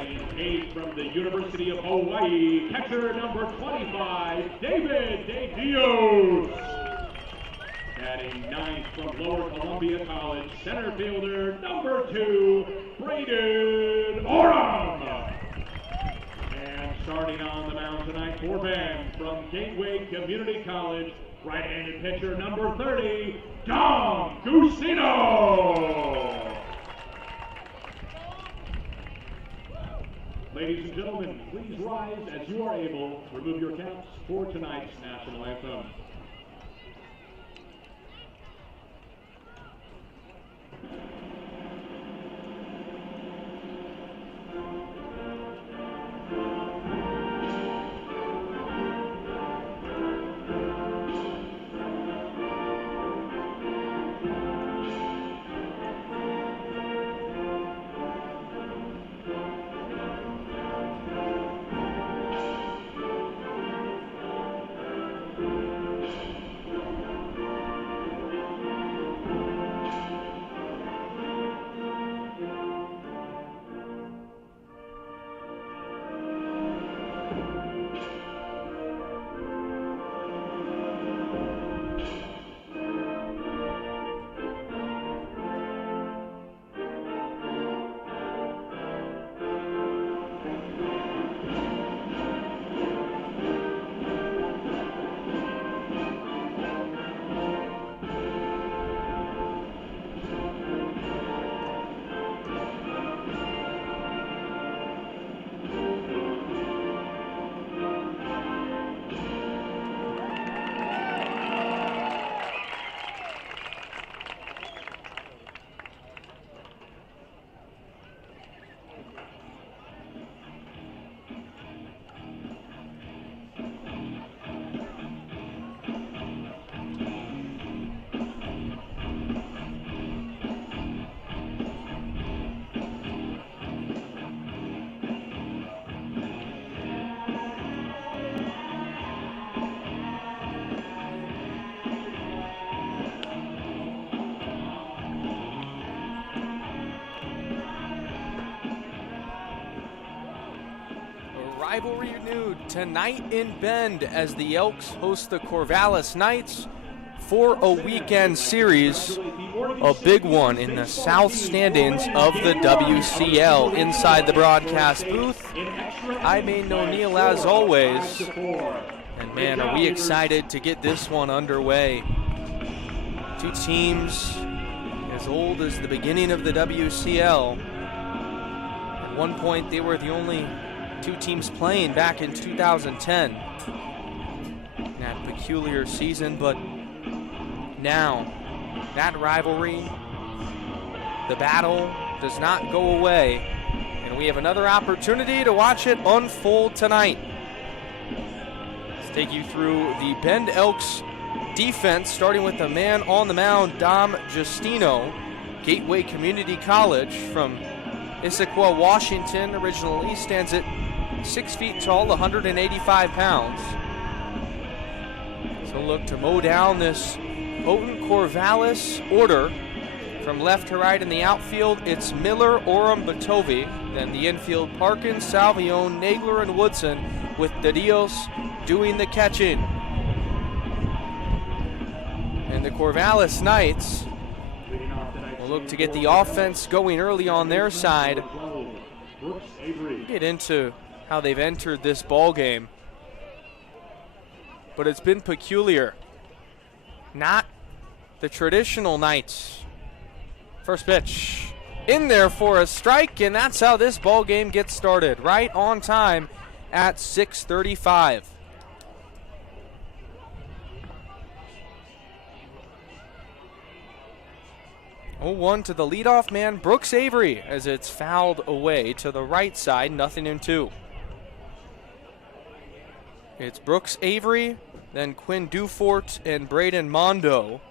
Batting eighth from the University of Hawaii, catcher number 25, David De Dios. Batting ninth from Lower Columbia College, center fielder number 2, Braden Oram. And starting on the mound tonight for Ben from Gateway Community College, right-handed pitcher number 30, Dom Gusino. Ladies and gentlemen, please rise as you are able. Remove your caps for tonight's national anthem. Rivalry renewed tonight in Bend as the Elks host the Corvallis Knights for a weekend series, a big one in the south standings of the WCL. Inside the broadcast booth, I'm O'Neill as always, and man, are we excited to get this one underway. Two teams as old as the beginning of the WCL. At one point, they were the only two teams playing back in 2010. That peculiar season, but now that rivalry, the battle does not go away, and we have another opportunity to watch it unfold tonight. Let's take you through the Bend Elks defense, starting with the man on the mound, Dom Justino, Gateway Community College from Issaquah, Washington. Originally stands at 6 feet tall, 185 pounds. So look to mow down this potent Corvallis order. From left to right in the outfield, it's Miller, Oram, Batovi. Then the infield, Parkins, Salvione, Nagler, and Woodson, with De Dios doing the catching. And the Corvallis Knights will look to get the offense going early on their side. Get into how they've entered this ball game, but it's been peculiar. Not the traditional Knights. First pitch in there for a strike, and that's how this ball game gets started, right on time at 6:35. Oh, 1 to the leadoff man, Brooks Avery, as it's fouled away to the right side, 0-2. It's Brooks Avery, then Quinn Dufort and Braden Mondo,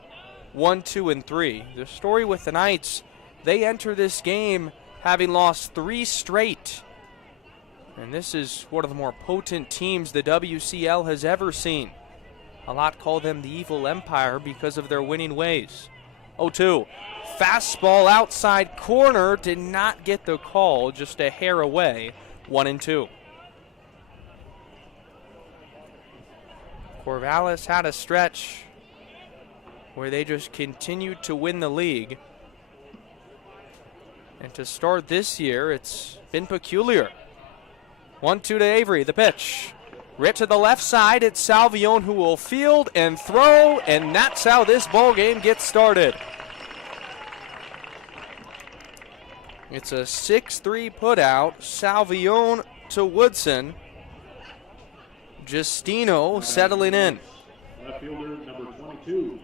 1, 2, and 3. The story with the Knights, they enter this game having lost 3 straight. And this is one of the more potent teams the WCL has ever seen. A lot call them the Evil Empire because of their winning ways. 0-2. Fastball outside corner, did not get the call, just a hair away, 1-2. Corvallis had a stretch where they just continued to win the league. And to start this year, it's been peculiar. 1-2 to Avery, the pitch. Rip to the left side, it's Salvione who will field and throw, and that's how this ball game gets started. It's a 6-3 putout. Salvione to Woodson. Justino settling in. Left fielder number 22,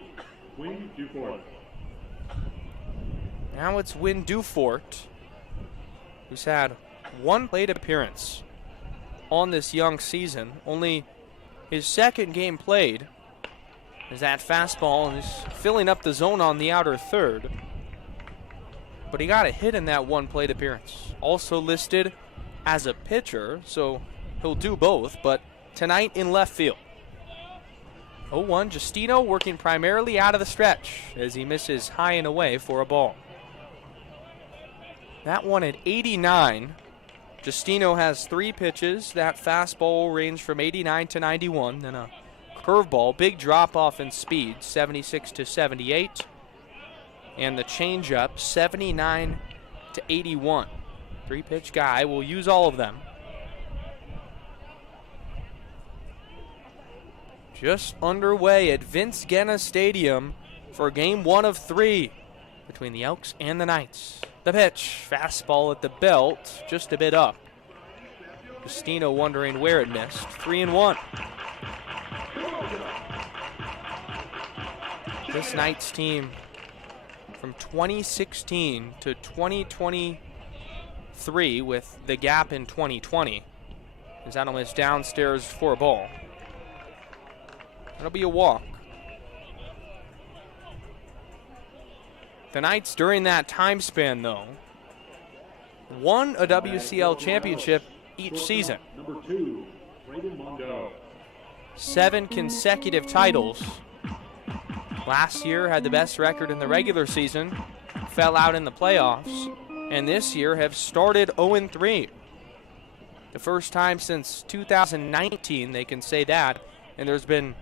Win Dufort. Now it's Win Dufort, who's had one plate appearance on this young season. Only his second game played is that fastball, and he's filling up the zone on the outer third. But he got a hit in that one plate appearance. Also listed as a pitcher, so he'll do both, but tonight in left field. 0-1, Justino working primarily out of the stretch as he misses high and away for a ball. That one at 89. Justino has 3 pitches. That fastball will range from 89 to 91. Then a curveball, big drop off in speed, 76 to 78. And the changeup, 79 to 81. 3-pitch guy will use all of them. Just underway at Vince Guenna Stadium for game 1 of 3 between the Elks and the Knights. The pitch, fastball at the belt, just a bit up. Justino wondering where it missed. 3-1. This Knights team from 2016 to 2023 with the gap in 2020 is Adelman's downstairs for a ball. It'll be a walk. The Knights during that time span, though, won a WCL championship each season. Number 2, Pregame. 7 consecutive titles. Last year had the best record in the regular season, fell out in the playoffs, and this year have started 0-3. The first time since 2019 they can say that, and there's been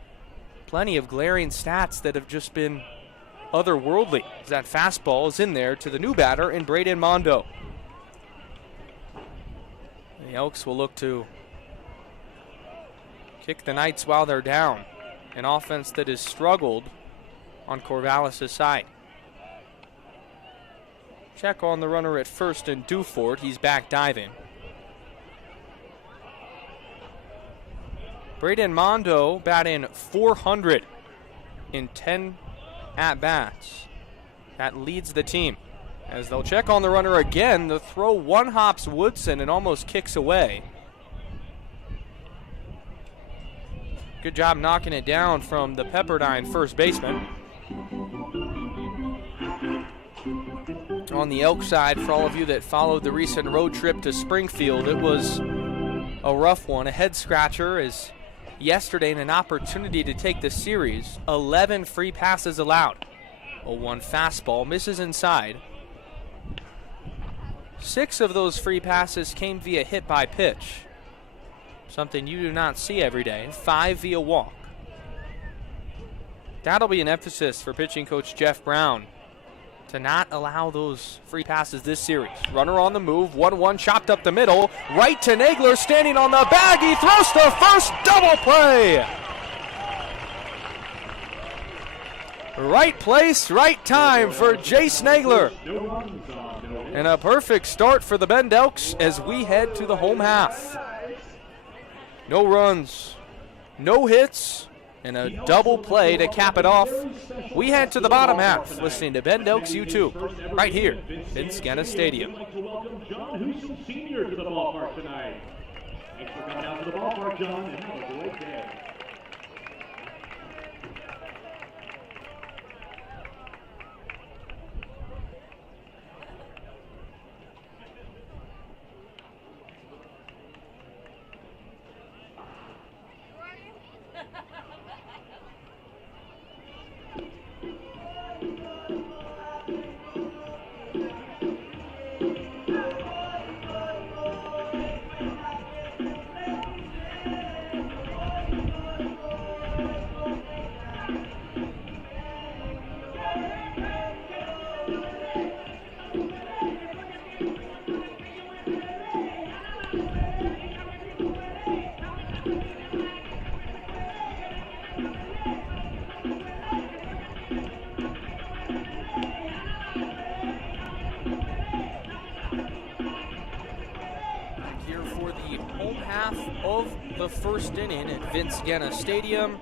plenty of glaring stats that have just been otherworldly. That fastball is in there to the new batter in Braden Mondo. The Elks will look to kick the Knights while they're down. An offense that has struggled on Corvallis' side. Check on the runner at first and Dufort. He's back diving. Braden Mondo batting .400 in 10 at-bats. That leads the team. As they'll check on the runner again, the throw one-hops Woodson and almost kicks away. Good job knocking it down from the Pepperdine first baseman. On the Elk side, for all of you that followed the recent road trip to Springfield, it was a rough one, a head-scratcher, as yesterday in an opportunity to take the series, 11 free passes allowed. 0-1 fastball, misses inside. 6 of those free passes came via hit by pitch, something you do not see every day. 5 via walk. That'll be an emphasis for pitching coach Jeff Brown, to not allow those free passes this series. Runner on the move, 1-1, chopped up the middle, right to Nagler, standing on the bag, he throws to first, double play! Right place, right time for Jace Nagler. And a perfect start for the Bend Elks as we head to the home half. No runs, no hits, and a double play to cap it off. We head to the bottom half, listening to Bend Elks U2, right here, Vince Guenna Stadium. I'd like to welcome John Houston Sr. to the ballpark tonight. Thanks for coming out to the ballpark, John, and have a great day. here for the home half of the first inning at Vince Guenna Stadium.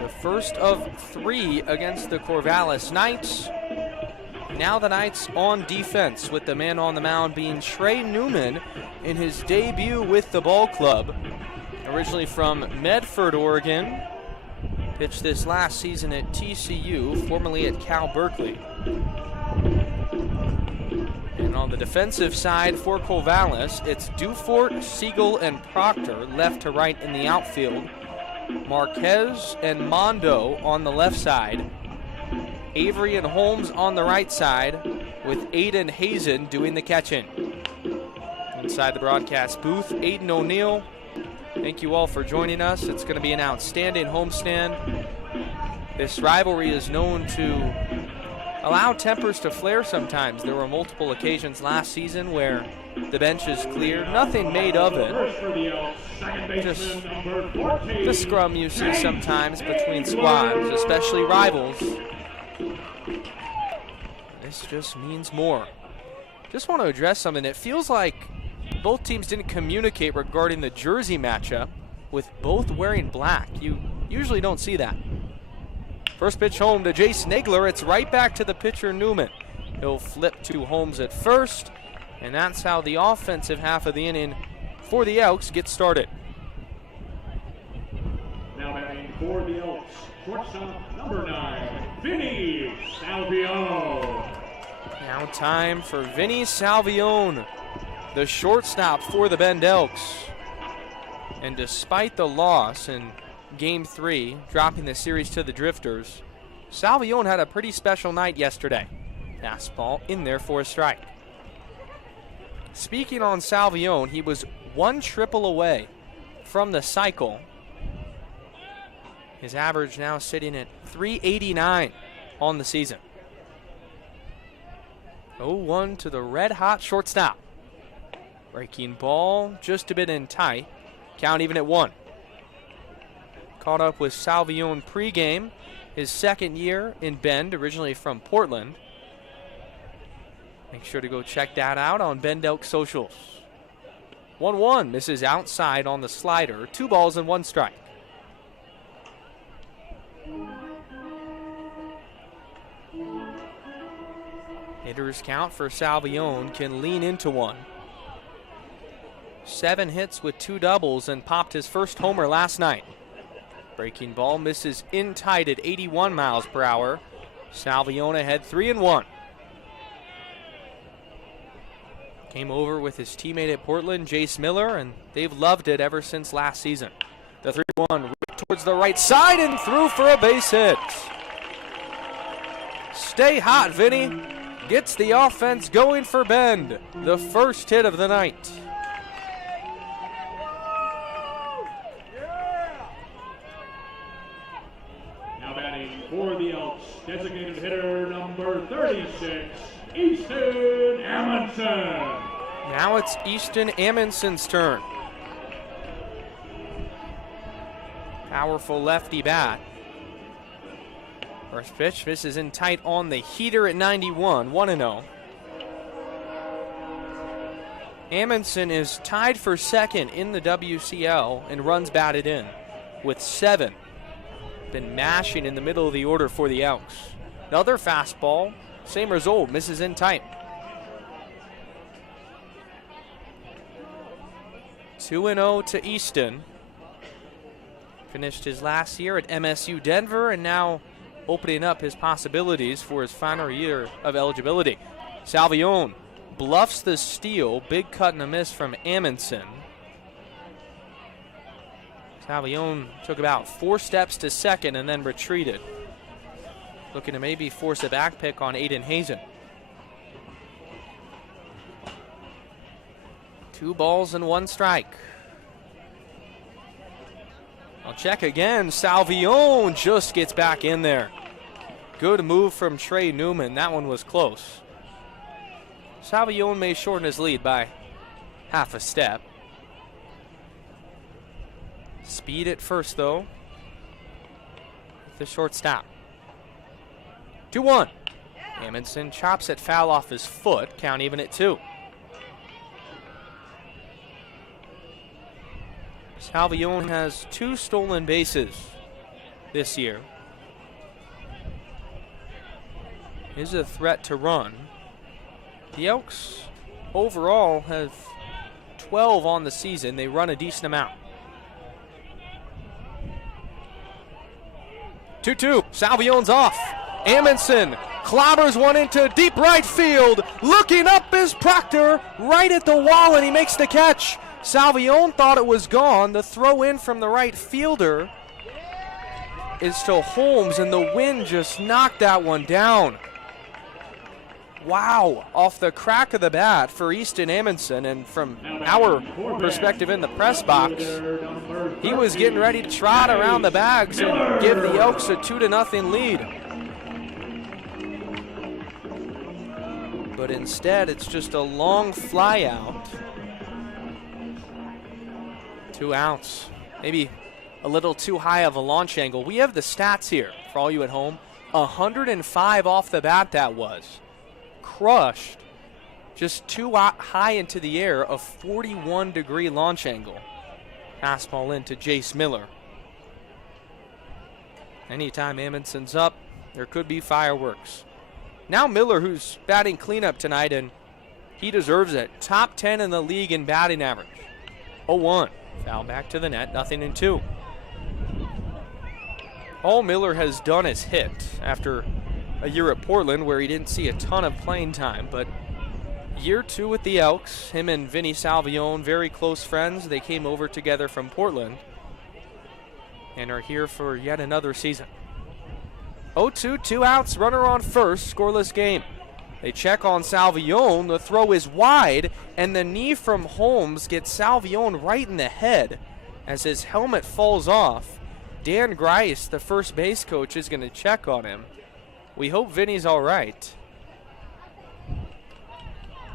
The first of 3 against the Corvallis Knights. Now the Knights on defense, with the man on the mound being Trey Newman in his debut with the ball club. Originally from Medford, Oregon. Pitched this last season at TCU, formerly at Cal Berkeley. And on the defensive side for Corvallis, it's Dufort, Siegel, and Proctor left to right in the outfield. Marquez and Mondo on the left side. Avery and Holmes on the right side, with Aiden Hazen doing the catching. Inside the broadcast booth, Aiden O'Neill. Thank you all for joining us. It's going to be an outstanding homestand. This rivalry is known to allow tempers to flare sometimes. There were multiple occasions last season where the bench is cleared. Nothing made of it. Just the scrum you see sometimes between squads, especially rivals. This just means more. Just want to address something. It feels like both teams didn't communicate regarding the jersey matchup, with both wearing black. You usually don't see that. First pitch home to Jace Nagler. It's right back to the pitcher Newman. He'll flip to Holmes at first, and that's how the offensive half of the inning for the Elks gets started. Now batting for the Elks, shortstop number 9, Vinny Salvione. Now time for Vinny Salvione, the shortstop for the Bend Elks. And despite the loss in Game 3, dropping the series to the Drifters, Salvione had a pretty special night yesterday. Fastball in there for a strike. Speaking on Salvione, he was 1 triple away from the cycle. His average now sitting at .389 on the season. 0-1 to the red-hot shortstop. Breaking ball just a bit in tight. Count even at 1. Caught up with Salvione pregame, his second year in Bend, originally from Portland. Make sure to go check that out on Bend Elk socials. 1-1, misses outside on the slider. 2 balls and 1 strike. Hitters count for Salvione can lean into 1. 7 hits with 2 doubles and popped his first homer last night. Breaking ball misses in tight at 81 miles per hour. Salvione had 3-1. Came over with his teammate at Portland, Jace Miller, and they've loved it ever since last season. The 3-1 right towards the right side and through for a base hit. Stay hot, Vinny. Gets the offense going for Bend. The first hit of the night. Now batting for the Elks, designated hitter number 36, Easton Amundsen. Now it's Easton Amundsen's turn. Powerful lefty bat. First pitch misses in tight on the heater at 91, 1-0. Amundsen is tied for second in the WCL in runs batted in with 7. Been mashing in the middle of the order for the Elks. Another fastball, same result, misses in tight. 2-0 to Easton. Finished his last year at MSU Denver and now opening up his possibilities for his final year of eligibility. Salvione bluffs the steal. Big cut and a miss from Amundsen. Salvione took about 4 steps to second and then retreated. Looking to maybe force a back pick on Aiden Hazen. 2 balls and 1 strike. I'll check again. Salvione just gets back in there. Good move from Trey Newman. That one was close. Salvione may shorten his lead by half a step. Speed at first, though. The shortstop. 2-1. Amundsen chops it foul off his foot. Count even at 2. Salvione has 2 stolen bases this year. Is a threat to run. The Elks overall have 12 on the season. They run a decent amount. 2-2. Salvione's off. Amundsen clobbers one into deep right field. Looking up is Proctor right at the wall, and he makes the catch. Salvione thought it was gone. The throw in from the right fielder is to Holmes, and the wind just knocked that one down. Wow, off the crack of the bat for Easton Amundsen, and from our perspective in the press box, he was getting ready to trot around the bags and give the Elks a 2-0 lead. But instead, it's just a long fly out. 2 outs. Maybe a little too high of a launch angle. We have the stats here for all you at home. 105 off the bat that was. Crushed, just too high into the air, a 41-degree launch angle. Fastball into Jace Miller. Anytime Amundsen's up, there could be fireworks. Now Miller, who's batting cleanup tonight, and he deserves it. Top 10 in the league in batting average. 0-1, foul back to the net, 0-2. All Miller has done is hit after a year at Portland where he didn't see a ton of playing time, but year 2 with the Elks, him and Vinny Salvione, very close friends. They came over together from Portland and are here for yet another season. 0-2, 2 outs, runner on first, scoreless game. They check on Salvione, the throw is wide, and the knee from Holmes gets Salvione right in the head as his helmet falls off. Dan Grice, the first base coach, is going to check on him. We hope Vinny's all right.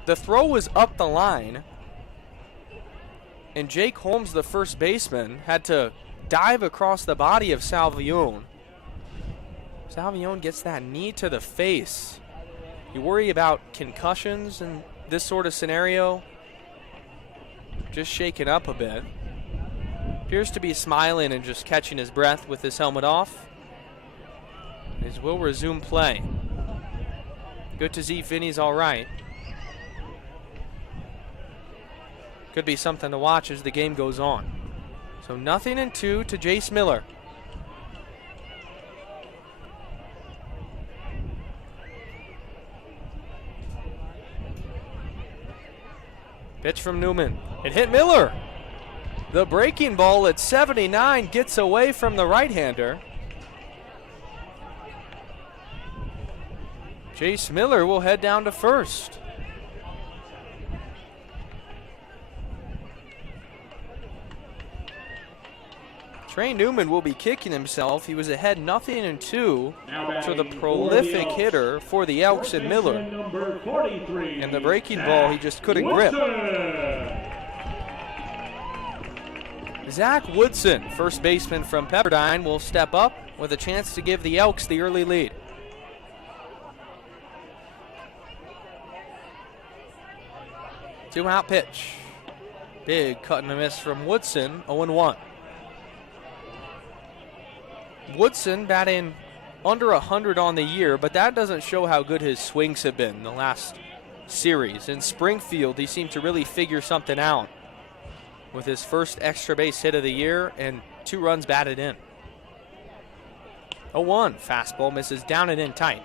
The throw was up the line, and Jake Holmes, the first baseman, had to dive across the body of Salvione. Salvione gets that knee to the face. You worry about concussions in this sort of scenario. Just shaken up a bit. Appears to be smiling and just catching his breath with his helmet off. As we'll resume play. Good to see Vinny's all right. Could be something to watch as the game goes on. So 0-2 to Jace Miller. Pitch from Newman. It hit Miller. The breaking ball at 79 gets away from the right-hander. Jace Miller will head down to first. Trey Newman will be kicking himself. He was ahead 0-2 to the prolific hitter for the Elks and Miller. And the breaking ball he just couldn't grip. Zach Woodson, first baseman from Pepperdine, will step up with a chance to give the Elks the early lead. Two-out pitch. Big cut and a miss from Woodson, 0-1. Woodson batting under 100 on the year, but that doesn't show how good his swings have been in the last series. In Springfield, he seemed to really figure something out with his first extra base hit of the year and 2 runs batted in. 0-1, fastball misses down and in tight.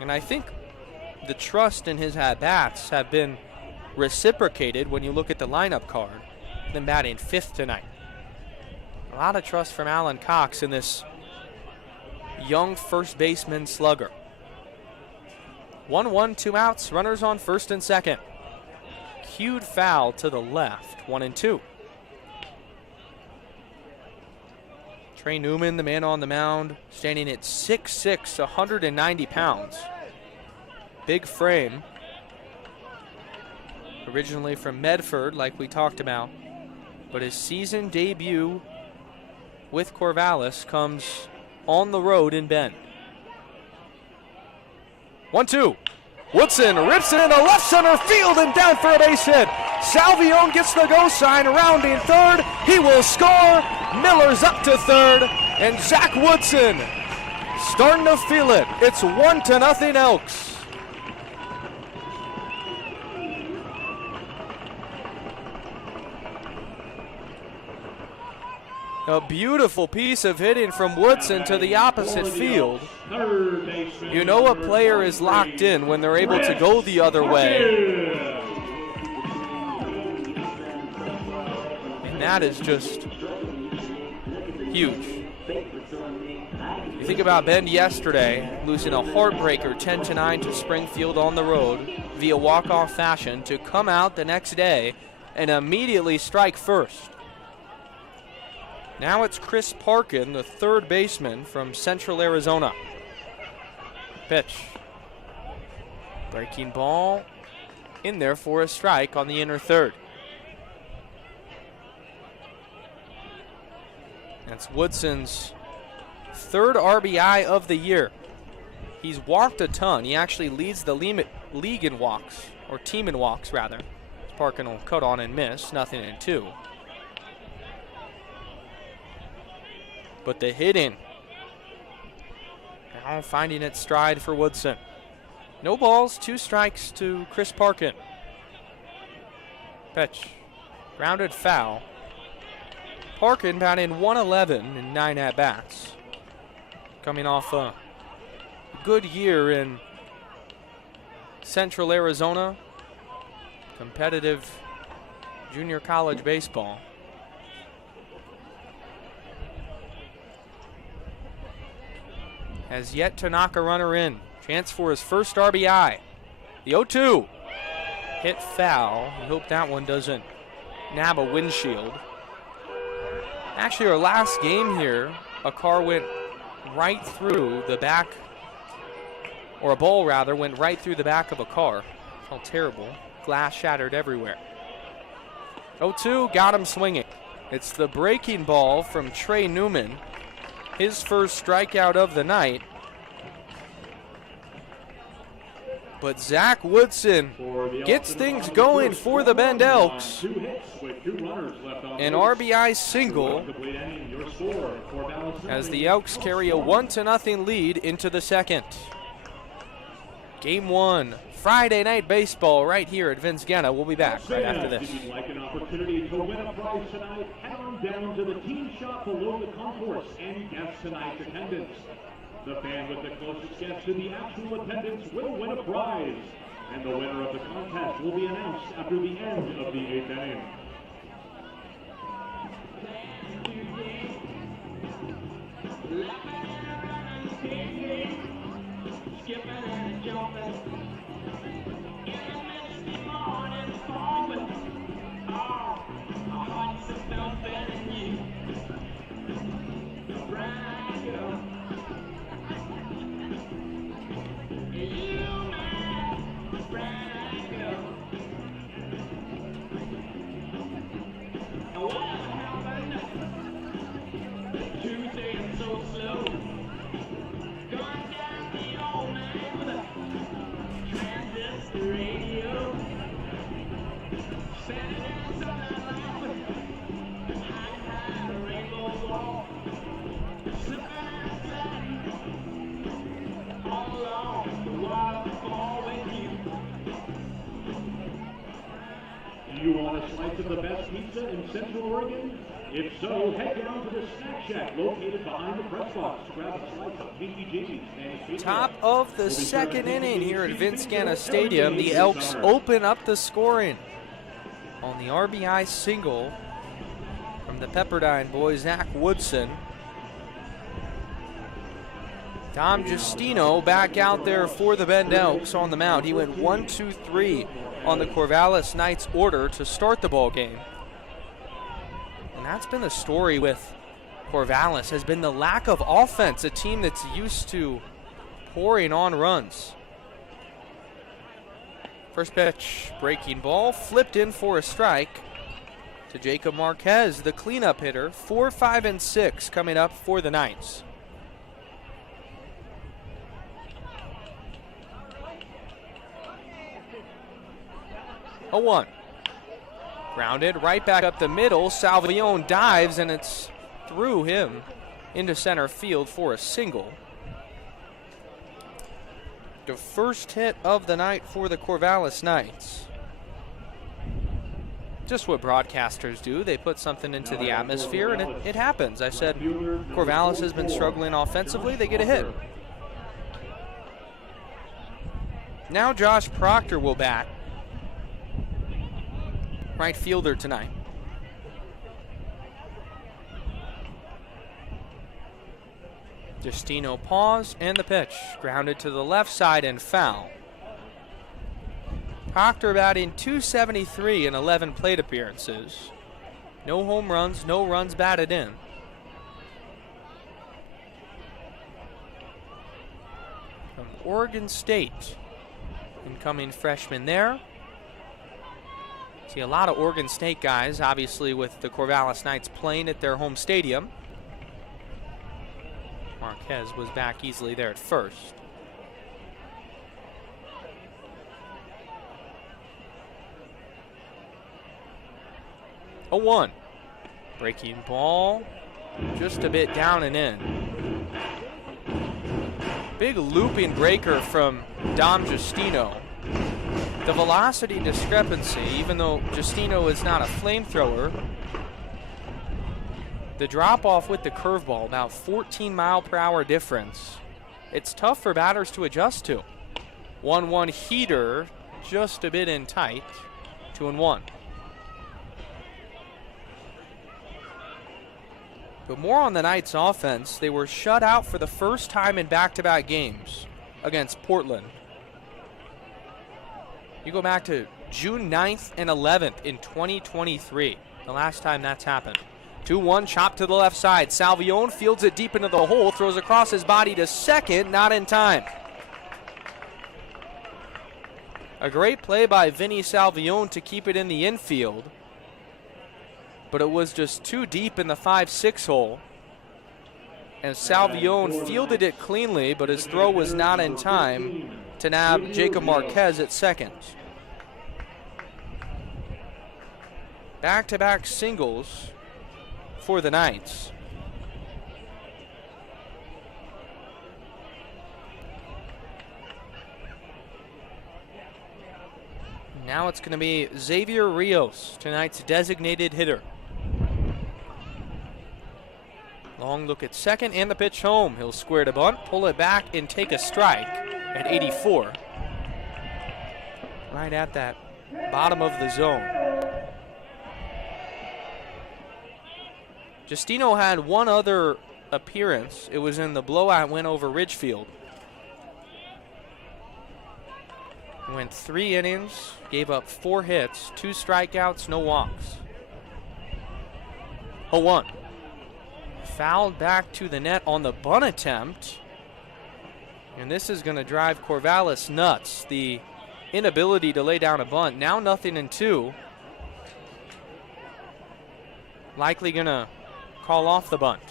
And I think the trust in his at-bats have been reciprocated when you look at the lineup card. Then batting 5th tonight. A lot of trust from Alan Cox in this young first baseman slugger. 1-1, 2 outs, runners on first and second. Cued foul to the left, 1-2. Trey Newman, the man on the mound, standing at 6'6", 190 pounds. Big frame. Originally from Medford, like we talked about. But his season debut with Corvallis comes on the road in Bend. 1-2. Woodson rips it into left center field and down for a base hit. Salvione gets the go sign, rounding third. He will score. Miller's up to third, and Zach Woodson starting to feel it. It's 1-0 Elks. A beautiful piece of hitting from Woodson to the opposite field. You know a player is locked in when they're able to go the other way. And that is just huge. You think about Bend yesterday, losing a heartbreaker 10-9 to Springfield on the road via walk-off fashion, to come out the next day and immediately strike first. Now it's Chris Parkin, the third baseman from Central Arizona. Pitch. Breaking ball in there for a strike on the inner third. That's Woodson's third RBI of the year. He's walked a ton. He actually leads the league in walks, or team in walks rather. Parkin will cut on and miss, 0-2. But the hitting, now finding its stride for Woodson. No balls, 2 strikes to Chris Parkin. Pitch, grounded foul. Parkin batting 111 in 9 at-bats. Coming off a good year in Central Arizona. Competitive junior college baseball. Has yet to knock a runner in. Chance for his first RBI. The 0-2. Hit foul. I hope that one doesn't nab a windshield. Actually, our last game here, a car went right through the back, or a ball rather, went right through the back of a car. Felt terrible. Glass shattered everywhere. 0-2, got him swinging. It's the breaking ball from Trey Newman. His first strikeout of the night. But Zach Woodson gets things going for the Bend Elks. An RBI single as the Elks carry a 1-0 lead into the second. Game 1, Friday Night Baseball right here at Vince Ganna. We'll be back right after this. If you'd like an opportunity to win a prize tonight, head on down to the team shop below the concourse and guess tonight's attendance. The fan with the closest guess to the actual attendance will win a prize, and the winner of the contest will be announced after the end of the 8th inning. You want a slice of the best pizza in Central Oregon? If so, head down to the Snack Shack located behind the press box to grab a slice of PCG's. Top of the second inning here at Vince Ganna Stadium. The Elks open up the scoring on the RBI single from the Pepperdine boy, Zach Woodson. Tom Justino back out there for the Bend Elks on the mound. He went 1-2-3 on the Corvallis Knights order to start the ball game. And that's been the story with Corvallis, has been the lack of offense, a team that's used to pouring on runs. First pitch, breaking ball, flipped in for a strike to Jacob Marquez, the cleanup hitter. 4, 5, and 6 coming up for the Knights. 0-1. Grounded right back up the middle. Salvione dives, and it's through him into center field for a single. The first hit of the night for the Corvallis Knights. Just what broadcasters do. They put something into the atmosphere, and it happens. I said Corvallis has been struggling offensively. They get a hit. Now Josh Proctor will bat. Right fielder tonight. Justino paws, and the pitch. Grounded to the left side and foul. Proctor batting .273 in 11 plate appearances. No home runs, no runs batted in. From Oregon State. Incoming freshman there. See a lot of Oregon State guys, obviously, with the Corvallis Knights playing at their home stadium. Marquez was back easily there at first. A 1. Breaking ball, just a bit down and in. Big looping breaker from Dom Justino. The velocity discrepancy, even though Justino is not a flamethrower, the drop off with the curveball, about 14-mile-per-hour difference. It's tough for batters to adjust to. 1-1 heater, just a bit in tight. 2-1. But more on the Knights' offense. They were shut out for the first time in back-to-back games against Portland. You go back to June 9th and 11th in 2023, the last time that's happened. 2-1, chop to the left side. Salvione fields it deep into the hole, throws across his body to second, not in time. A great play by Vinny Salvione to keep it in the infield, but it was just too deep in the 5-6 hole. And Salvione fielded it cleanly, but his throw was not in time to nab Jacob Marquez at second. Back-to-back singles for the Knights. Now it's going to be Xavier Rios, tonight's designated hitter. Long look at second, and the pitch home. He'll square to bunt, pull it back, and take a strike at 84. Right at that bottom of the zone. Justino had one other appearance. It was in the blowout win over Ridgefield. Went 3 innings, gave up 4 hits, 2 strikeouts, no walks. 0-1. Fouled back to the net on the bunt attempt. And this is going to drive Corvallis nuts. The inability to lay down a bunt. Now 0-2. Likely going to call off the bunt.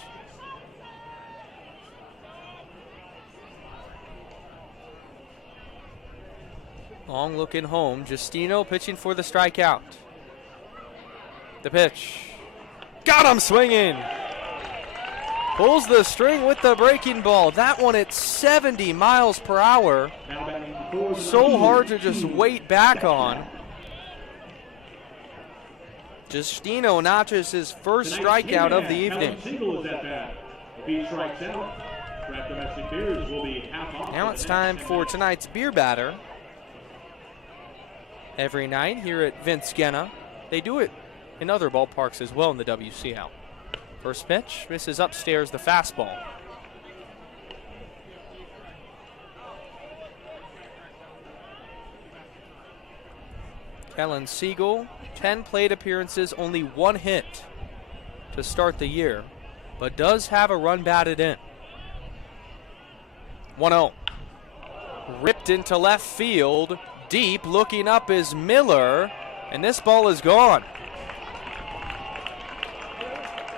Long looking home. Justino pitching for the strikeout. The pitch. Got him swinging. Pulls the string with the breaking ball. That one at 70 miles per hour. So hard to just wait back on. Justino notches his first strikeout of the evening. Now it's time for tonight's beer batter. Every night here at Vince Genna. They do it in other ballparks as well in the WCL. First pitch, misses upstairs the fastball. Kellen Siegel, 10 plate appearances, only 1 hit to start the year, but does have a run batted in. 1-0. Ripped into left field. Deep, looking up is Miller, and this ball is gone.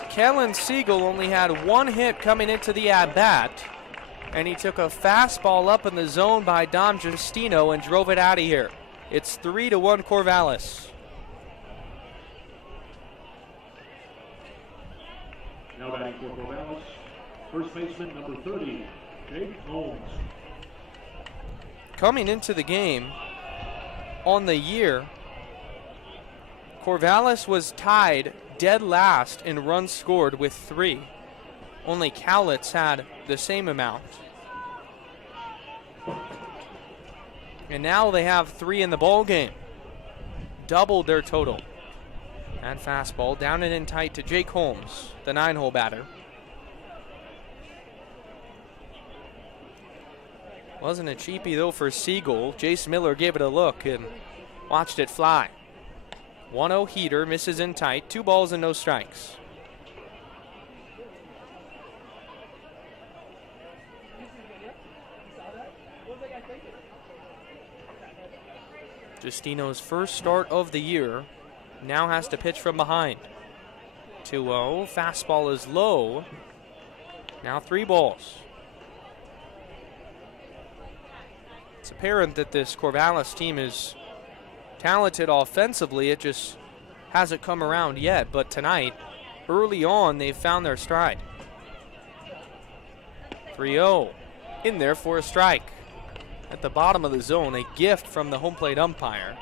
Kellen Siegel only had 1 hit coming into the at-bat, and he took a fastball up in the zone by Dom Justino and drove it out of here. It's 3-1 Corvallis. Now batting for Corvallis, first baseman number 30, Jake Holmes. Coming into the game, on the year, Corvallis was tied dead last in runs scored with 3. Only Cowlitz had the same amount. And now they have 3 in the ball game. Doubled their total. And fastball down and in tight to Jake Holmes, the 9-hole batter. Wasn't a cheapie though for Siegel. Jace Miller gave it a look and watched it fly. 1-0 heater, misses in tight, 2 balls and no strikes. Justino's first start of the year now has to pitch from behind. 2-0, fastball is low. Now 3 balls. It's apparent that this Corvallis team is talented offensively. It just hasn't come around yet. But tonight, early on, they've found their stride. 3-0, in there for a strike. At the bottom of the zone, a gift from the home plate umpire.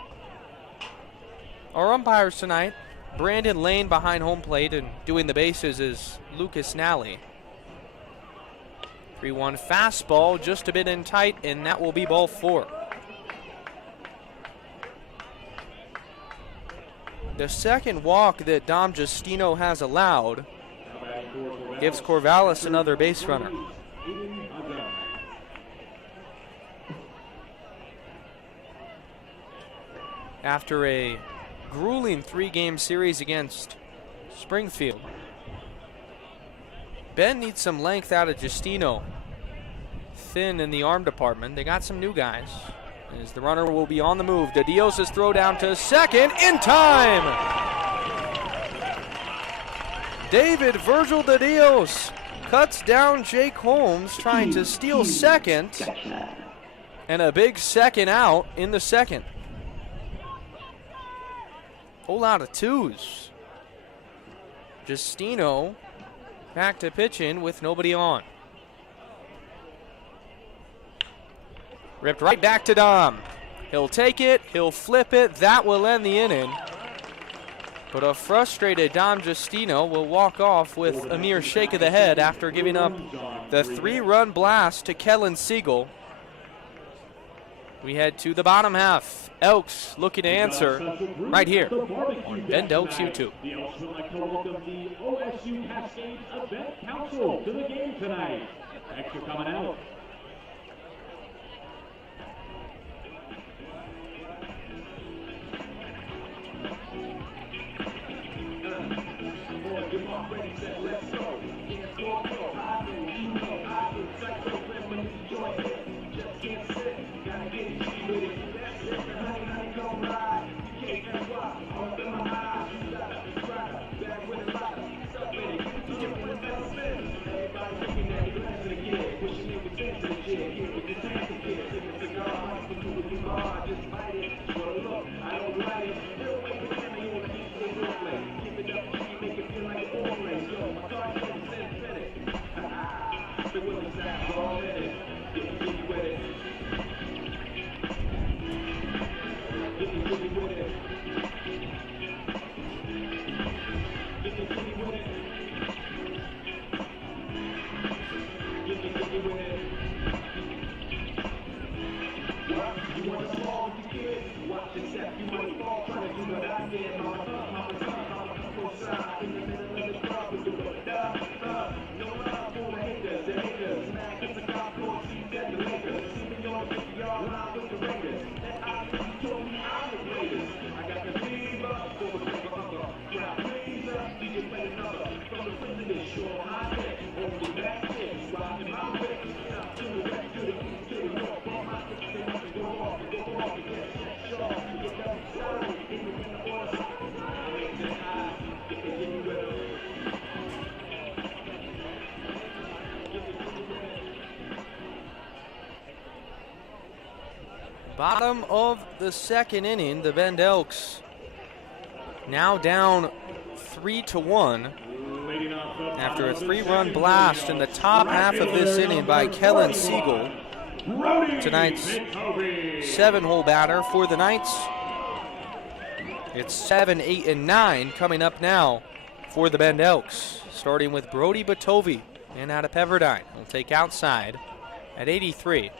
Our umpires tonight, Brandon Lane behind home plate, and doing the bases is Lucas Nally. 3-1 fastball, just a bit in tight, and that will be ball 4. The second walk that Dom Justino has allowed gives Corvallis another base runner. After a grueling 3-game series against Springfield, Ben needs some length out of Justino. Thin in the arm department. They got some new guys. As the runner will be on the move. De Dios' throw down to second in time. David Virgil De Dios cuts down Jake Holmes trying to steal second. And a big second out in the second. Whole lot of 2s. Justino back to pitching with nobody on. Ripped right back to Dom. He'll take it, he'll flip it, that will end the inning. But a frustrated Dom Justino will walk off with a mere shake of the head after giving up the 3-run blast to Kellen Siegel. We head to the bottom half. Elks looking to answer right here on Bend Elks YouTube. The Elks would like to welcome the OSU Cascades Event Council to the game tonight. Thanks for coming out. Bottom of the second inning, the Bend Elks now down 3-1 after a 3-run blast in the top half of this inning by Kellen Siegel. Tonight's 7-hole batter for the Knights. It's 7, 8, and 9 coming up now for the Bend Elks, starting with Brody Batovi and out of Pepperdine. He'll take outside at 83.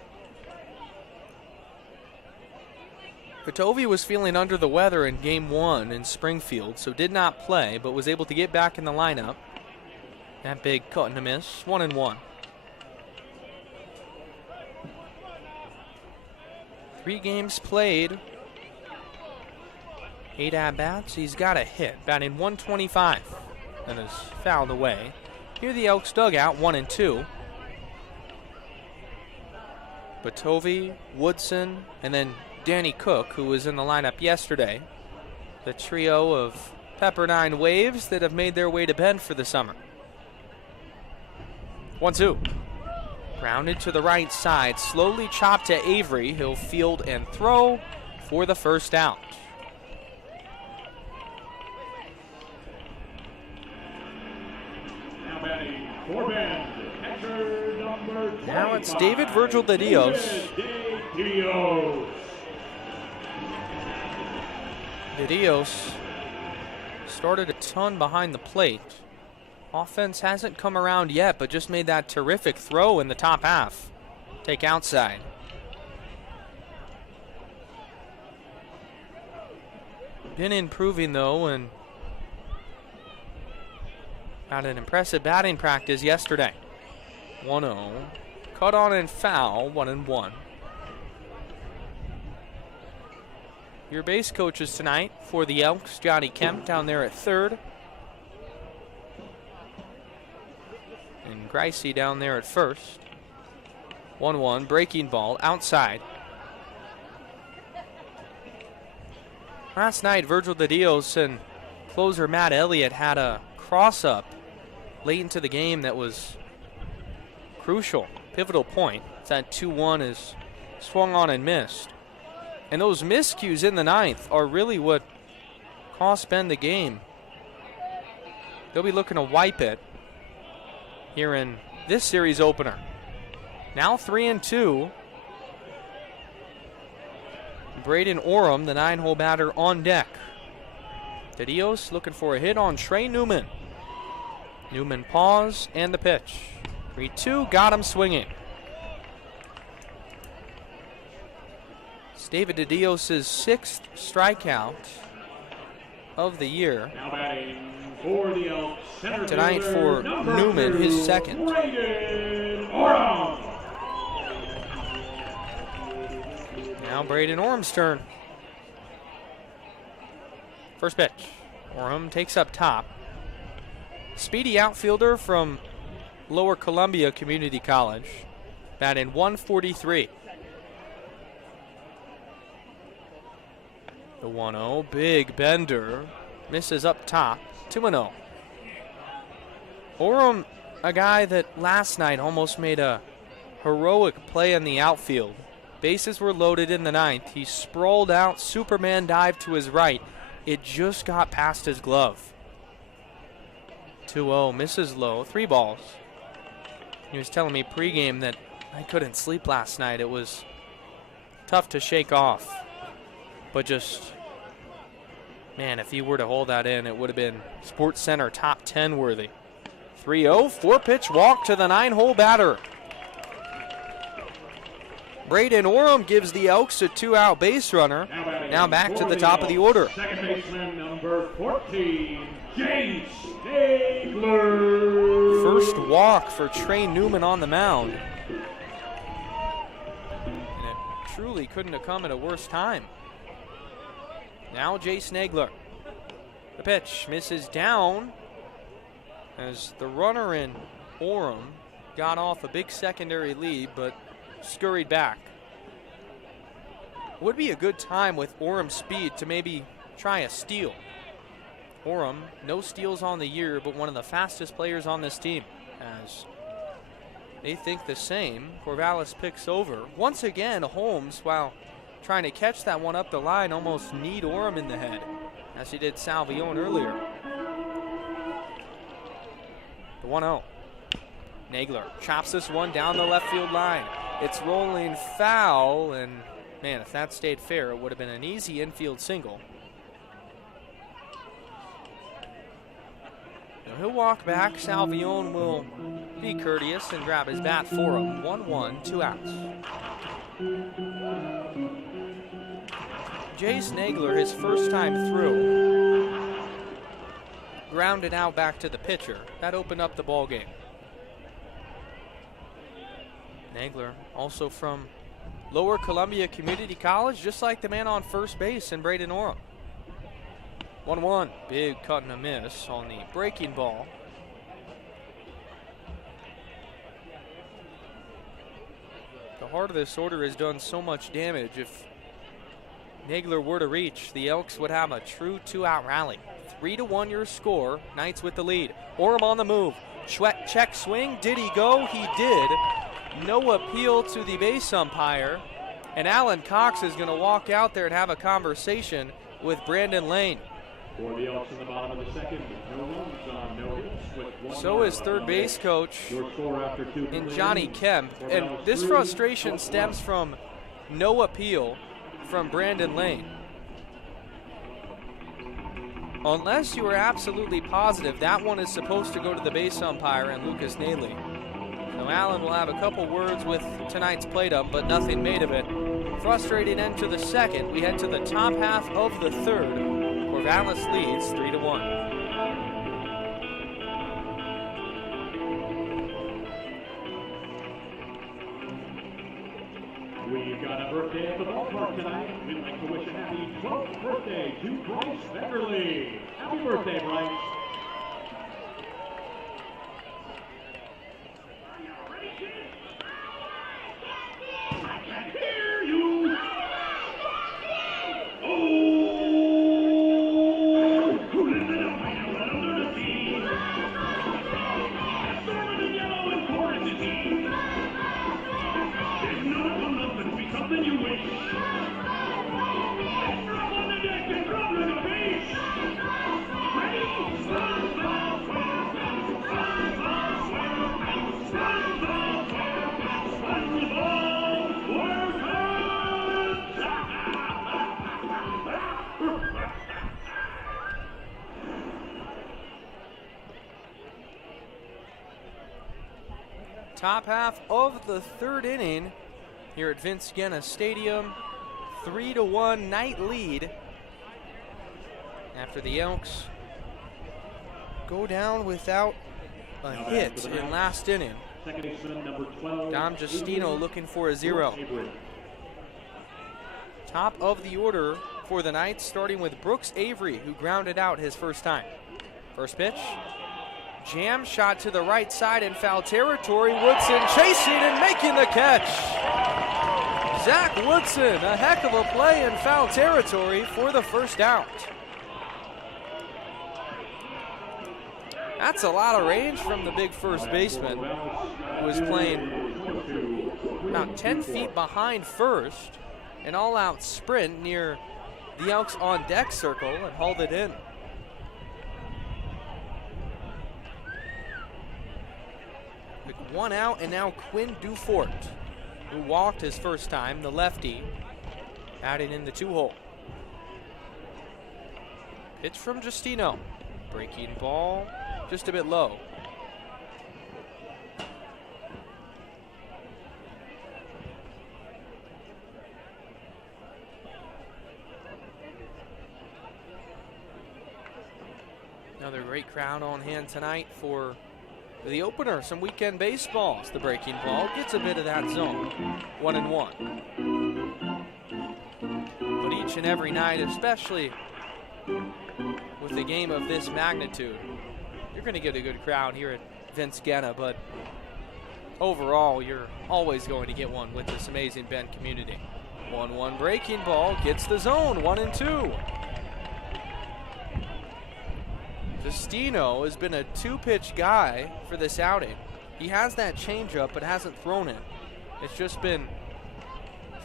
Batovi was feeling under the weather in Game 1 in Springfield, so did not play, but was able to get back in the lineup. That big cut and a miss, 1-1. 3 games played, 8 at-bats. He's got a hit, batting .125, and is fouled away. Here the Elks dugout, 1-2. Batovi, Woodson, and then Danny Cook, who was in the lineup yesterday. The trio of Pepperdine Waves that have made their way to Bend for the summer. 1-2. Grounded to the right side, slowly chopped to Avery. He'll field and throw for the first out. Now batting for Bend, catcher number 25. Now it's David Virgil de Dios. De Dios started a ton behind the plate. Offense hasn't come around yet, but just made that terrific throw in the top half. Take outside. Been improving though, and had an impressive batting practice yesterday. 1-0. Cut on and foul, 1-1. Your base coaches tonight for the Elks, Johnny Kemp down there at third. And Gricey down there at first. 1-1, breaking ball, outside. Last night, Virgil de Dios and closer Matt Elliott had a cross-up late into the game that was crucial, pivotal point. That 2-1 is swung on and missed. And those miscues in the ninth are really what cost Bend the game. They'll be looking to wipe it here in this series opener. Now 3-2. Braden Orem, the 9-hole batter, on deck. De Dios looking for a hit on Trey Newman. Newman paused and the pitch. 3-2, got him swinging. It's David de Dios' 6th strikeout of the year. Now batting for the Elks, center tonight for Newman, his 2nd. Braden Orem. Now Braden Orem's turn. First pitch. Orem takes up top. Speedy outfielder from Lower Columbia Community College. Batting .143. The 1-0, big bender, misses up top, 2-0. Orem, a guy that last night almost made a heroic play in the outfield. Bases were loaded in the ninth. He sprawled out, Superman dive to his right. It just got past his glove. 2-0, misses low, 3 balls. He was telling me pregame that I couldn't sleep last night. It was tough to shake off. But just, man, if he were to hold that in, it would have been Sports Center top 10 worthy. 3-0, 4-pitch walk to the 9-hole batter. Braden Orem gives the Elks a 2-out base runner. Now back to the top of the order. Second baseman number 14, Jace Nagler. First walk for Trey Newman on the mound. And it truly couldn't have come at a worse time. Now Jace Nagler. The pitch misses down as the runner in Orem got off a big secondary lead, but scurried back. Would be a good time with Orem's speed to maybe try a steal. Orem, no steals on the year, but one of the fastest players on this team. As they think the same, Corvallis picks over. Once again, Holmes, while trying to catch that one up the line, almost kneed Orem in the head, as he did Salvione earlier. The 1-0. Nagler chops this one down the left field line. It's rolling foul, and man, if that stayed fair, it would have been an easy infield single. Now he'll walk back. Salvione will be courteous and grab his bat for him. 1-1, 2 outs. Jace Nagler, his first time through, grounded out back to the pitcher. That opened up the ball game. Nagler, also from Lower Columbia Community College, just like the man on first base in Braden Orem. 1-1, big cut and a miss on the breaking ball. The heart of this order has done so much damage. If Nagler were to reach, the Elks would have a true 2-out rally. 3-1 your score, Knights with the lead. Orem on the move, check swing, did he go? He did. No appeal to the base umpire, and Alan Cox is going to walk out there and have a conversation with Brandon Lane. For the Elks in the bottom of the second, no runs on no hits with one. So is third base coach in Johnny Kemp, and this frustration stems from no appeal from Brandon Lane. Unless you are absolutely positive that one is supposed to go to the base umpire and Lucas Naley. So Allen will have a couple words with tonight's plate-up, but nothing made of it. Frustrated end to the second. We head to the top half of the third. Corvallis leads 3-1. We've got a birthday at the ballpark tonight. We'd like to wish a happy 12th birthday to Bryce Federley. Happy birthday, Bryce. Top half of the third inning here at Vince Guenna Stadium. 3-1 Knight lead after the Elks go down without a hit in last inning. Dom Justino looking for a 0. Top of the order for the Knights, starting with Brooks Avery, who grounded out his first time. First pitch. Jam shot to the right side in foul territory. Woodson chasing and making the catch. Zach Woodson, a heck of a play in foul territory for the first out. That's a lot of range from the big first baseman, who was playing about 10 feet behind first. An all-out sprint near the Elks on deck circle and hauled it in. With 1 out, and now Quinn Dufort, who walked his first time, the lefty, adding in the 2-hole. Pitch from Justino. Breaking ball, just a bit low. Another great crowd on hand tonight for the opener, some weekend baseballs. The breaking ball gets a bit of that zone. 1-1. But each and every night, especially with a game of this magnitude, you're going to get a good crowd here at Vince Guenna, but overall, you're always going to get one with this amazing Bend community. 1-1 breaking ball gets the zone. 1-2. Justino has been a two-pitch guy for this outing. He has that changeup, but hasn't thrown it. It's just been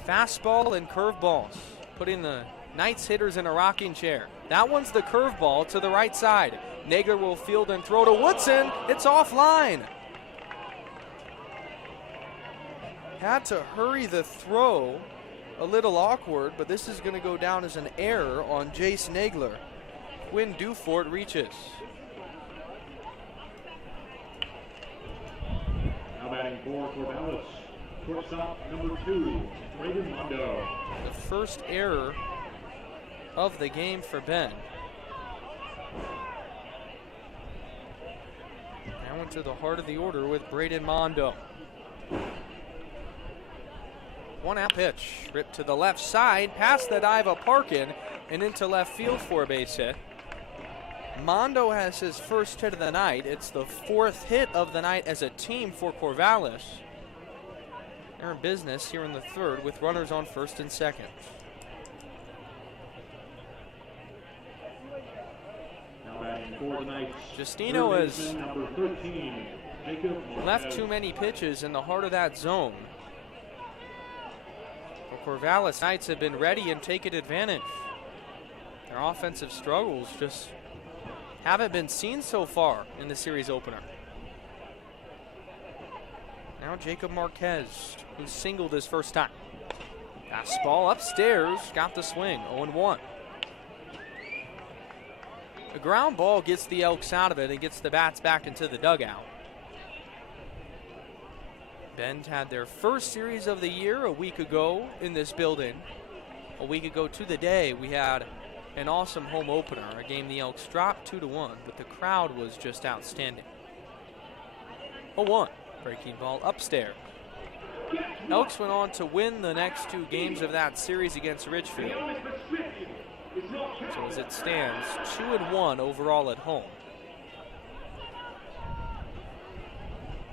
Fastball and curveballs, putting the Knights hitters in a rocking chair. That one's the curveball to the right side. Nagler will field and throw to Woodson. It's offline. Had to hurry the throw. A little awkward, but this is going to go down as an error on Jace Nagler. Quinn Dufort reaches. Now batting for Corvallis, shortstop number 2, Braden Mondo. The first error of the game for Ben. Now into the heart of the order with Braden Mondo. 1-out pitch, ripped to the left side, past the dive of Parkin, and into left field for a base hit. Mondo has his first hit of the night. It's the 4th hit of the night as a team for Corvallis. They're in business here in the 3rd with runners on 1st and 2nd. Now batting for the Knights, Justino has number 13, Jacob left too many pitches in the heart of that zone. The Corvallis Knights have been ready and taken advantage. Their offensive struggles just haven't been seen so far in the series opener. Now Jacob Marquez, who singled his first time. Fastball upstairs, got the swing, 0-1. The ground ball gets the Elks out of it and gets the bats back into the dugout. Bend had their first series of the year a week ago in this building. A week ago to the day, we had an awesome home opener, a game the Elks dropped 2-1, but the crowd was just outstanding. 0-1, breaking ball upstairs. Elks went on to win the next 2 games of that series against Ridgefield. So as it stands, 2-1 overall at home.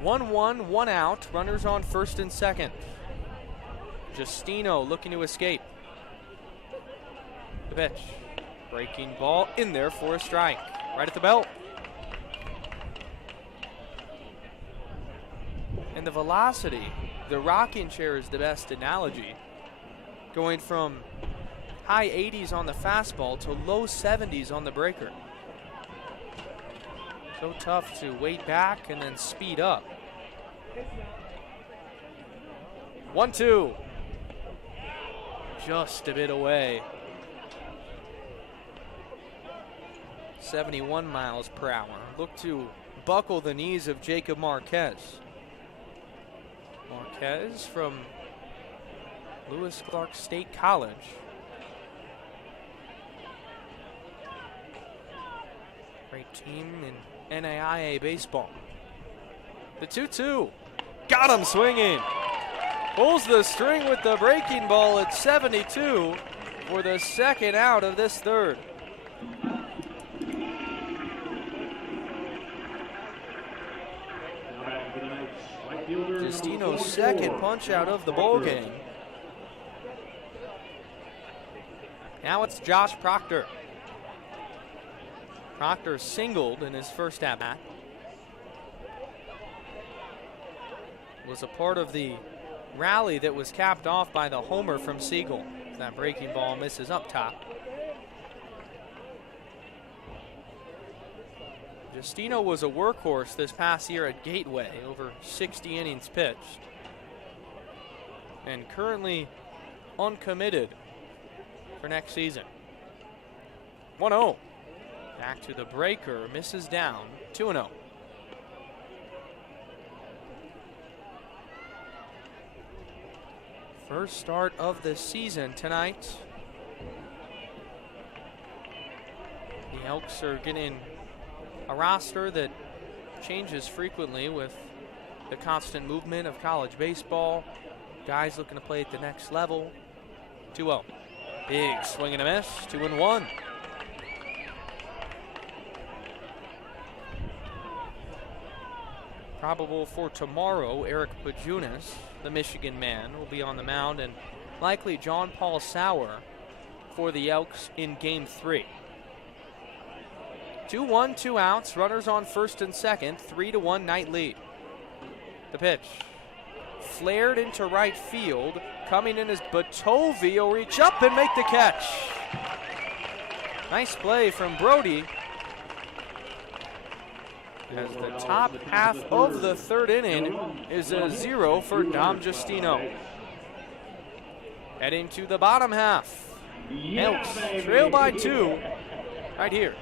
1-1, 1 out, runners on 1st and 2nd. Justino looking to escape. The pitch. Breaking ball in there for a strike. Right at the belt. And the velocity, the rocking chair is the best analogy. Going from high 80s on the fastball to low 70s on the breaker. So tough to wait back and then speed up. 1-2. Just a bit away. 71 miles per hour. Look to buckle the knees of Jacob Marquez. Marquez from Lewis Clark State College. Great team in NAIA baseball. The 2-2. Got him swinging. Pulls the string with the breaking ball at 72 for the 2nd out of this 3rd. Justino's 2nd punch out of the ball game. Now it's Josh Proctor. Proctor singled in his first at-bat. Was a part of the rally that was capped off by the homer from Siegel. That breaking ball misses up top. Justino was a workhorse this past year at Gateway, over 60 innings pitched. And currently uncommitted for next season. 1-0. Back to the breaker, misses down, 2-0. First start of the season tonight. The Elks are getting a roster that changes frequently with the constant movement of college baseball. Guys looking to play at the next level. 2-0. Big swing and a miss, 2-1. Probable for tomorrow, Eric Pajunas, the Michigan man, will be on the mound, and likely John Paul Sauer for the Elks in Game 3. 2-1, 2 outs, runners on 1st and 2nd, 3-1 Knight lead. The pitch. flared into right field. Coming in is Batovi. He'll reach up and make the catch. Nice play from Brody. As the top half of the third inning is a 0 for Dom Justino. Heading to the bottom half. Elks trail by 2 right here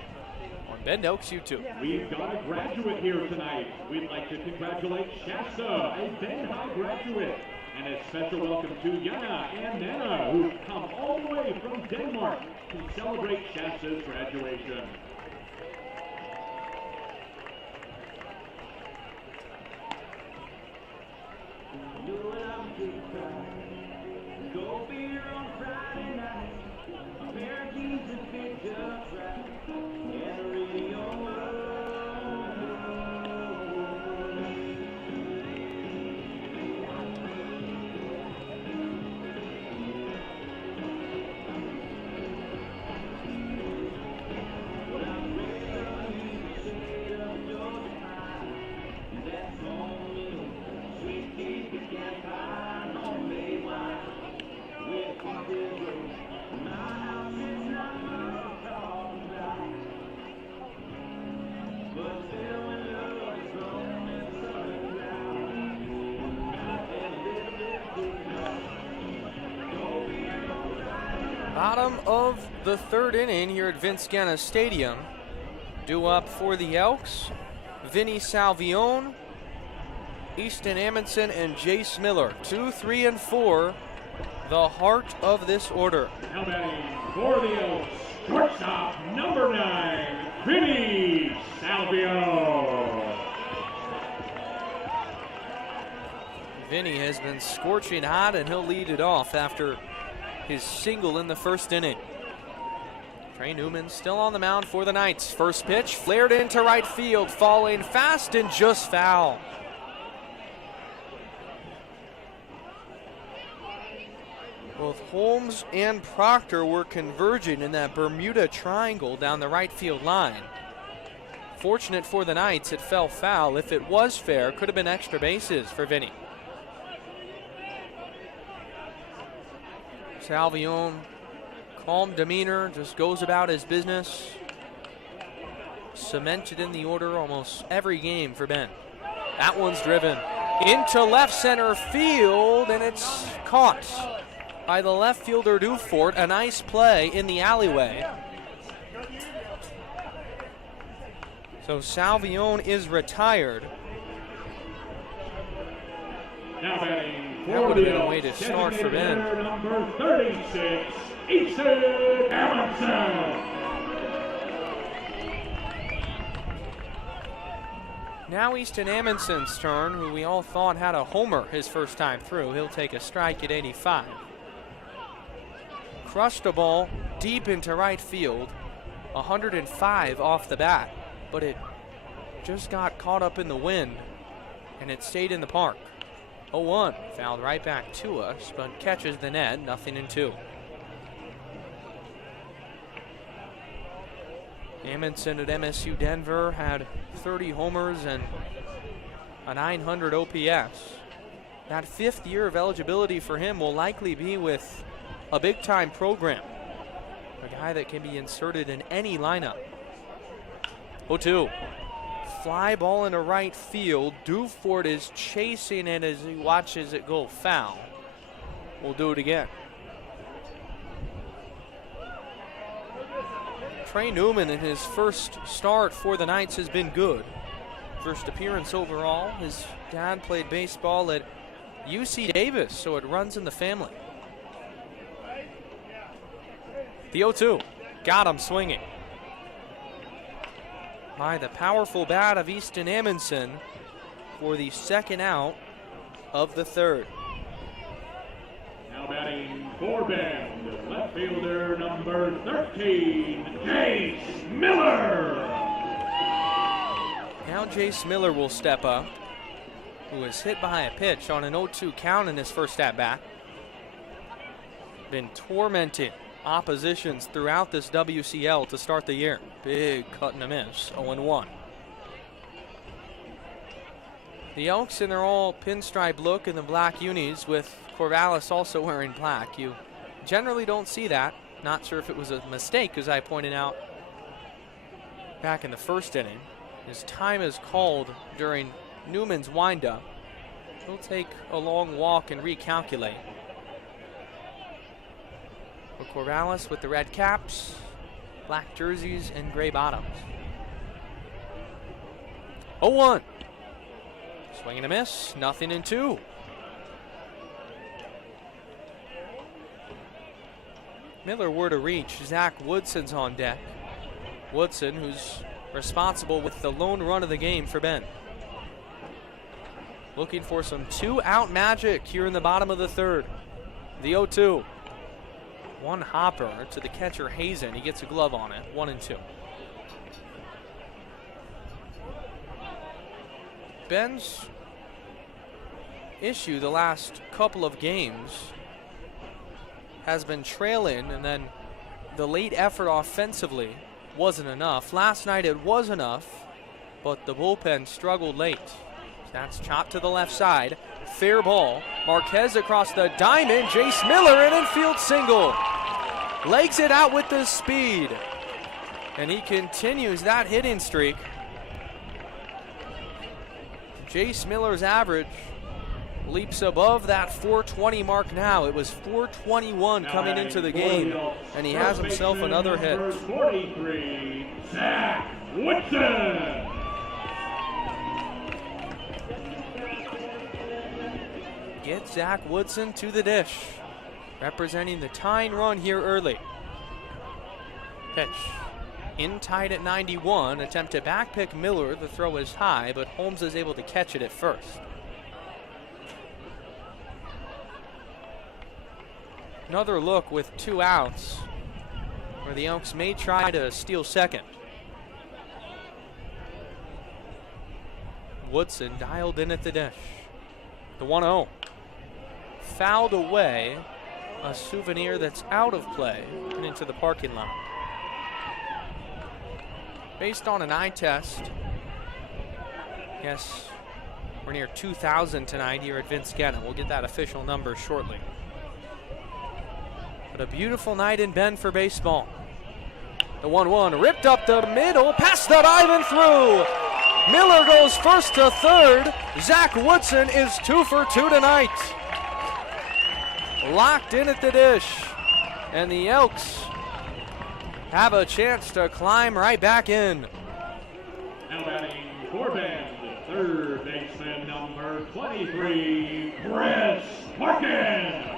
on Bend Elks YouTube. We've got a graduate here tonight. We'd like to congratulate Shasta, a Bend High graduate, and a special welcome to Yana and Nana, who've come all the way from Denmark to celebrate Shasta's graduation. Bottom of the third inning here at Vince Ganna Stadium. Due up for the Elks, Vinny Salvione, Easton Amundsen, and Jace Miller. 2, 3, and 4, the heart of this order. Now batting for the Elks, shortstop number 9, Vinny Salvione. Vinny has been scorching hot, and he'll lead it off after his single in the first inning. Trey Newman still on the mound for the Knights. First pitch flared into right field, falling fast and just foul. Both Holmes and Proctor were converging in that Bermuda Triangle down the right field line. Fortunate for the Knights, it fell foul. If it was fair, could have been extra bases for Vinny. Salvione, calm demeanor, just goes about his business. Cemented in the order almost every game for Ben. That one's driven into left center field, and it's caught by the left fielder Dufort. A nice play in the alleyway. So Salvione is retired. Now batting That would have been a way to start for Ben. Number 36, Easton Amundsen. Now Easton Amundsen's turn, who we all thought had a homer his first time through. He'll take a strike at 85. Crushed a ball deep into right field, 105 off the bat, but it just got caught up in the wind, and it stayed in the park. 0-1, fouled right back to us, but catches the net, 0-2. Amundsen at MSU Denver had 30 homers and a 900 OPS. That 5th year of eligibility for him will likely be with a big-time program. A guy that can be inserted in any lineup. 0-2. Fly ball into right field. Dufort is chasing it as he watches it go foul. We'll do it again. Trey Newman in his first start for the Knights has been good. First appearance overall. His dad played baseball at UC Davis, so it runs in the family. The 0-2. Got him swinging. By the powerful bat of Easton Amundsen for the second out of the third. Now batting for Bend, left fielder number 13, Jace Miller. Now Jace Miller will step up, who was hit by a pitch on an 0-2 count in his first at-bat. Been tormenting oppositions throughout this WCL to start the year. Big cut and a miss, 0-1. The Elks in their all pinstripe look in the black unis, with Corvallis also wearing black. You generally don't see that. Not sure if it was a mistake, as I pointed out back in the first inning. His time is called during Newman's windup. He'll take a long walk and recalculate. For Corvallis with the red caps, black jerseys, and gray bottoms. 0-1. Swing and a miss, nothing in 2. Miller were to reach. Zach Woodson's on deck. Woodson, who's responsible with the lone run of the game for Bend. Looking for some 2-out magic here in the bottom of the 3rd. The 0-2. One hopper to the catcher Hazen. He gets a glove on it. 1-2. Bend's issue the last couple of games has been trailing, and then the late effort offensively wasn't enough. Last night it was enough, but the bullpen struggled late. That's chopped to the left side. Fair ball. Marquez across the diamond. Jace Miller, an infield single. Legs it out with the speed. And he continues that hitting streak. Jace Miller's average leaps above that 420 mark now. It was 421 coming into the game, and he has himself another hit. 43, Zach Woodson. Get Zach Woodson to the dish, representing the tying run here early. Pitch in tight at 91. Attempt to backpick Miller. The throw is high, but Holmes is able to catch it at first. Another look with 2 outs, where the Elks may try to steal second. Woodson dialed in at the dish. The 1-0. Fouled away, a souvenir that's out of play and into the parking lot. Based on an eye test, yes, we're near 2,000 tonight here at Vince Gannon. We'll get that official number shortly. But a beautiful night in Bend for baseball. The 1-1 ripped up the middle, past the dive and through. Miller goes first to third. Zach Woodson is 2 for 2 tonight. Locked in at the dish. And the Elks have a chance to climb right back in. Now batting for Bend, third baseman number 23, Chris Parkin.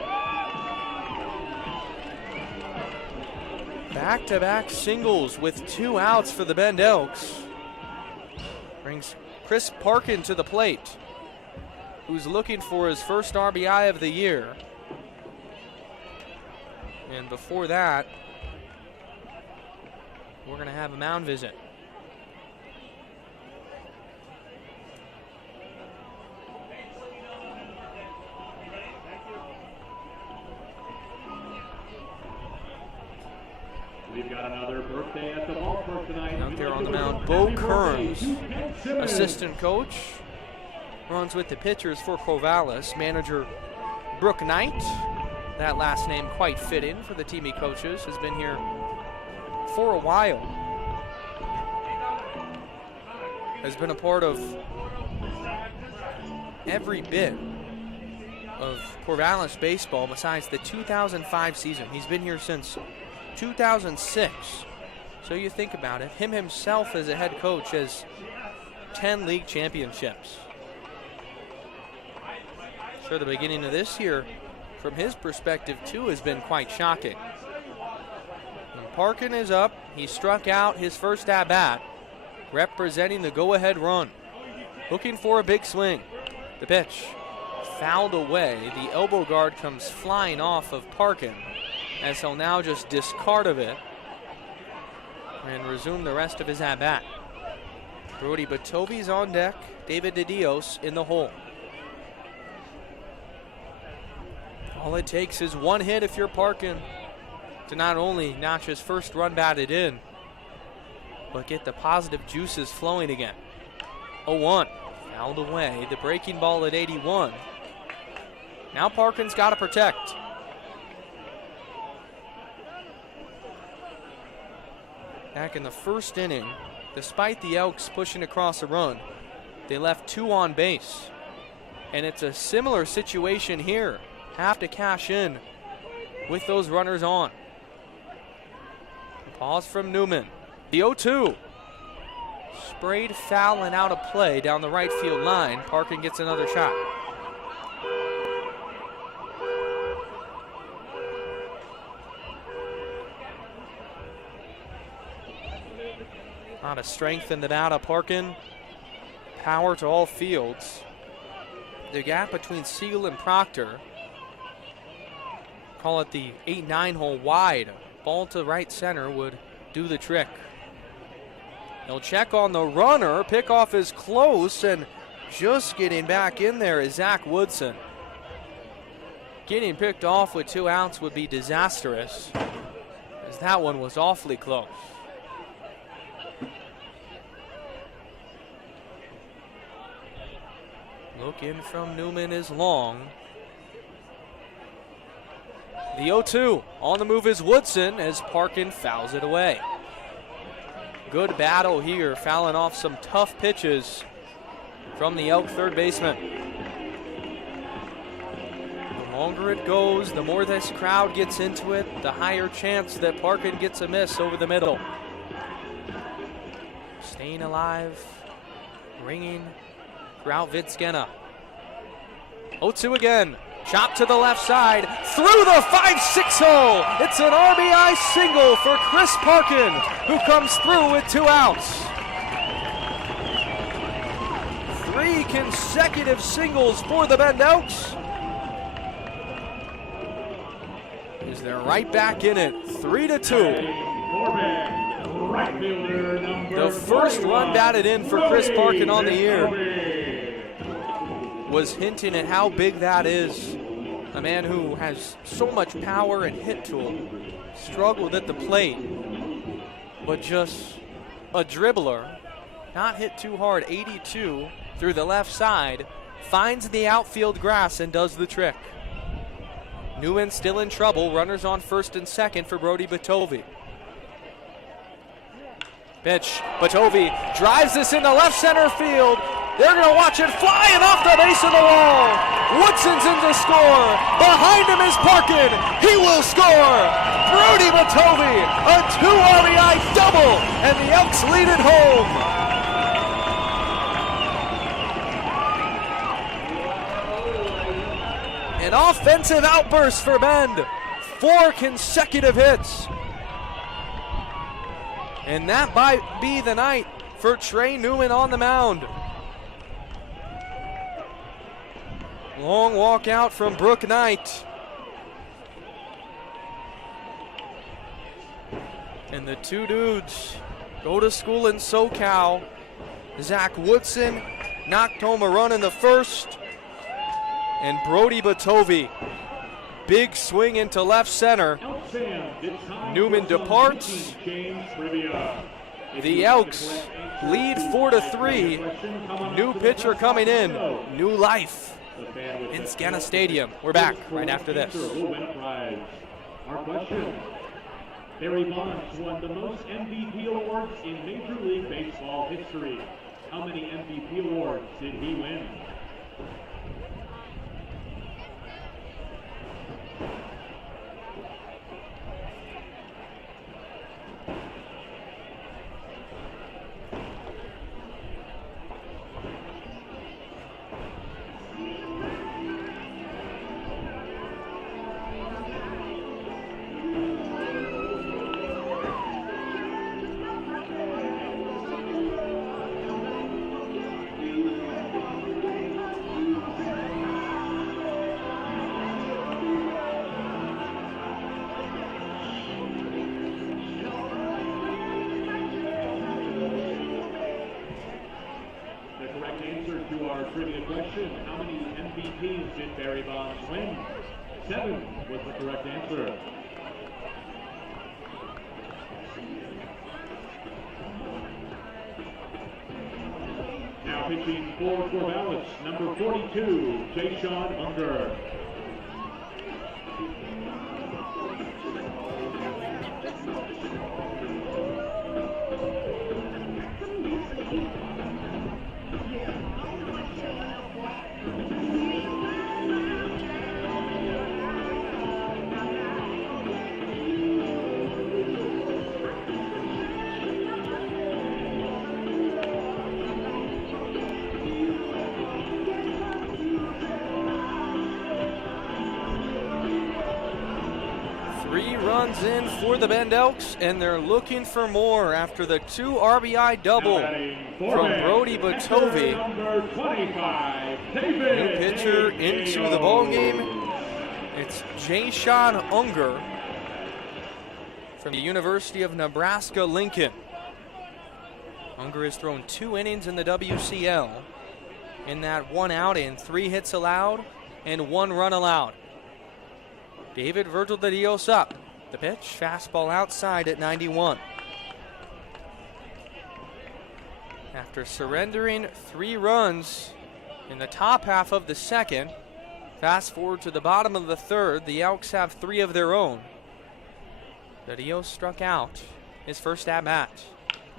Back-to-back singles with 2 outs for the Bend Elks. Brings Chris Parkin to the plate, who's looking for his first RBI of the year. And before that, we're going to have a mound visit. We've got another birthday at the ballpark tonight. Out there on the mound, Bo Kearns, assistant coach, runs with the pitchers for Corvallis. Manager Brooke Knight, that last name quite fitting for the team he coaches, has been here for a while. Has been a part of every bit of Corvallis baseball besides the 2005 season. He's been here since 2006. So you think about it, him himself as a head coach has 10 league championships. Sure, the beginning of this year, from his perspective too, has been quite shocking. And Parkin is up. He struck out his first at-bat, representing the go-ahead run. Looking for a big swing. The pitch fouled away. The elbow guard comes flying off of Parkin, as he'll now just discard of it and resume the rest of his at-bat. Brody Batovi's on deck. David DeDios in the hole. All it takes is one hit if you're Parkin to not only notch his first run batted in, but get the positive juices flowing again. 0-1. Fouled away. The breaking ball at 81. Now Parkin's got to protect. Back in the first inning, despite the Elks pushing across a run, they left 2 on base. And it's a similar situation here. Have to cash in with those runners on. Pause from Newman. The 0-2. Sprayed foul and out of play down the right field line. Parkin gets another shot. A lot of strength in the bat of Parkin. Power to all fields. The gap between Siegel and Proctor, call it the 8-9 hole wide. Ball to right center would do the trick. They'll check on the runner. Pickoff is close, and just getting back in there is Zach Woodson. Getting picked off with 2 outs would be disastrous, as that one was awfully close. Look in from Newman is long. The 0-2. On the move is Woodson as Parkin fouls it away. Good battle here, fouling off some tough pitches from the Elk third baseman. The longer it goes, the more this crowd gets into it, the higher chance that Parkin gets a miss over the middle. Staying alive, ringing throughout Vidskenna. 0-2 again. Chop to the left side, through the 5-6 hole. It's an RBI single for Chris Parkin, who comes through with 2 outs. 3 consecutive singles for the Bend Elks. As they're right back in it, 3-2. The first run batted in for Chris Parkin on the year was hinting at how big that is. A man who has so much power and hit tool, struggled at the plate, but just a dribbler, not hit too hard. 82 through the left side, finds the outfield grass and does the trick. Newman still in trouble, runners on first and second for Brody Batovi. Pitch, Batovi drives this into left center field. They're going to watch it flying off the base of the wall. Woodson's in to score. Behind him is Parkin. He will score. Brody Batovi, a 2 RBI double, and the Elks lead it home. An offensive outburst for Bend. 4 consecutive hits. And that might be the night for Trey Newman on the mound. Long walk out from Brooke Knight. And the 2 dudes go to school in SoCal. Zach Woodson knocked home a run in the first. And Brody Batovi, big swing into left center. Newman departs. The Elks lead 4-3. New pitcher coming in. New life in Scana Stadium. We're back right after this. Our question: Barry Bonds won the most MVP awards in Major League Baseball history. How many MVP awards did he win? Trivia question: how many MVPs did Barry Bonds win? 7 was the correct answer. Now Now pitching for Corvallis, number 42, Jay-Sean Unger. Runs in for the Bend Elks, and they're looking for more after the 2 RBI double from Brody Batovi. New pitcher into the ballgame. It's Jay-Sean Unger from the University of Nebraska-Lincoln. Unger has thrown 2 innings in the WCL. In that 1 out and 3 hits allowed and 1 run allowed. David Virgil de Dios up. The pitch, fastball outside at 91. After surrendering 3 runs in the top half of the second, fast forward to the bottom of the third, the Elks have 3 of their own. De Dios struck out his first at-bat.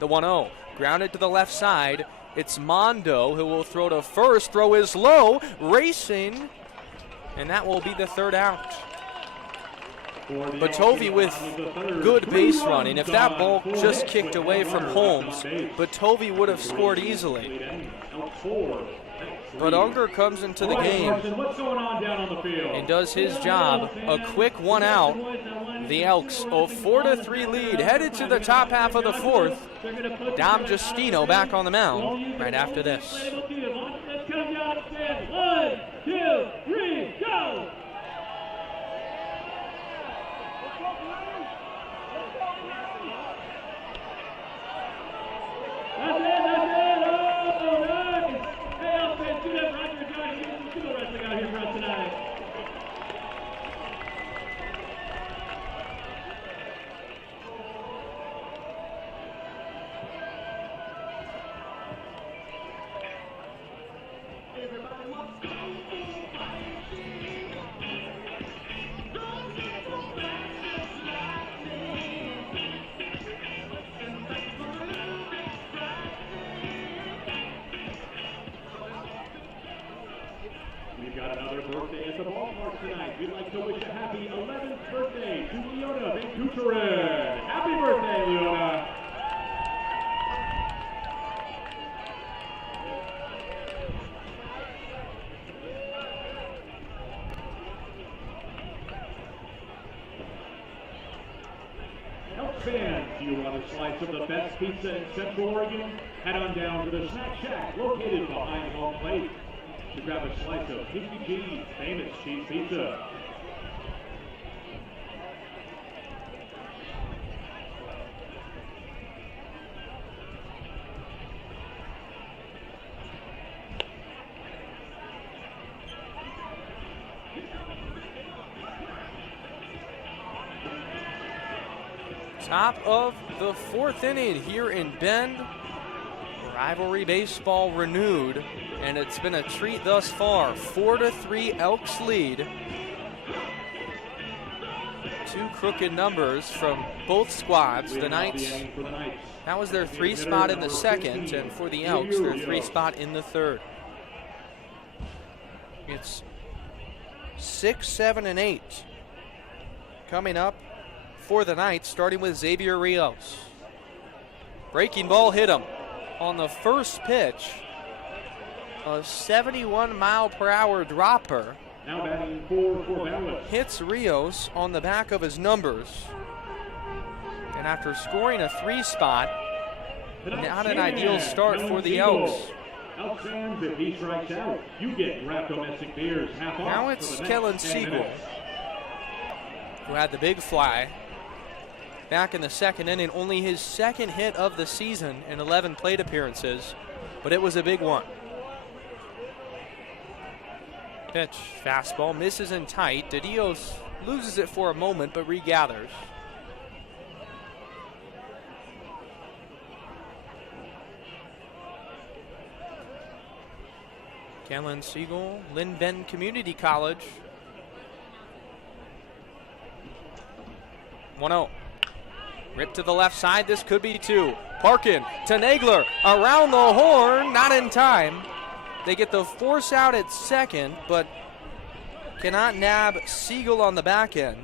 The 1-0, grounded to the left side. It's Mondo who will throw to first. Throw is low, racing, and that will be the 3rd out. Batovi with good base running. If that ball just kicked away from Holmes, Batovi would have scored easily. But Unger comes into the game and does his job. A quick 1 out. The Elks a 4-3 lead, headed to the top half of the 4th. Dom Justino back on the mound right after this. 1, 2, 3, go! That's it! Oh, nice! Hey, Elks fans, do that Roger Josh. Do the wrestling out here for us tonight. Birthday at the ballpark tonight. We'd like to wish a happy 11th birthday to Leona Van Guteren. Happy birthday, Leona. Elks fans, do you want a slice of the best pizza in Central Oregon? Head on down to the Snack Shack located behind home plate to grab a slice of Pinky G's famous cheese pizza. Top of the 4th inning here in Bend. Rivalry baseball renewed, and it's been a treat thus far. 4-3 Elks lead. 2 crooked numbers from both squads. The Knights, that was their 3 spot in the second, and for the Elks, their 3 spot in the third. It's 6, 7, and 8 coming up for the Knights, starting with Xavier Rios. Breaking ball hit him on the first pitch. A 71-mile-per-hour dropper. Now batting for Corvallis. Hits Rios on the back of his numbers. And after scoring a 3 spot, not an ideal start for the Elks. Elks fans, if he strikes out, you get draft domestic beers half off. Now it's Kellen Siegel, who had the big fly back in the second inning. Only his 2nd hit of the season in 11 plate appearances, but it was a big one. Pitch, fastball, misses in tight. De Dios loses it for a moment, but regathers. Kellen Siegel, Lynn Bend Community College. 1-0. Rip to the left side, this could be 2. Parkin to Nagler, around the horn, not in time. They get the force out at second, but cannot nab Siegel on the back end.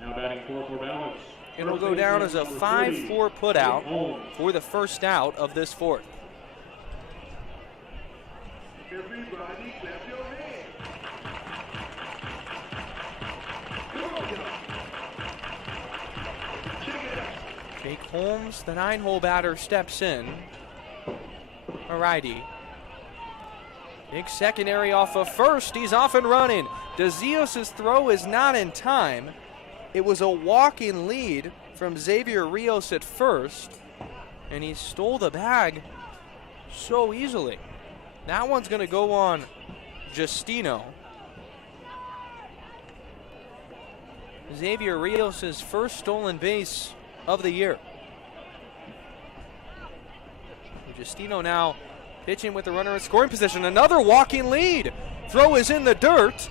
Now batting for Corvallis. It'll go down as a 5-4 putout for the first out of this fourth. Everybody clap your hands. Jake Holmes, the 9-hole batter, steps in. A righty. Big secondary off of first. He's off and running. DeZios' throw is not in time. It was a walking lead from Xavier Rios at first, and he stole the bag so easily. That one's going to go on Justino. Xavier Rios' first stolen base of the year. Justino now pitching with the runner in scoring position. Another walking lead. Throw is in the dirt,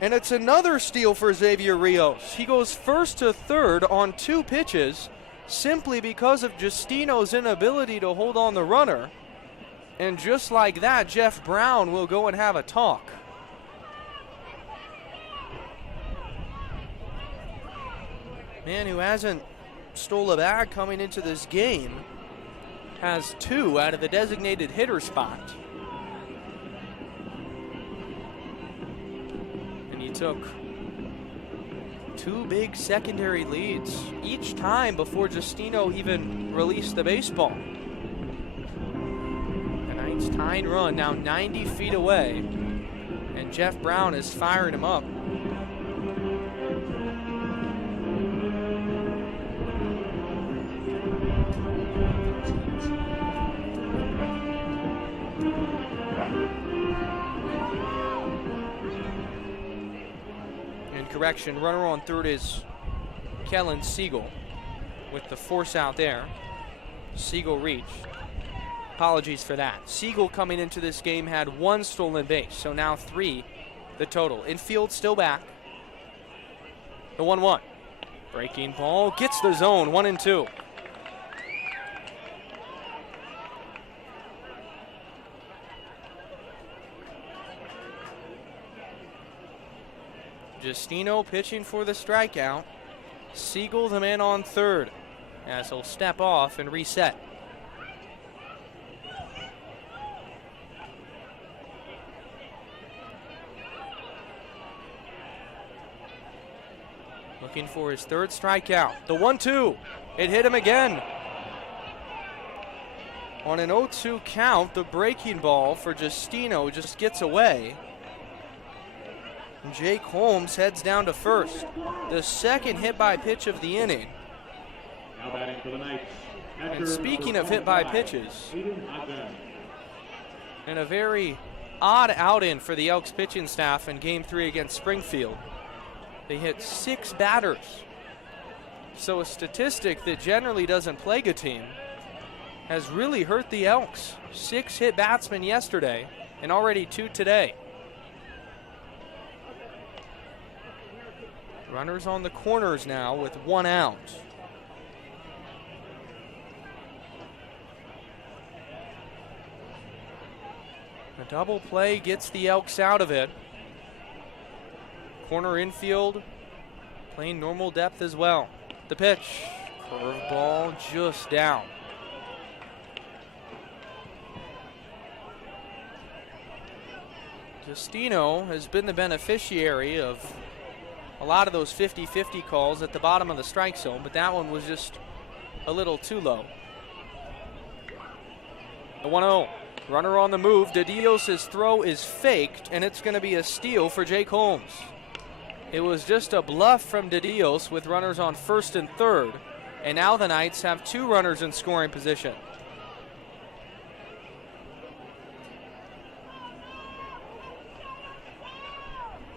and it's another steal for Xavier Rios. He goes first to third on 2 pitches simply because of Justino's inability to hold on the runner. And just like that, Jeff Brown will go and have a talk. Man who hasn't stole a bag coming into this game has 2 out of the designated hitter spot. And he took 2 big secondary leads each time before Justino even released the baseball. The Knights tying run now 90 feet away, and Jeff Brown is firing him up. Correction, runner on third is Kellen Siegel with the force out there. Siegel reached. Apologies for that. Siegel coming into this game had 1 stolen base, so now 3 the total. Infield still back. The 1-1. Breaking ball gets the zone, 1-2. Justino pitching for the strikeout. Siegel the man on third as he'll step off and reset. Looking for his 3rd strikeout. The 1-2. It hit him again. On an 0-2 count, the breaking ball for Justino just gets away. Jake Holmes heads down to first. The 2nd hit by pitch of the inning. Now batting for the Knights. And speaking of hit by pitches, and a very odd outing for the Elks pitching staff in Game 3 against Springfield. They hit 6 batters. So a statistic that generally doesn't plague a team has really hurt the Elks. 6 hit batsmen yesterday and already 2 today. Runners on the corners now with 1 out. A double play gets the Elks out of it. Corner infield playing normal depth as well. The pitch, curveball just down. Justino has been the beneficiary of a lot of those 50-50 calls at the bottom of the strike zone, but that one was just a little too low. The 1-0. Runner on the move. DeDios' throw is faked, and it's going to be a steal for Jake Holmes. It was just a bluff from DeDios with runners on first and third, and now the Knights have 2 runners in scoring position.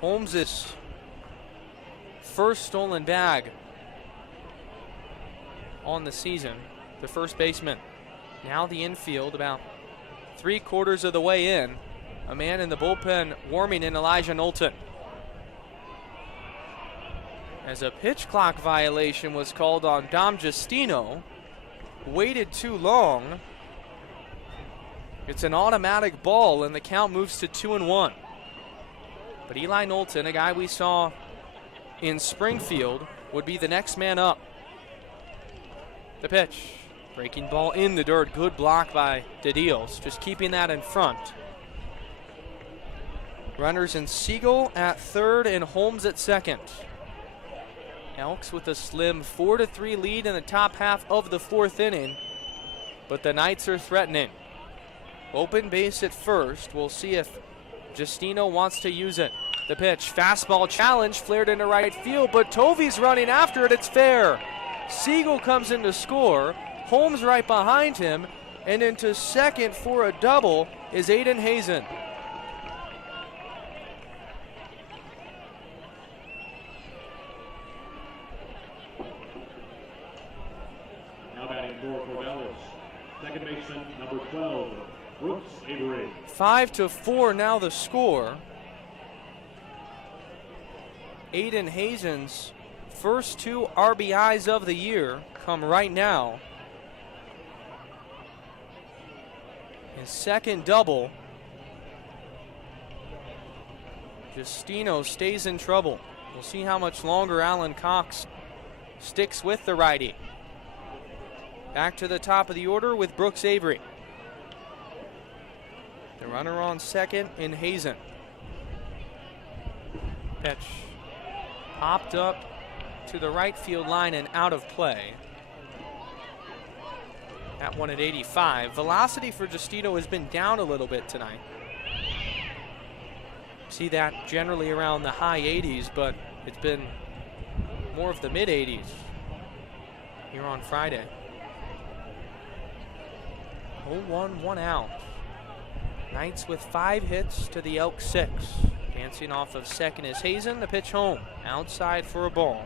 Holmes' first stolen bag on the season, the first baseman. Now the infield about 3/4 of the way in. a man in the bullpen warming in Elijah Knowlton. As a pitch clock violation was called on Dom Justino. Waited too long. It's an automatic ball, and the count moves to 2-1. But Eli Knowlton, a guy we saw in Springfield, would be the next man up. The pitch. Breaking ball in the dirt. Good block by DeDios. Just keeping that in front. Runners in Siegel at third and Holmes at second. Elks with a slim 4-3 lead in the top half of the fourth inning. But the Knights are threatening. Open base at first. We'll see if Justino wants to use it. The pitch, fastball challenge, flared into right field, but Tovey's running after it. It's fair. Siegel comes in to score. Holmes right behind him, and into second for a double is Aiden Hazen. Now batting for Corvallis, second baseman number 12, Brooks Avery. 5-4 now the score. Aiden Hazen's first 2 RBIs of the year come right now. His second double. Justino stays in trouble. We'll see how much longer Alan Cox sticks with the righty. Back to the top of the order with Brooks Avery. The runner on second in Hazen. Pitch. Popped up to the right field line and out of play. That one at 85. Velocity for Justino has been down a little bit tonight. See that generally around the high 80s, but it's been more of the mid 80s here on Friday. 0-1, 1 out. Knights with 5 hits to the Elks 6. Dancing off of second is Hazen. The pitch home. Outside for a ball.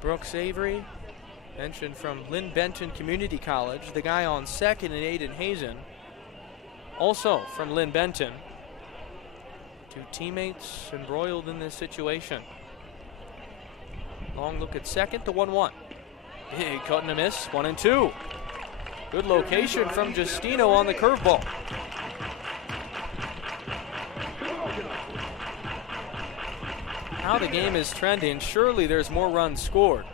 Brooks Avery, mentioned from Lynn Benton Community College. The guy on second in Aiden Hazen, also from Lynn Benton. 2 teammates embroiled in this situation. Long look at second, to 1-1. Big cut and a miss, 1-2. Good location from Justino on the curveball. How the game is trending, surely there's more runs scored.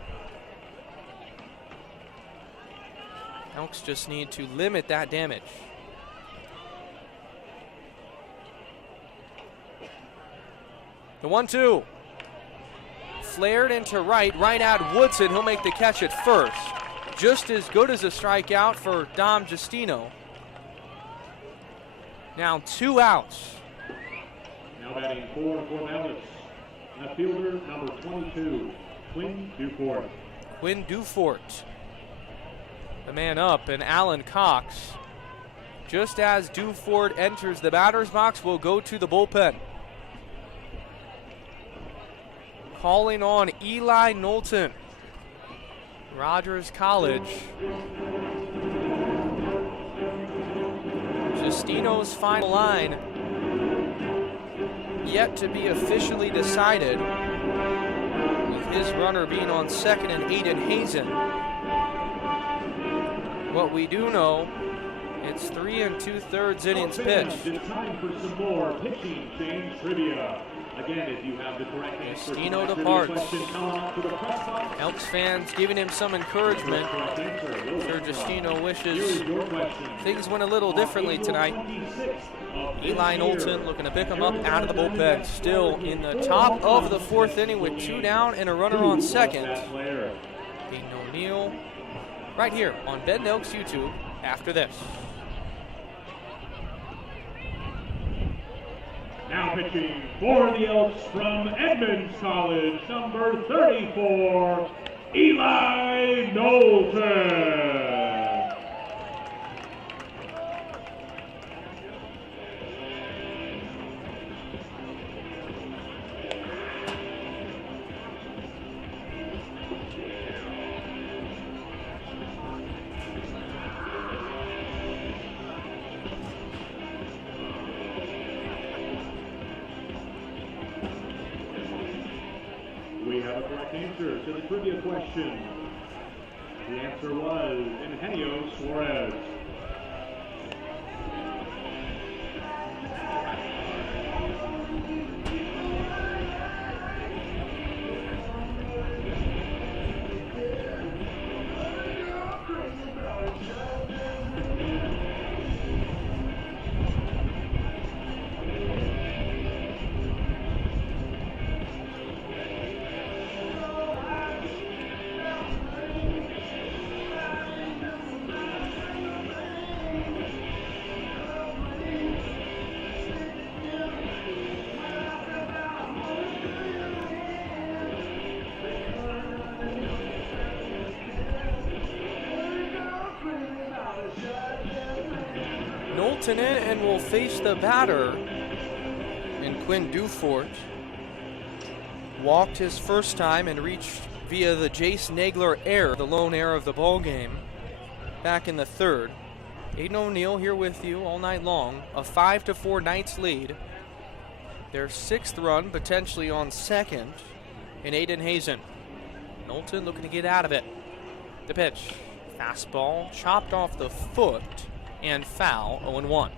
Elks just need to limit that damage. The 1-2. Flared into right at Woodson. He'll make the catch at first. Just as good as a strikeout for Dom Justino. Now 2 outs. Now batting for Corvallis, left fielder number 22, Quinn Dufort. Quinn Dufort, the man up, and Alan Cox, just as Dufort enters the batter's box, will go to the bullpen. Calling on Eli Knowlton, Rogers College. Justino's final line yet to be officially decided, with his runner being on second and Aiden Hazen. What we do know, it's 3 2/3 innings pitched. It's time for some more pitching change trivia. Again, if you have the correct answer, Justino departs. Elks fans giving him some encouragement. I'm sure Justino wishes things went a little differently tonight. Eli Knowlton looking to pick him up out of the bullpen. Still in the top of the fourth inning with 2 down and a runner on second. Dean O'Neill right here on Bend Elks YouTube after this. Now pitching for the Elks from Edmonds College, number 34, Eli Knowlton. answer to the trivia question. The answer was Eugenio Suarez. Knowlton in and will face the batter in Quinn Dufort. Walked his first time and reached via the Jace Nagler error, the lone error of the ball game, back in the third. Aiden O'Neill here with you all night long. A 5-4 Knights lead. Their sixth run potentially on second in Aiden Hazen. Knowlton looking to get out of it. The pitch. Fastball chopped off the foot and foul, 0-1.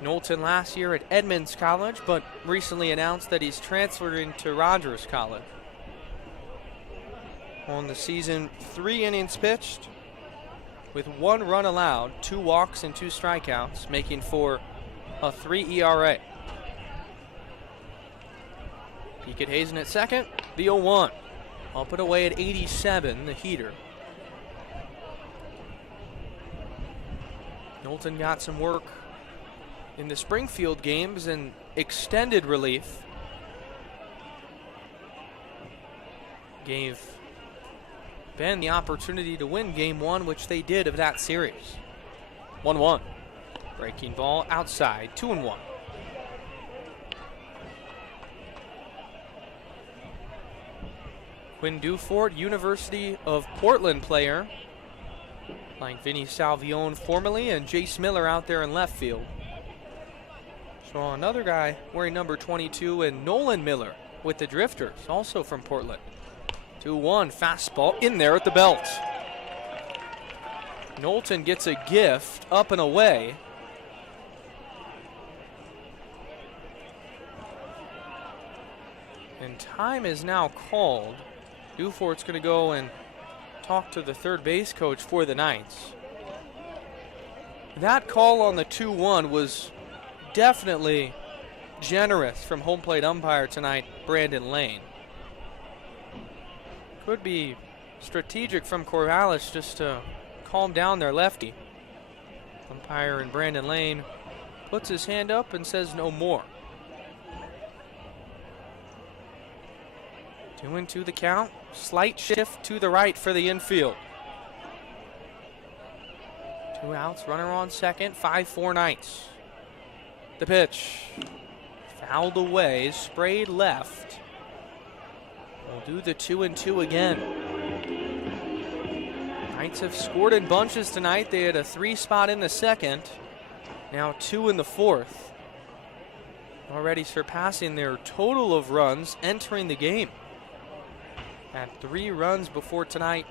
Knowlton last year at Edmonds College, but recently announced that he's transferring to Rogers College. On the season, 3 innings pitched with 1 run allowed, 2 walks and 2 strikeouts, making for a 3 ERA. Peak at Hazen at second, the 0-1. Up and away at 87, the heater. Knowlton got some work in the Springfield games and extended relief. Gave Ben the opportunity to win game 1, which they did of that series. 1-1. Breaking ball outside, 2-1. Quinn Dufort, University of Portland player, like Vinny Salvione formerly, and Jace Miller out there in left field. So another guy wearing number 22, and Nolan Miller with the Drifters, also from Portland. 2-1, fastball in there at the belt. Knowlton gets a gift up and away. And time is now called. Dufort's going to go and talk to the third base coach for the Knights. That call on the 2-1 was definitely generous from home plate umpire tonight, Brandon Lane. Could be strategic from Corvallis just to calm down their lefty. Umpire and Brandon Lane puts his hand up and says no more. 2-2 the count. Slight shift to the right for the infield. 2 outs, runner on second, 5-4 Knights. The pitch. Fouled away, sprayed left. We'll do the 2-2 again. Knights have scored in bunches tonight. They had a 3 spot in the second. Now 2 in the fourth. Already surpassing their total of runs entering the game. Had 3 runs before tonight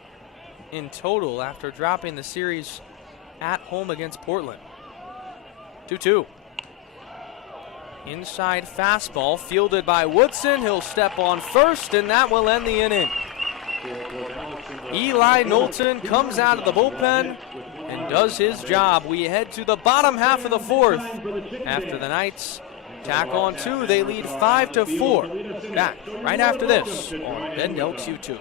in total after dropping the series at home against Portland. 2-2. Inside fastball fielded by Woodson. He'll step on first, and that will end the inning. Eli Knowlton comes out of the bullpen and does his job. We head to the bottom half of the fourth. After the Knights tack on 2, they lead 5-4. Back right after this on Bend Elks YouTube.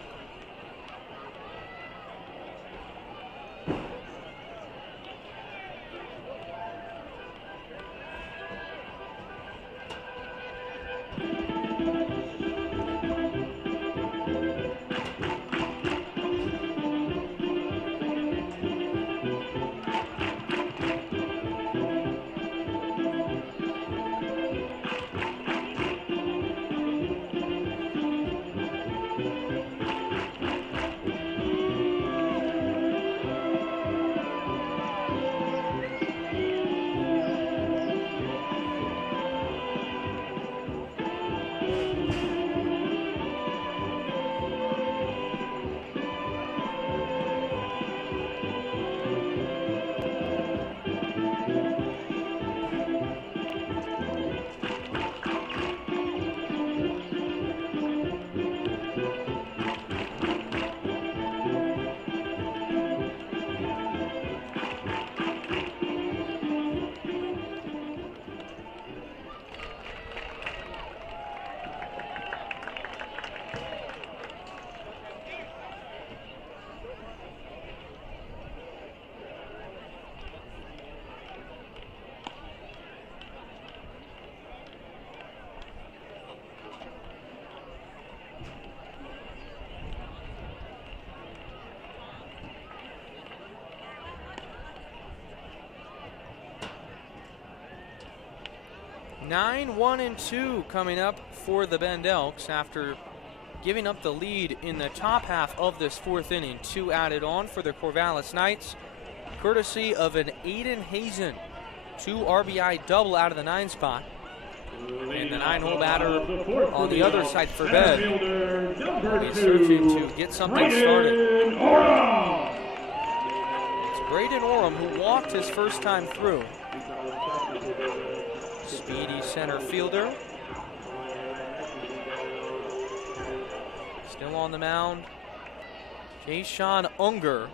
9-1-2 coming up for the Bend Elks after giving up the lead in the top half of this fourth inning. 2 added on for the Corvallis Knights, courtesy of an Aiden Hazen 2 RBI double out of the 9 spot. And the 9-hole batter on the other side for Bend will be searching to get something started. It's Braden Oram who walked his first time through. Speedy center fielder. Still on the mound, Jay-Sean Unger.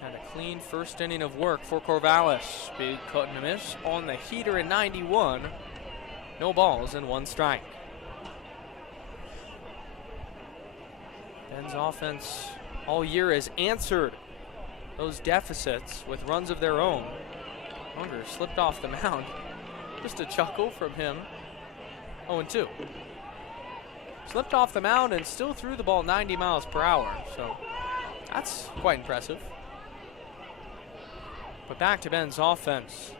Had a clean first inning of work for Corvallis. Big cut and a miss on the heater in 91. No balls and 1 strike. Bend's offense all year has answered those deficits with runs of their own. Unger slipped off the mound. Just a chuckle from him. 0-2. Slipped off the mound and still threw the ball 90 miles per hour. So that's quite impressive. But back to Bend's offense.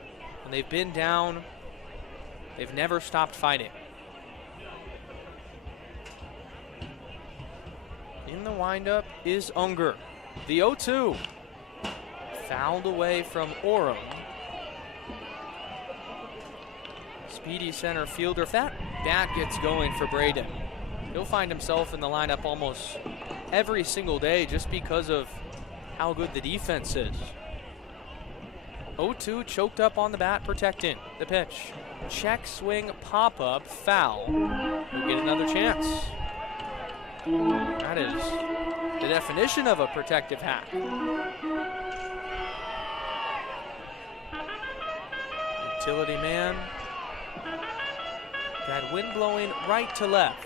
When they've been down, they've never stopped fighting. In the windup is Unger. The 0-2. Fouled away from Oram. Speedy center fielder. If that bat gets going for Braden, he'll find himself in the lineup almost every single day just because of how good the defense is. 0-2, choked up on the bat, protecting the pitch. Check swing, pop up, foul. We'll get another chance. That is the definition of a protective hack. Utility man. That wind blowing right to left.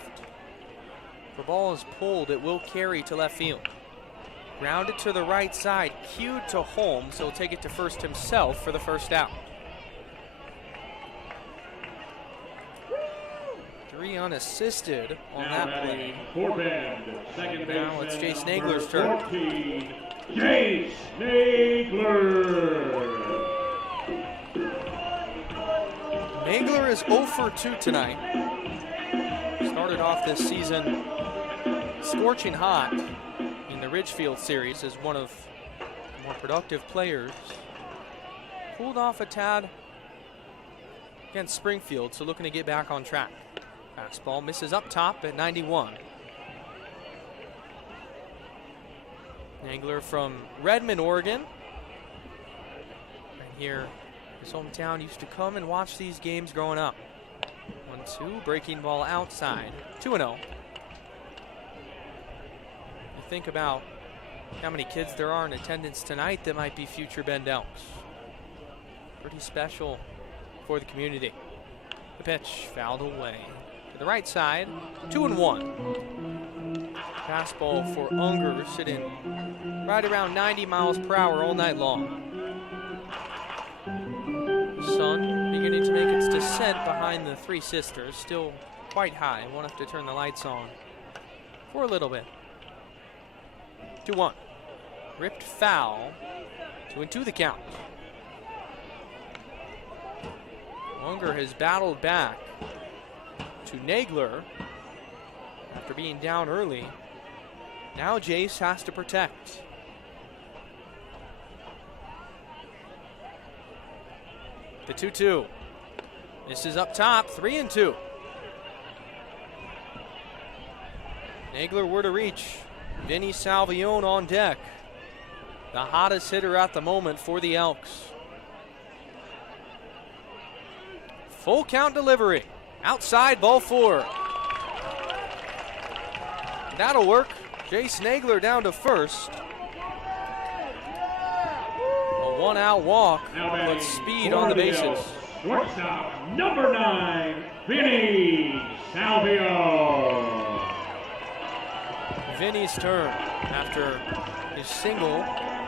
If the ball is pulled, it will carry to left field. Grounded to the right side, cued to Holmes. He'll take it to first himself for the first out. 3 unassisted on that play. Now it's Jace Nagler's turn. 14, Jace Nagler. Nagler is 0 for 2 tonight. Started off this season scorching hot in the Ridgefield series as one of the more productive players. Cooled off a tad against Springfield, so looking to get back on track. Fastball misses up top at 91. Nagler from Redmond, Oregon. And here, his hometown, used to come and watch these games growing up. 1-2, breaking ball outside. 2-0. You think about how many kids there are in attendance tonight that might be future Bend Elks. Pretty special for the community. The pitch fouled away to the right side. 2-1. Fastball for Unger, sitting right around 90 miles per hour all night long. Sun beginning to make its descent behind the Three Sisters. Still quite high. Won't have to turn the lights on for a little bit. 2-1. Ripped foul. 2-2 the count. Unger has battled back to Nagler after being down early. Now Jace has to protect. The 2-2. This is up top, 3-2. Nagler were to reach. Vinny Salvione on deck. The hottest hitter at the moment for the Elks. Full count delivery. Outside, ball 4. That'll work. Jace Nagler down to first. A 1-out walk, but speed on the bases. Shortstop, number 9, Vinny Salvio. Vinny's turn. After his single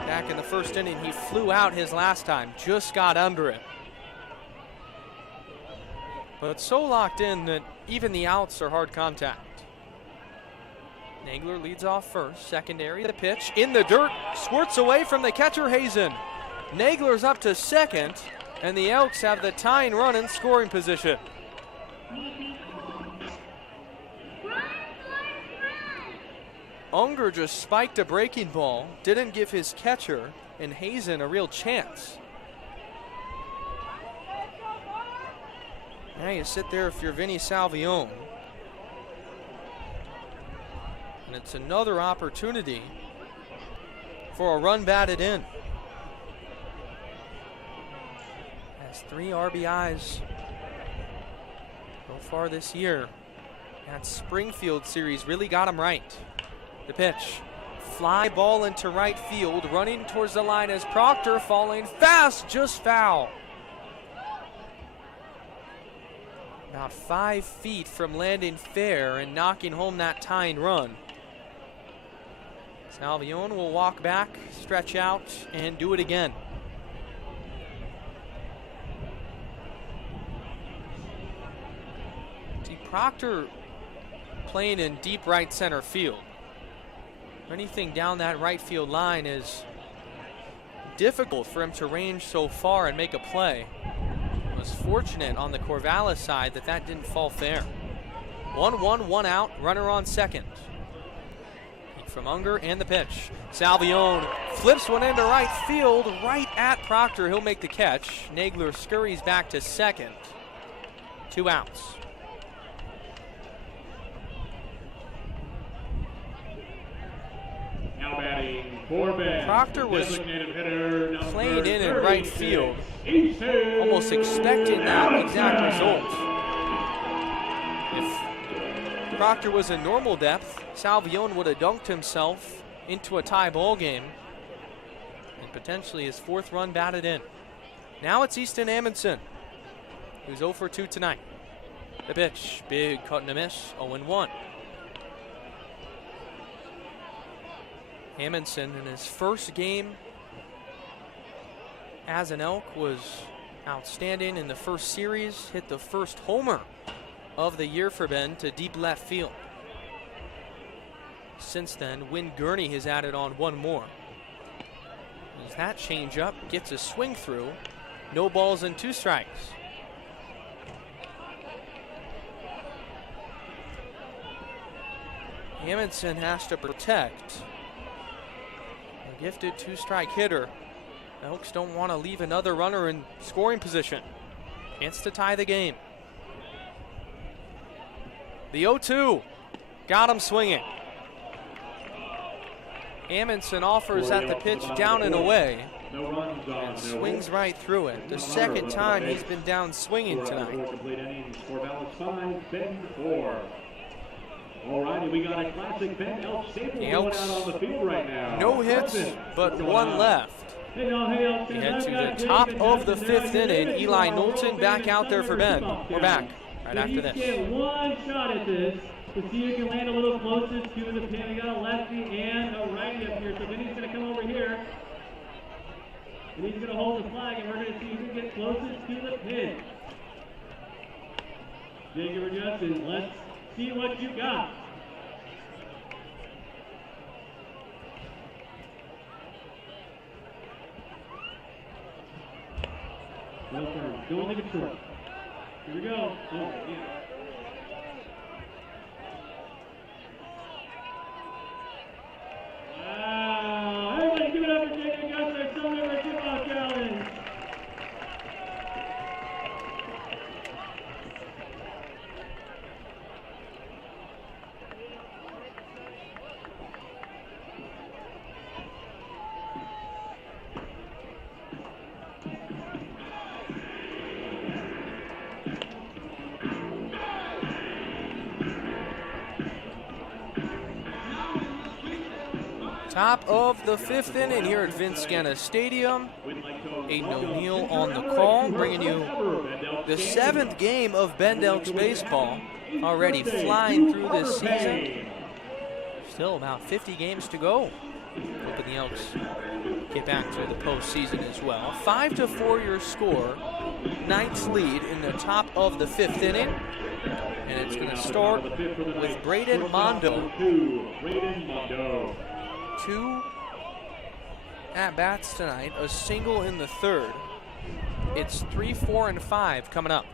back in the first inning, he flew out his last time, just got under it. But so locked in that even the outs are hard contact. Nagler leads off first, secondary, the pitch in the dirt, squirts away from the catcher Hazen. Nagler's up to second, and the Elks have the tying run in scoring position. Unger just spiked a breaking ball, didn't give his catcher and Hazen a real chance. Now you sit there if you're Vinny Salvione. And it's another opportunity for a run batted in. Has 3 RBIs so far this year. That Springfield series really got him right. The pitch. Fly ball into right field. Running towards the line as Proctor falling fast, just foul. About 5 feet from landing fair and knocking home that tying run. Salvione will walk back, stretch out, and do it again. See, Proctor playing in deep right center field. Anything down that right field line is difficult for him to range so far and make a play. Was fortunate on the Corvallis side that didn't fall fair. 1-1, 1 out, runner on second. From Unger and the pitch. Salvione flips one into right field, right at Proctor. He'll make the catch. Nagler scurries back to second. 2 outs. Now batting for Ben. Proctor was playing in right field, almost expecting that exact result. If Proctor was in normal depth, Salvione would have dunked himself into a tie ball game and potentially his 4th run batted in. Now it's Easton Amundsen, who's 0 for 2 tonight. The pitch, big cut and a miss, 0-1. Amundsen in his first game as an Elk was outstanding in the first series, hit the first homer of the year for Ben to deep left field. Since then, Wynn Gurney has added on 1 more. As that changeup gets a swing through, no balls and 2 strikes. Amundsen has to protect. A gifted 2-strike hitter. The Elks don't want to leave another runner in scoring position. Chance to tie the game. The 0-2 got him swinging. Amundsen offers at the pitch down and away and swings right through it. The second time he's been down swinging tonight. Alrighty, we got a classic Ben Elks staple going out on the field right now. No hits, but 1 left. We head to the top of the 5th inning. Eli Knowlton back out there for Ben. We're back right after this. Get one shot at this to see who can land a little closest to the pin. We got a lefty and a righty up here, so Vinny's going to come over here. And he's going to hold the flag, and we're going to see who can get closest to the pin. Jacob or Justin, let's see what you got. Well turned. Don't leave it short. Here we go. Oh, yeah. Wow. Everybody give it up for Jacob Justin, our Silver River Kickoff Challenge. Top of the 5th inning here at Vince Scanna Stadium. Aiden O'Neill on the call, bringing you the 7th game of Bend Elks baseball. Already flying through this season. Still about 50 games to go. Hoping the Elks get back to the postseason as well. 5-4 your score. Knights lead in the top of the 5th inning. And it's going to start with Braden Mondo. 2 at-bats tonight, a single in the 3rd. It's 3, 4, and 5 coming up.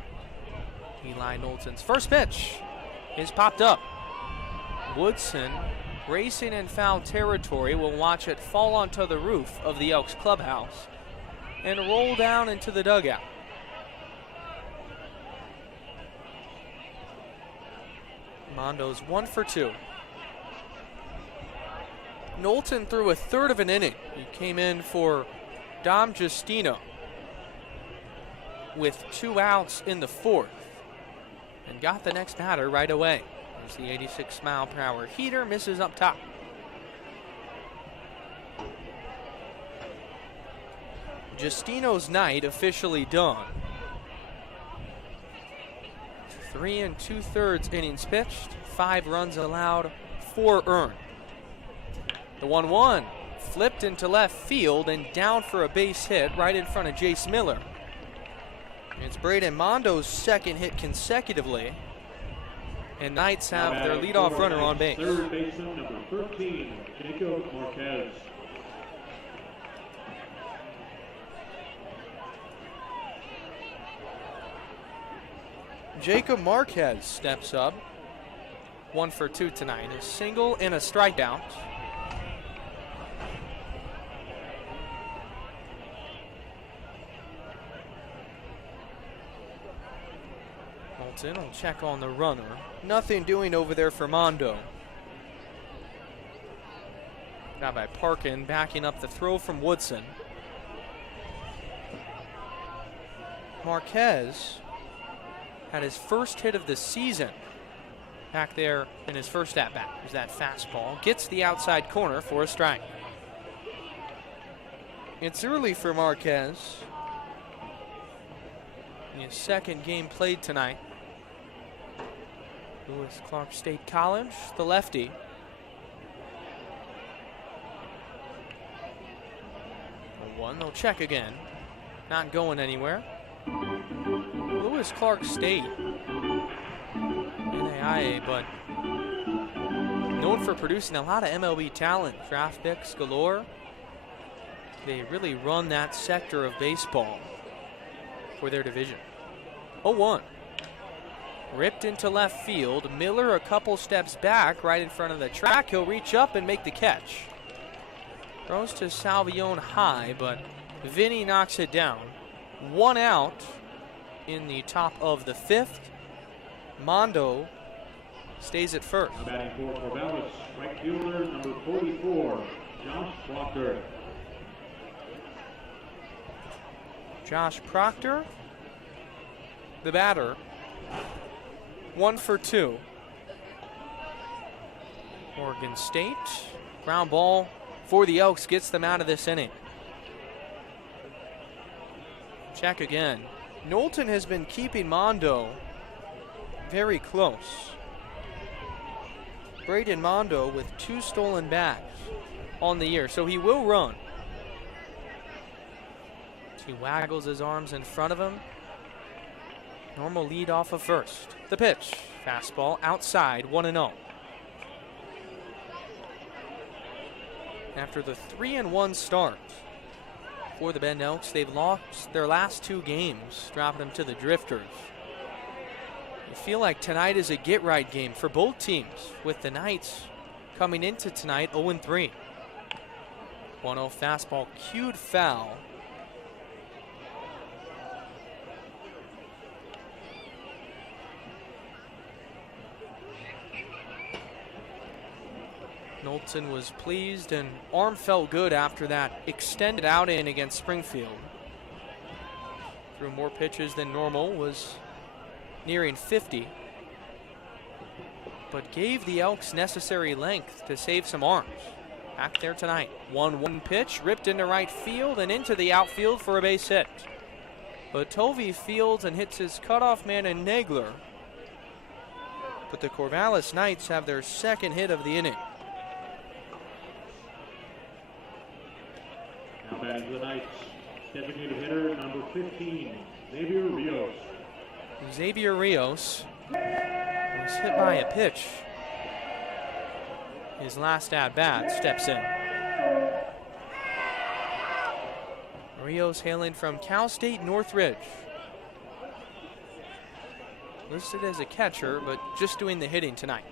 Eli Knowlton's first pitch is popped up. Woodson, racing in foul territory, will watch it fall onto the roof of the Elks clubhouse and roll down into the dugout. Mondo's 1 for 2. Knowlton threw a third of an inning. He came in for Dom Justino with 2 outs in the 4th and got the next batter right away. As the 86-mile-per-hour heater misses up top. Justino's night officially done. 3 2/3 innings pitched, 5 runs allowed, 4 earned. The 1-1 flipped into left field and down for a base hit right in front of Jace Miller. It's Braden Mondo's second hit consecutively, and Knights have their leadoff runner on base. Third baseman, number 13, Jacob Marquez. Jacob Marquez steps up. 1 for 2 tonight. A single and a strikeout. Knowlton will check on the runner. Nothing doing over there for Mondo. Got by Parkin, backing up the throw from Woodson. Marquez had his first hit of the season back there in his first at-bat. There's that fastball. Gets the outside corner for a strike. It's early for Marquez. In his second game played tonight. Lewis Clark State College, the lefty. A 1, they'll check again. Not going anywhere. Lewis Clark State, NAIA, but known for producing a lot of MLB talent, draft picks galore. They really run that sector of baseball for their division. 0-1. Ripped into left field. Miller a couple steps back right in front of the track. He'll reach up and make the catch. Throws to Salvione high, but Vinny knocks it down. 1 out in the top of the 5th. Mondo stays at first. Now batting for Corvallis, right fielder number 44, Josh Proctor. Josh Proctor, the batter. 1 for 2. Oregon State, ground ball for the Elks, gets them out of this inning. Check again. Knowlton has been keeping Mondo very close. Braden Mondo with 2 stolen bags on the year, so he will run. He waggles his arms in front of him. Normal lead off of first. The pitch, fastball outside, 1-0. After the 3-1 start for the Bend Elks, they've lost their last 2 games, dropping them to the Drifters. I feel like tonight is a get-right game for both teams, with the Knights coming into tonight 0-3. 1-0 fastball, cued foul. Knowlton was pleased and arm felt good after that extended outing against Springfield. Threw more pitches than normal, was nearing 50, but gave the Elks necessary length to save some arms. Back there tonight. 1-1 pitch, ripped into right field and into the outfield for a base hit. But Tovey fields and hits his cutoff man in Nagler. But the Corvallis Knights have their second hit of the inning. Now batting for the Knights, designated hitter number 15, Xavier Rios. Xavier Rios was hit by a pitch. His last at bat, steps in. Rios hailing from Cal State Northridge. Listed as a catcher, but just doing the hitting tonight.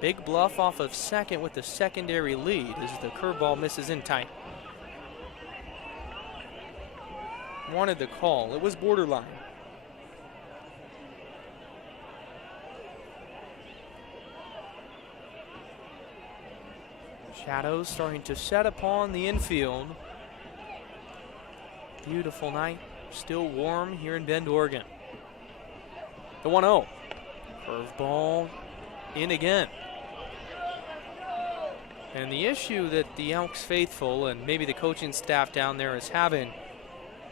Big bluff off of second with the secondary lead as the curveball misses in tight. Wanted the call. It was borderline. Shadows starting to set upon the infield. Beautiful night. Still warm here in Bend, Oregon. The 1-0. Curveball in again. And the issue that the Elks faithful and maybe the coaching staff down there is having,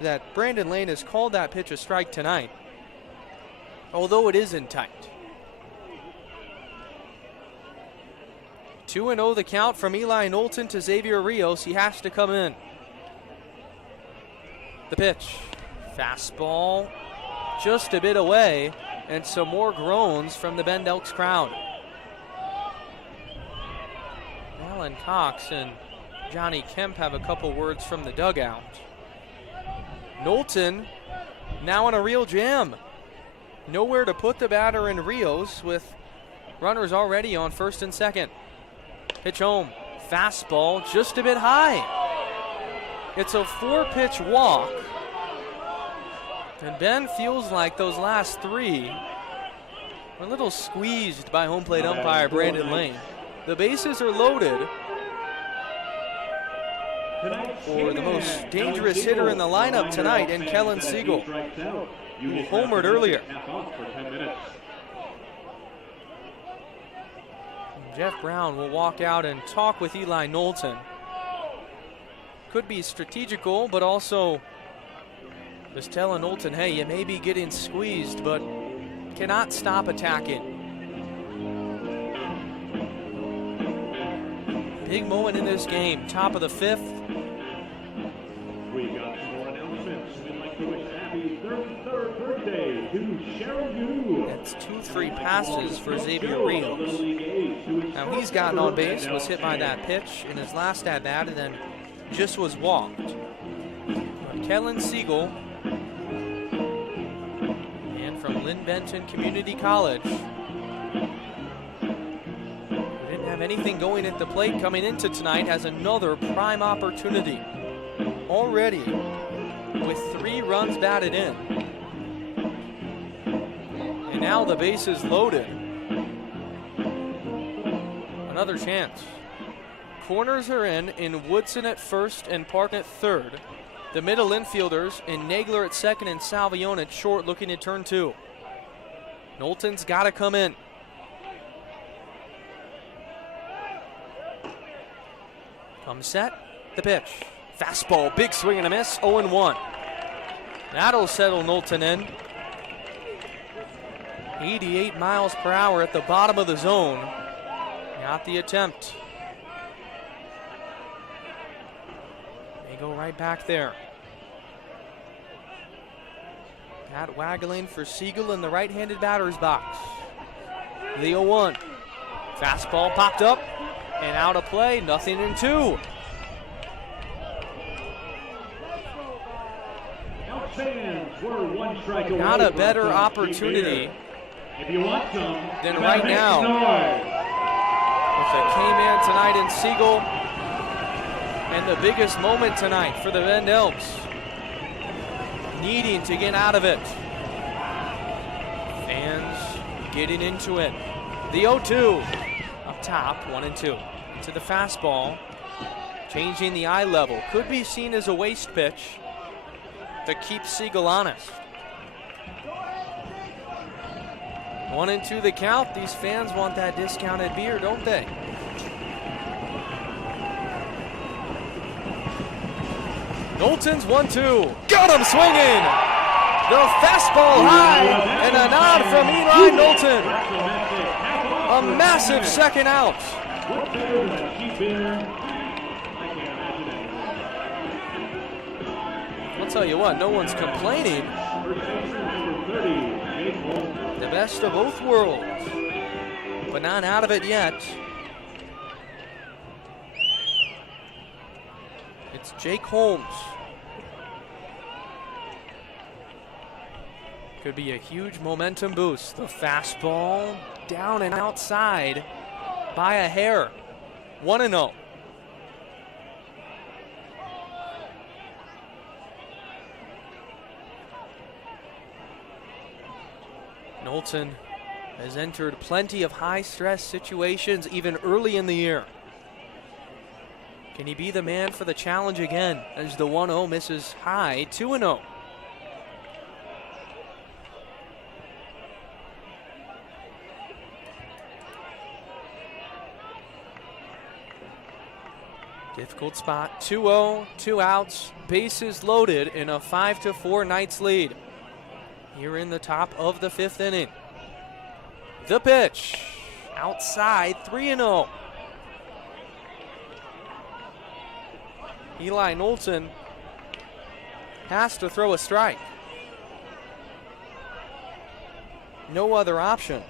that Brandon Lane has called that pitch a strike tonight, although it is in tight. 2-0 the count from Eli Knowlton to Xavier Rios. He has to come in. The pitch. Fastball just a bit away, and some more groans from the Bend Elks crowd. Alan Cox and Johnny Kemp have a couple words from the dugout. Knowlton now in a real jam. Nowhere to put the batter in Rios with runners already on first and second. Pitch home. Fastball just a bit high. It's a 4-pitch walk. And Ben feels like those last three were a little squeezed by home plate umpire Brandon Lane. The bases are loaded for the most dangerous hitter in the lineup tonight, and Kellen Siegel, who homered earlier. Jeff Brown will walk out and talk with Eli Knowlton. Could be strategical, but also just telling Knowlton, hey, you may be getting squeezed, but cannot stop attacking. Big moment in this game, top of the 5th. We got some more announcements. We'd like to wish happy 33rd birthday to Cheryl Yu. That's 2-3 passes for Xavier Rios. Now he's gotten on base, was hit by that pitch in his last at-bat, and then just was walked. But Kellen Siegel, and from Lynn Benton Community College, didn't have anything going at the plate coming into tonight, has another prime opportunity. Already with 3 runs batted in. And now the base is loaded. Another chance. Corners are in Woodson at first and Park at third. The middle infielders in Nagler at second and Salvione at short, looking to turn 2. Knowlton's got to come in. Come set, the pitch. Fastball, big swing and a miss, 0-1. That'll settle Knowlton in. 88 miles per hour at the bottom of the zone. Got the attempt. They go right back there. Pat waggling for Siegel in the right-handed batter's box. The 0-1. Fastball popped up and out of play, nothing in 2. Not a better opportunity than right now. With a K-man tonight in Siegel, and the biggest moment tonight for the Bend Elks, needing to get out of it. Fans getting into it. The 0-2 up top, 1-2. To the fastball, changing the eye level. Could be seen as a waste pitch to keep Siegel honest. 1-2 the count. These fans want that discounted beer, don't they? Knowlton's 1-2. Got him swinging. The fastball high, and a nod from Eli Knowlton. A massive second out. I'll tell you what, no one's complaining. The best of both worlds, but not out of it yet. It's Jake Holmes Could be a huge momentum boost. The fastball down and outside by a hair. 1-0. Knowlton has entered plenty of high-stress situations even early in the year. Can he be the man for the challenge again as the 1-0 misses high? 2-0. Difficult spot. 2-0, 2 outs, bases loaded in a 5-4 Knights lead. Here in the top of the 5th inning. The pitch. Outside, 3-0. Eli Knowlton has to throw a strike. No other option.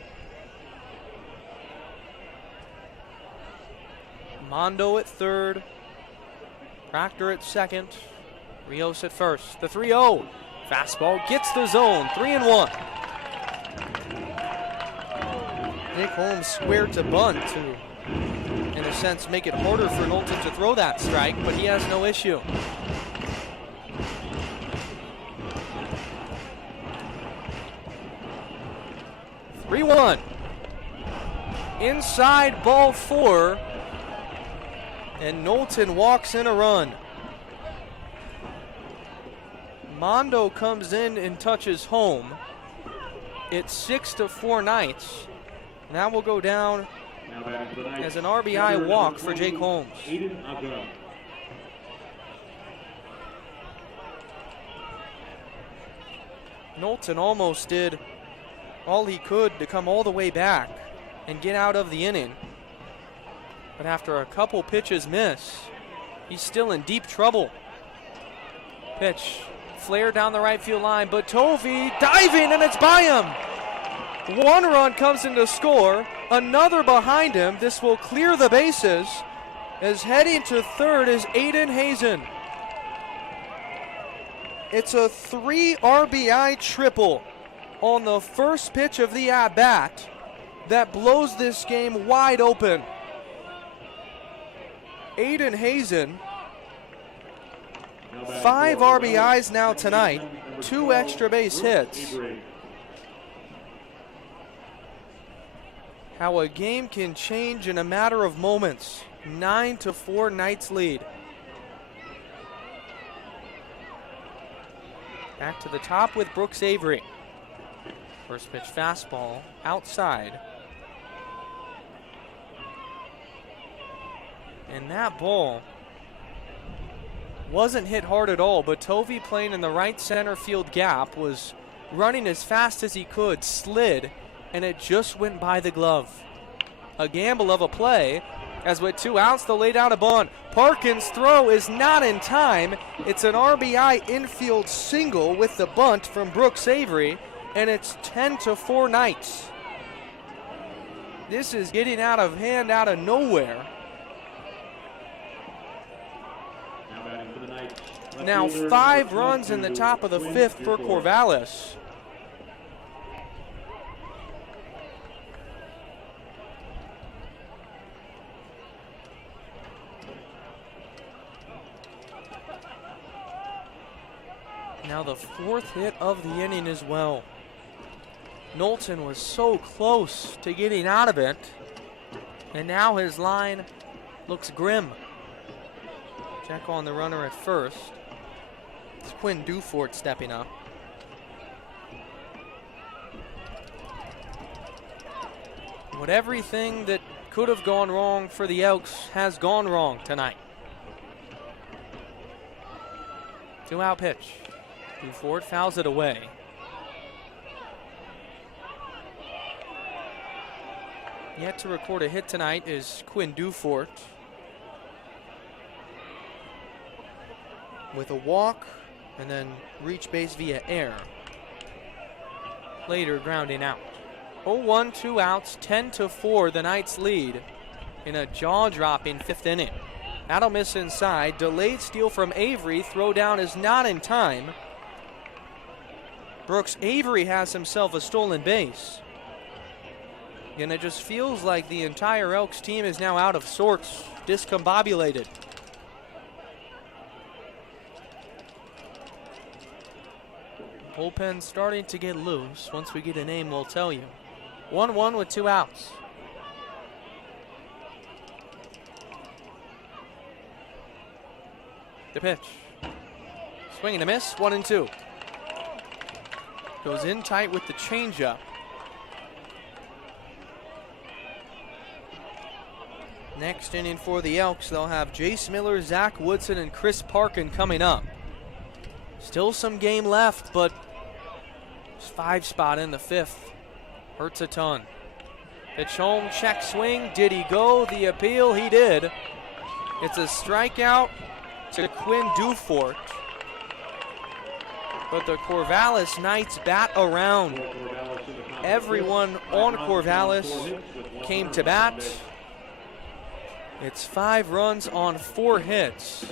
Mondo at third. Proctor at second. Rios at first. The 3-0. Fastball gets the zone. 3-1. Nick Holmes squared to bunt to, in a sense, make it harder for Knowlton to throw that strike, but he has no issue. (3-1). Inside ball 4. And Knowlton walks in a run. Mondo comes in and touches home. It's 6-4 Knights. And that will go down as an RBI walk for Jake Holmes. Knowlton almost did all he could to come all the way back and get out of the inning. But after a couple pitches miss, he's still in deep trouble. Pitch, flare down the right field line, but Tovey diving, and it's by him. 1 run comes in to score, another behind him. This will clear the bases, as heading to third is Aiden Hazen. It's a 3 RBI triple on the first pitch of the at-bat that blows this game wide open. Aiden Hazen, 5 RBIs now tonight, 2 extra base hits. How a game can change in a matter of moments. 9-4 Knights lead. Back to the top with Brooks Avery. First pitch fastball outside. And that ball wasn't hit hard at all, but Tovey, playing in the right center field gap, was running as fast as he could, slid, and it just went by the glove. A gamble of a play, as with 2 outs, they'll lay down a bunt. Parkins' throw is not in time. It's an RBI infield single with the bunt from Brooks Avery, and it's 10-4 Knights. This is getting out of hand out of nowhere. Now 5 runs in the top of the 5th for Corvallis. Now the 4th hit of the inning as well. Knowlton was so close to getting out of it, and now his line looks grim. Check on the runner at first. It's Quinn Dufort stepping up. But everything that could have gone wrong for the Elks has gone wrong tonight. 2-out pitch. Dufort fouls it away. Yet to record a hit tonight is Quinn Dufort, with a walk and then reach base via air. Later grounding out. 0-1, 2 outs, 10-4 the Knights lead in a jaw-dropping 5th inning. That'll miss inside. Delayed steal from Avery. Throw down is not in time. Brooks Avery has himself a stolen base. And it just feels like the entire Elks team is now out of sorts, discombobulated. Bullpen starting to get loose. Once we get a name, we'll tell you. 1-1 with 2 outs. The pitch. Swing and a miss, 1-2. Goes in tight with the changeup. Next inning for the Elks, they'll have Jace Miller, Zach Woodson, and Chris Parkin coming up. Still some game left, but 5 spot in the 5th hurts a ton. Pitch home, check swing. Did he go? The appeal, he did. It's a strikeout to Quinn Dufort. But the Corvallis Knights bat around. Everyone on Corvallis came to bat. It's 5 runs on 4 hits.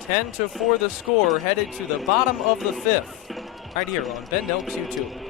10-4 the score, headed to the bottom of the 5th. Right here on Bend Elks YouTube.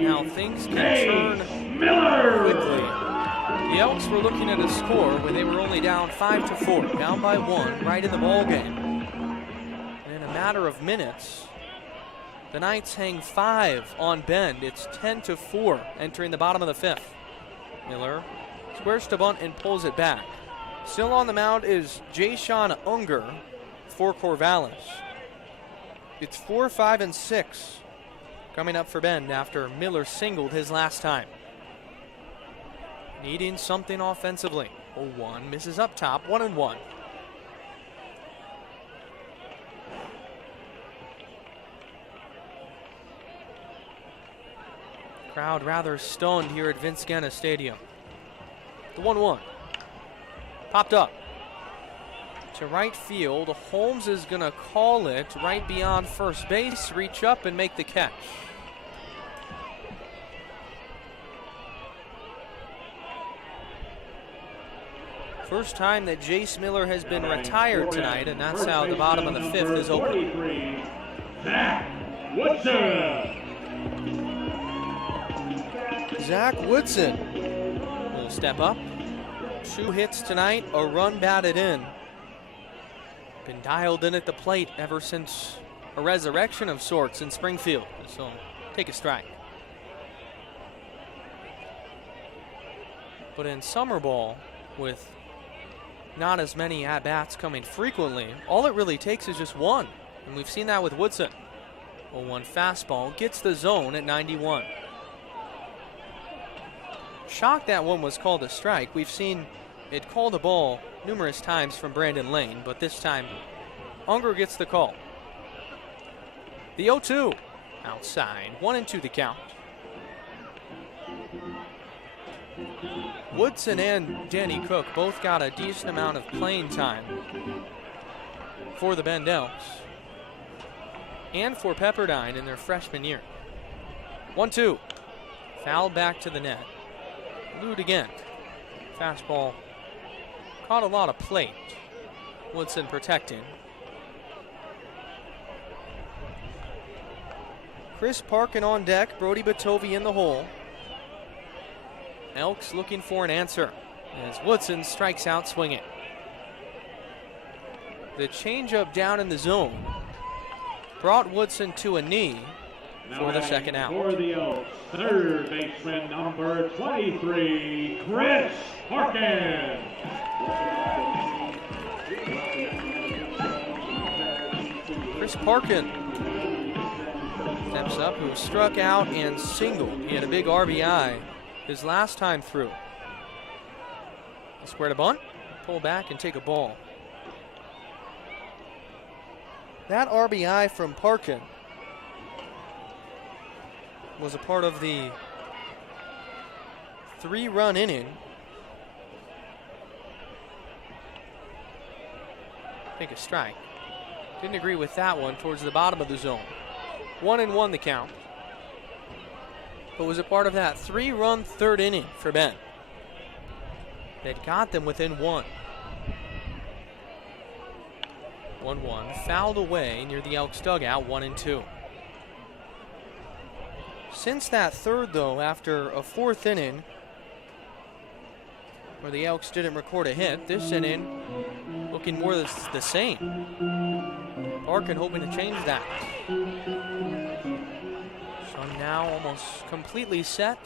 Now things can turn quickly. The Elks were looking at a score where they were only down 5-4, down by 1, right in the ball game. And in a matter of minutes, the Knights hang 5 on Bend. It's 10-4 entering the bottom of the 5th. Miller squares to bunt and pulls it back. Still on the mound is Jay-Sean Unger for Corvallis. It's 4, 5, and 6 coming up for Bend after Miller singled his last time. Needing something offensively. 0-1 misses up top, 1-1. Crowd rather stunned here at Vince Guenna Stadium. The 1-1. Popped up to right field. Holmes is going to call it right beyond first base, reach up and make the catch. First time that Jace Miller has been retired tonight, and that's how the bottom of the 5th is open. Zach Woodson. Zach Woodson will step up. 2 hits tonight, a run batted in. Been dialed in at the plate ever since a resurrection of sorts in Springfield. So take a strike. But in summer ball, with not as many at-bats coming frequently, all it really takes is just one. And we've seen that with Woodson. 0-1 fastball gets the zone at 91. Shocked that one was called a strike. We've seen it called a ball numerous times from Brandon Lane, but this time Unger gets the call. The 0-2 outside, 1-2 the count. Woodson and Danny Cook both got a decent amount of playing time for the Bend Elks and for Pepperdine in their freshman year. 1-2. Foul back to the net. Lewd again. Fastball caught a lot of plate. Woodson protecting. Chris Parkin on deck. Brody Batovi in the hole. Elks looking for an answer as Woodson strikes out swinging. The changeup down in the zone brought Woodson to a knee for the second out. For the Elks, third baseman number 23, Chris Parkin. Chris Parkin steps up, who struck out and singled. He had a big RBI his last time through. Square to bunt, pull back and take a ball. That RBI from Parkin was a part of the 3-run inning. Take a strike. Didn't agree with that one towards the bottom of the zone. 1-1 the count. But was a part of that 3-run third inning for Ben. That got them within 1. 1-1, fouled away near the Elks dugout, 1-2. Since that third, though, after a 4th inning where the Elks didn't record a hit, this inning looking more the same. Parkin hoping to change that. So now almost completely set.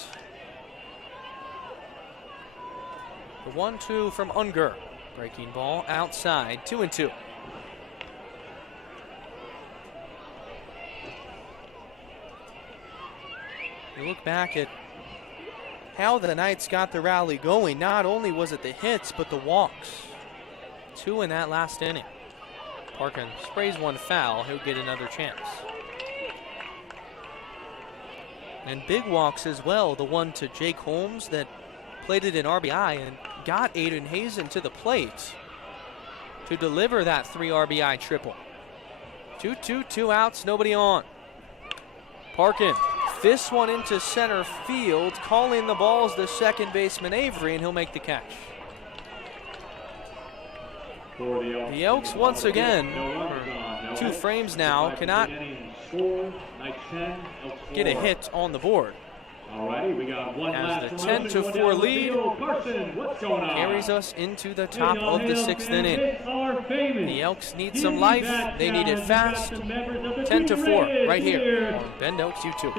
The 1-2 from Unger. Breaking ball outside, 2-2. You look back at how the Knights got the rally going. Not only was it the hits, but the walks. 2 in that last inning. Parkin sprays one foul. He'll get another chance. And big walks as well. The one to Jake Holmes that played it in RBI and got Aiden Hazen to the plate to deliver that 3 RBI triple. 2-2, 2 outs, nobody on. Parkin fists one into center field, calling the ball is the second baseman Avery, and he'll make the catch. The Elks once again, 2 frames now, cannot get a hit on the board. As the 10-4 lead carries us into the top of the 6th inning. The Elks need some life. They need it fast. 10-4 right here on Bend Elks YouTube.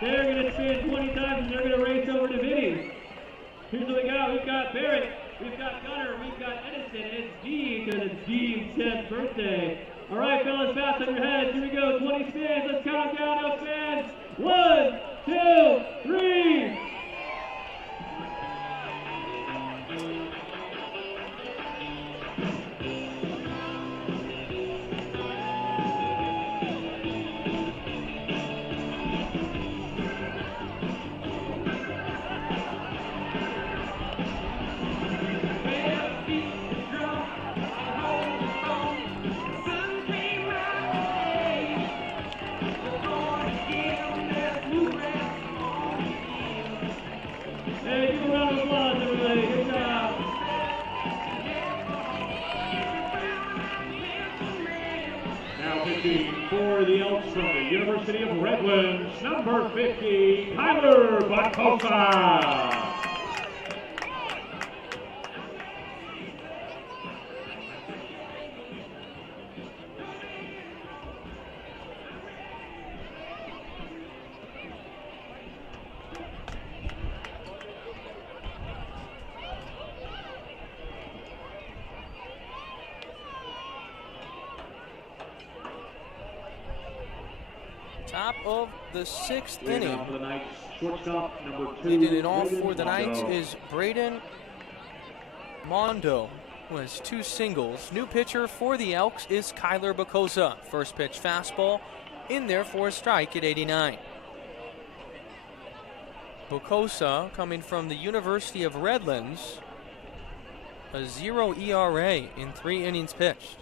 They're going to spin 20 times and they're going to race over to Vinny. Here's what we got. We've got Barrett. We've got Gunner. We've got Edison. It's Dean because it's Dean's 10th birthday. All right, fellas, fast on your heads. Here we go. 20 spins. Let's count down, Elks fans. 1, 2, 3. For the Elks from the University of Redlands, number 50, Kyler Bacosa. Top of the 6th inning. Leading it off for the Knights is Braden Mondo, who has 2 singles. New pitcher for the Elks is Kyler Bacosa. First pitch fastball in there for a strike at 89. Bocosa, coming from the University of Redlands, a 0 ERA in 3 innings pitched.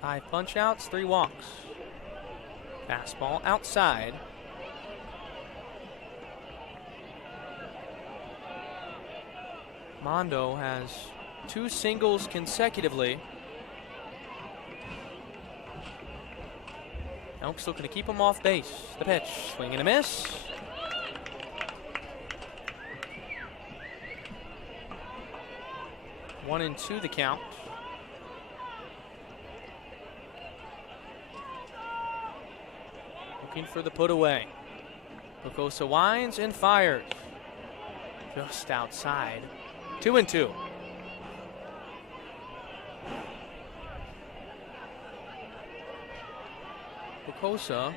5 punch-outs, 3 walks. Fastball outside. Mondo has 2 singles consecutively. Elks looking to keep him off base. The pitch, swing and a miss. One and 2 the count. Looking for the put away. Bocosa winds and fires. Just outside. 2 and 2. Bocosa,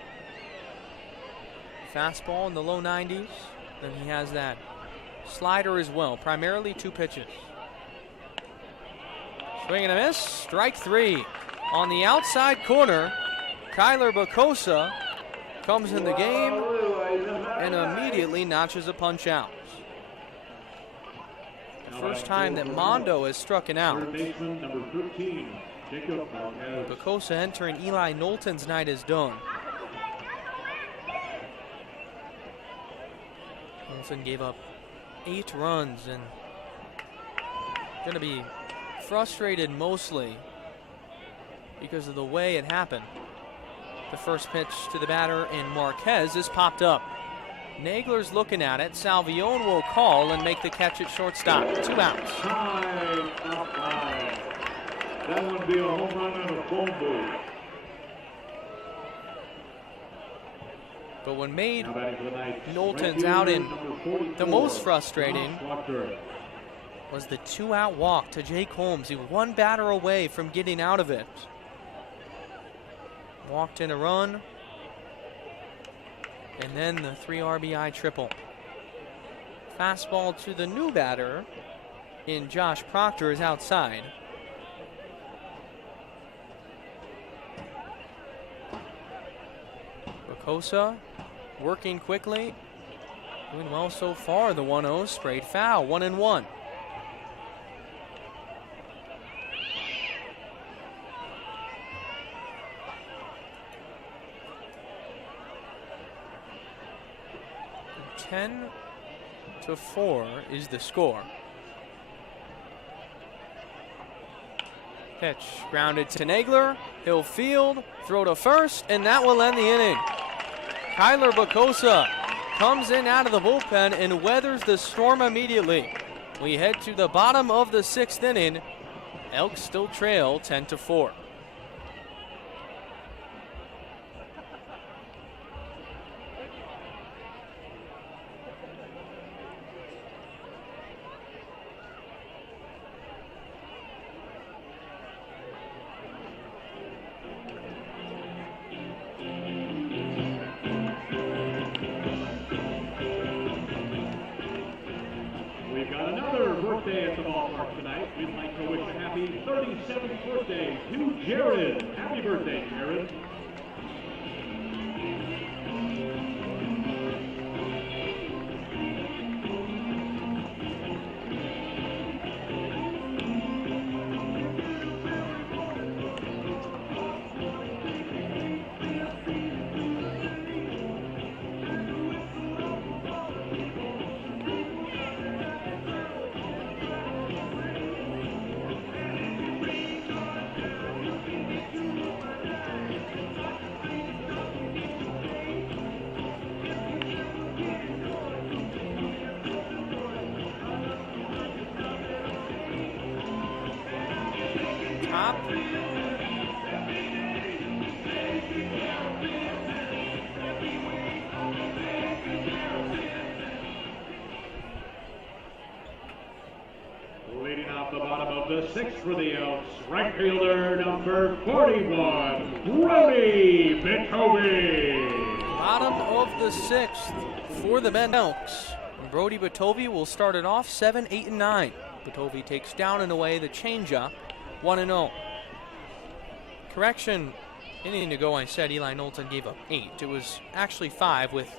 fastball in the low 90s. Then he has that slider as well, primarily 2 pitches. Swing and a miss, strike 3. On the outside corner, Kyler Bocosa comes in the game and immediately notches a punch out. The first time that Mondo has struck an out. Bocosa entering Eli Knowlton's night is done. Knowlton gave up 8 runs and going to be frustrated mostly because of the way it happened. The first pitch to the batter in Marquez is popped up. Nagler's looking at it. Salvione will call and make the catch at shortstop. 2 outs. That would be a home run and a phone booth. But what made Knowlton's outing the most frustrating was the 2-out walk to Jake Holmes. He was 1 batter away from getting out of it. Walked in a run. And then the 3 RBI triple. Fastball to the new batter in Josh Proctor is outside. Bocosa working quickly. Doing well so far. The 1-0 straight foul. 1 and 1. And 10-4 is the score. Pitch grounded to Nagler. He'll field, throw to first, and that will end the inning. Kyler Bocosa comes in out of the bullpen and weathers the storm immediately. We head to the bottom of the 6th inning. Elks still trail 10-4. Birthday at the ballpark tonight. We'd like to wish a happy 37th birthday to Jared. Happy birthday, Jared. Leading off the bottom of the 6th for the Elks, right fielder number 41, Brody Bitovi. Bottom of the 6th for the Bend Elks. Brody Bitovi will start it off 7, 8, and 9. Bitovi takes down and away the changeup, 1-0. Correction, inning ago I said Eli Knowlton gave up 8. It was actually 5 with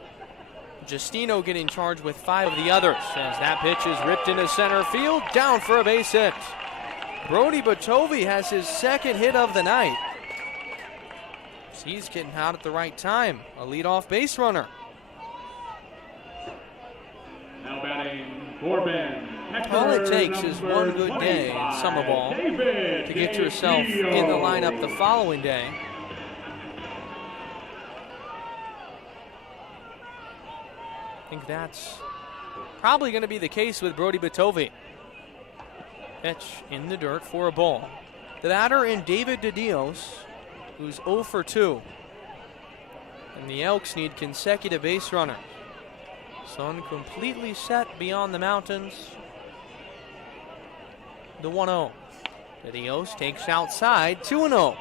Justino getting charged with 5 of the others as that pitch is ripped into center field, down for a base hit. Brody Batovi has his 2nd hit of the night. He's getting out at the right time, a leadoff base runner. Now batting Corbin. All it takes is one good day in summer ball to get yourself in the lineup the following day. I think that's probably going to be the case with Brody Batovi. Pitch in the dirt for a ball. The batter in David DeDios, who's 0 for 2. And the Elks need consecutive base runners. Sun completely set beyond the mountains. The 1-0. DeDios takes outside, 2-0.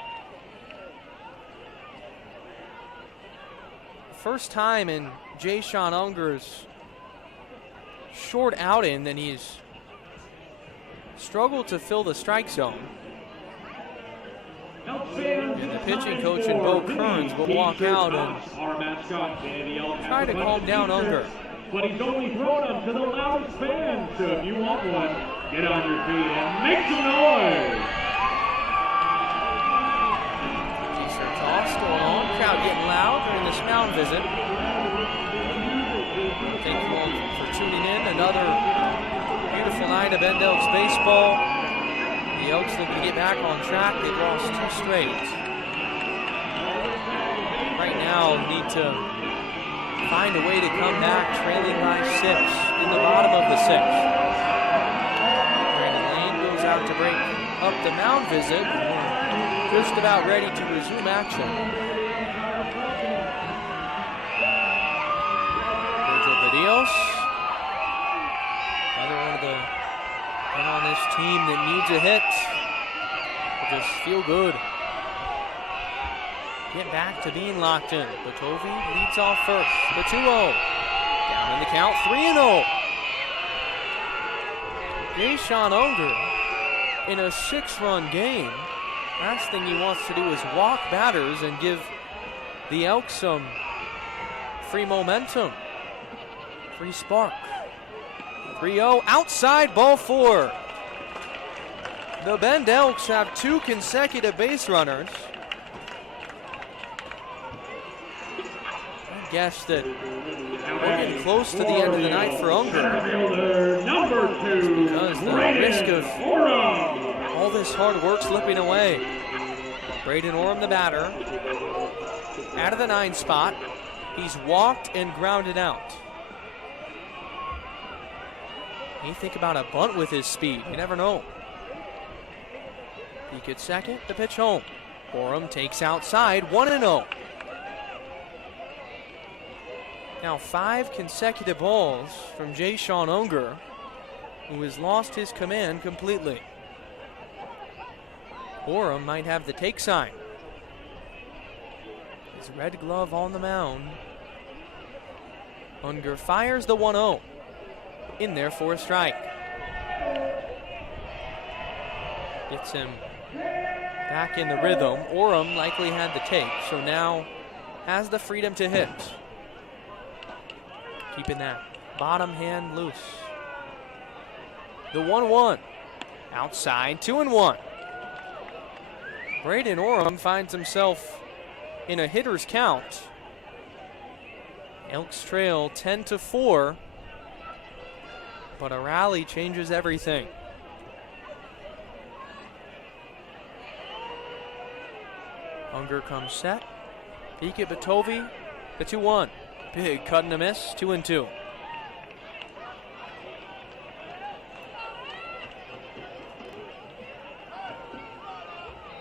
First time in Jay-Sean Unger's short outing that he's struggled to fill the strike zone. And the pitching coach in Bo Kearns will walk out and try to calm down Unger. But he's only thrown them to the loudest fans, so if you want one, get on your feet and make some noise. Decent toss going on. Crowd getting loud during this mound visit. Thank you all for tuning in. Another beautiful night of Bend Elks baseball. The Elks looking to get back on track. They've lost 2 straight. Right now, need to find a way to come back trailing by 6 in the bottom of the 6th. Brandon Lane goes out to break up the mound visit. We're just about ready to resume action. Virgil Bedios. Another one of the men on this team that needs a hit. Will just feel good. Get back to being locked in. Batovi leads off first. The 2-0. Down in the count, 3-0. Jay-Sean Unger in a 6-run game. Last thing he wants to do is walk batters and give the Elks some free momentum. Free spark. 3-0, outside, ball 4. The Bend Elks have 2 consecutive base runners. I guess that we're getting close to the end of the night for Unger. Because the risk of all this hard work slipping away. Braden Orem, the batter, out of the 9 spot. He's walked and grounded out. You think about a bunt with his speed. You never know. He gets second, the pitch home. Orem takes outside, 1-0. Now 5 consecutive balls from Jay-Sean Unger, who has lost his command completely. Orem might have the take sign. His red glove on the mound. Unger fires the 1-0. In there for a strike. Gets him back in the rhythm. Orem likely had the take, so now has the freedom to hit. Keeping that bottom hand loose. The 1-1. Outside, 2-1. Braden Orem finds himself in a hitter's count. Elks trail 10-4. But a rally changes everything. Unger comes set. Peek at Batovi. The 2-1. Big cut and a miss. 2-2.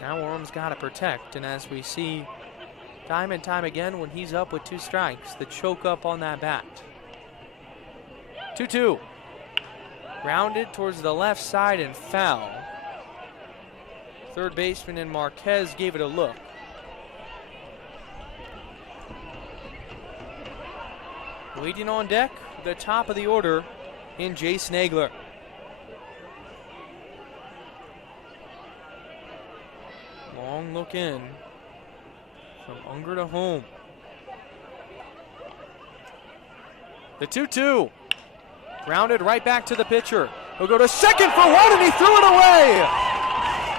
Now Orem's got to protect, and as we see time and time again when he's up with 2 strikes, the choke up on that bat. 2-2. Grounded towards the left side and foul. Third baseman in Marquez gave it a look. Waiting on deck, the top of the order in Jace Nagler. Long look in from Unger to home. The 2-2. Grounded right back to the pitcher. He'll go to second for one, and he threw it away.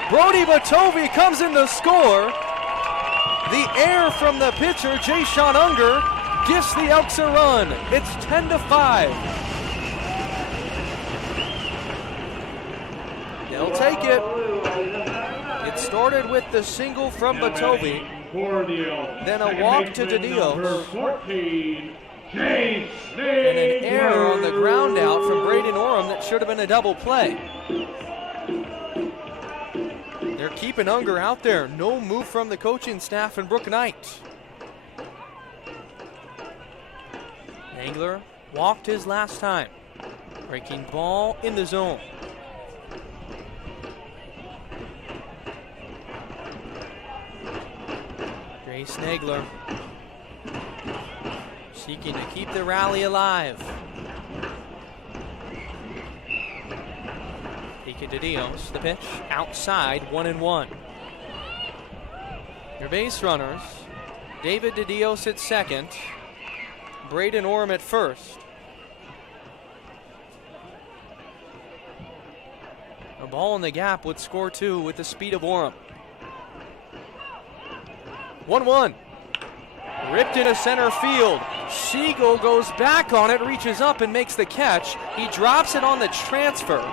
Brody Batovi comes in to score. The air from the pitcher, Jay-Sean Unger, gives the Elks a run. It's 10-5. They'll take it. It started with the single from Batovi, then a walk to DeDios, and an error on the ground out from Braden Orem that should have been a double play. They're keeping Unger out there. No move from the coaching staff in Brook Knight. Nagler walked his last time. Breaking ball in the zone. Grace Nagler seeking to keep the rally alive. DeDios, the pitch, outside, 1-1. Your base runners, David DeDios at second, Braden Orem at first. A ball in the gap would score two with the speed of Orem. 1-1. Ripped into center field. Siegel goes back on it, reaches up and makes the catch. He drops it on the transfer.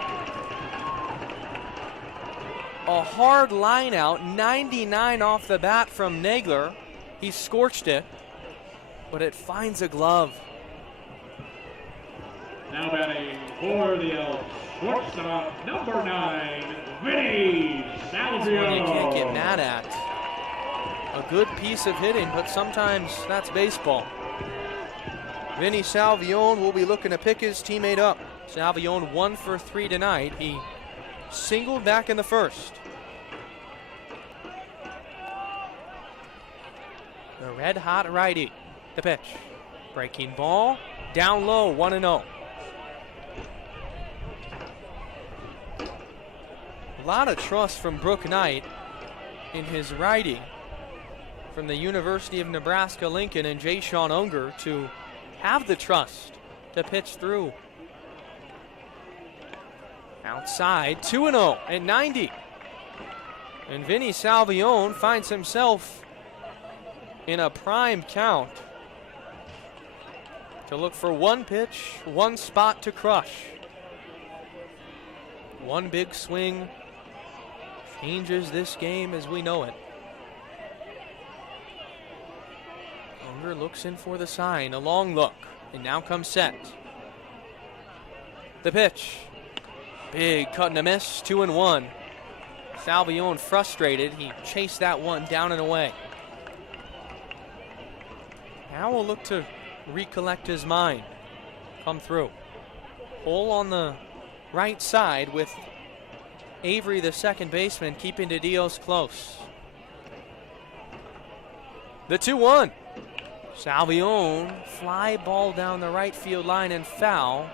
A hard line out, 99 off the bat from Nagler. He scorched it, but it finds a glove. Now batting for the Elks, shortstop number 9, Vinny Salvio. That's one you can't get mad at. A good piece of hitting, but sometimes that's baseball. Vinny Salvione will be looking to pick his teammate up. Salvione 1 for 3 tonight. He singled back in the first. The red hot righty. The pitch. Breaking ball. Down low. 1-0. A lot of trust from Brook Knight in his righty from the University of Nebraska-Lincoln and Jay-Sean Unger to have the trust to pitch through. Outside, 2-0 at 90. And Vinny Salvione finds himself in a prime count to look for one pitch, one spot to crush. One big swing changes this game as we know it. Unger looks in for the sign, a long look, and now comes set. The pitch. Big cut and a miss, 2-1. Salvione frustrated. He chased that one down and away. Now we'll look to recollect his mind. Come through. Hole on the right side with Avery, the second baseman, keeping DeDios close. The 2-1. Salvione, fly ball down the right field line and foul.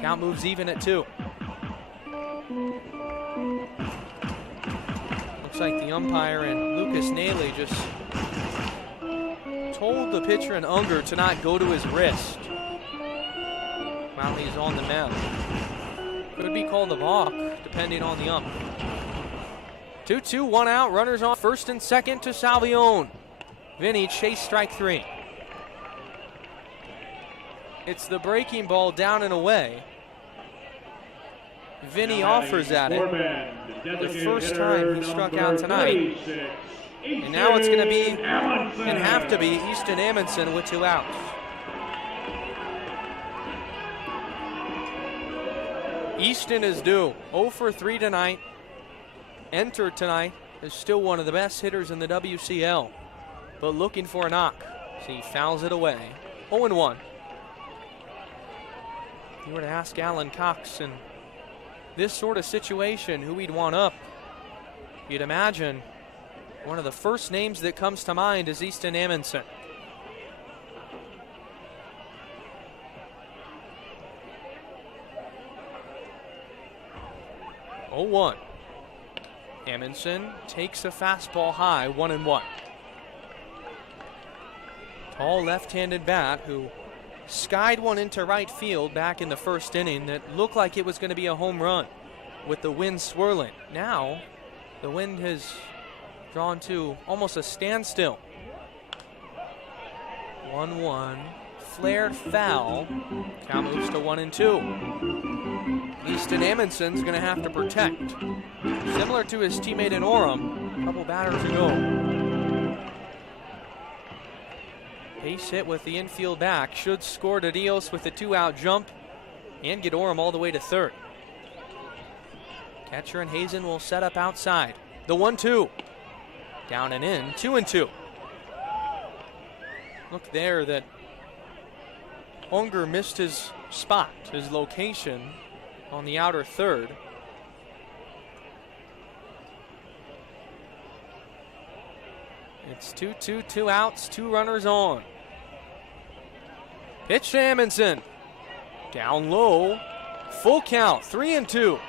Count moves even at 2. Looks like the umpire and Lucas Naley just told the pitcher and Unger to not go to his wrist while he's on the mound. Could be called a balk, depending on the ump. 2-2, 1 out, runners on first and second to Salvione. Vinny chase strike 3. It's the breaking ball down and away. Vinny offers at it. The first time he struck out tonight. And now it's going to be, and have to be, Easton Amundsen with 2 outs. Easton is due. 0 for 3 tonight. Entered tonight is still one of the best hitters in the WCL. But looking for a knock. So he fouls it away. 0-1. If you were to ask Alan Cox in this sort of situation who he'd want up, you'd imagine one of the first names that comes to mind is Easton Amundsen. Oh-1. Amundsen takes a fastball high, 1-1. Tall left-handed bat who skied one into right field back in the first inning that looked like it was going to be a home run with the wind swirling. Now, the wind has drawn to almost a standstill. 1-1, flared foul. Count moves to 1-2. Easton Amundsen's going to have to protect. Similar to his teammate in Orem a couple batters ago. Base hit with the infield back. Should score to Dios with a 2-out jump and get Orem all the way to third. Catcher and Hazen will set up outside. The 1-2. Down and in, 2-2. Look there that Unger missed his spot, his location on the outer third. It's 2-2, 2 outs, 2 runners on. Pitch to Amundsen. Down low, full count, 3-2.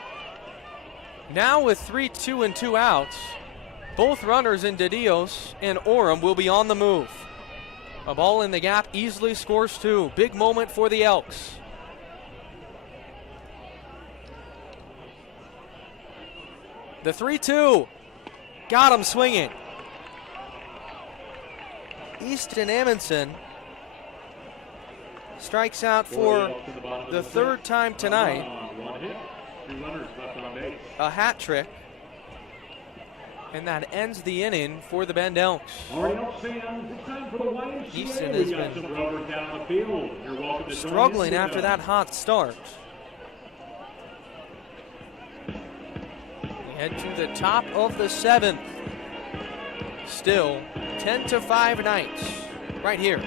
Now with 3-2 and 2 outs, both runners in Dios and Orem will be on the move. A ball in the gap easily scores 2. Big moment for the Elks. The 3-2. Got him swinging. Easton Amundsen strikes out for the third time tonight. A hat trick. And that ends the inning for the Bend Elks. Easton has been struggling after that hot start. We head to the top of the 7th. Still 10-5 Knights right here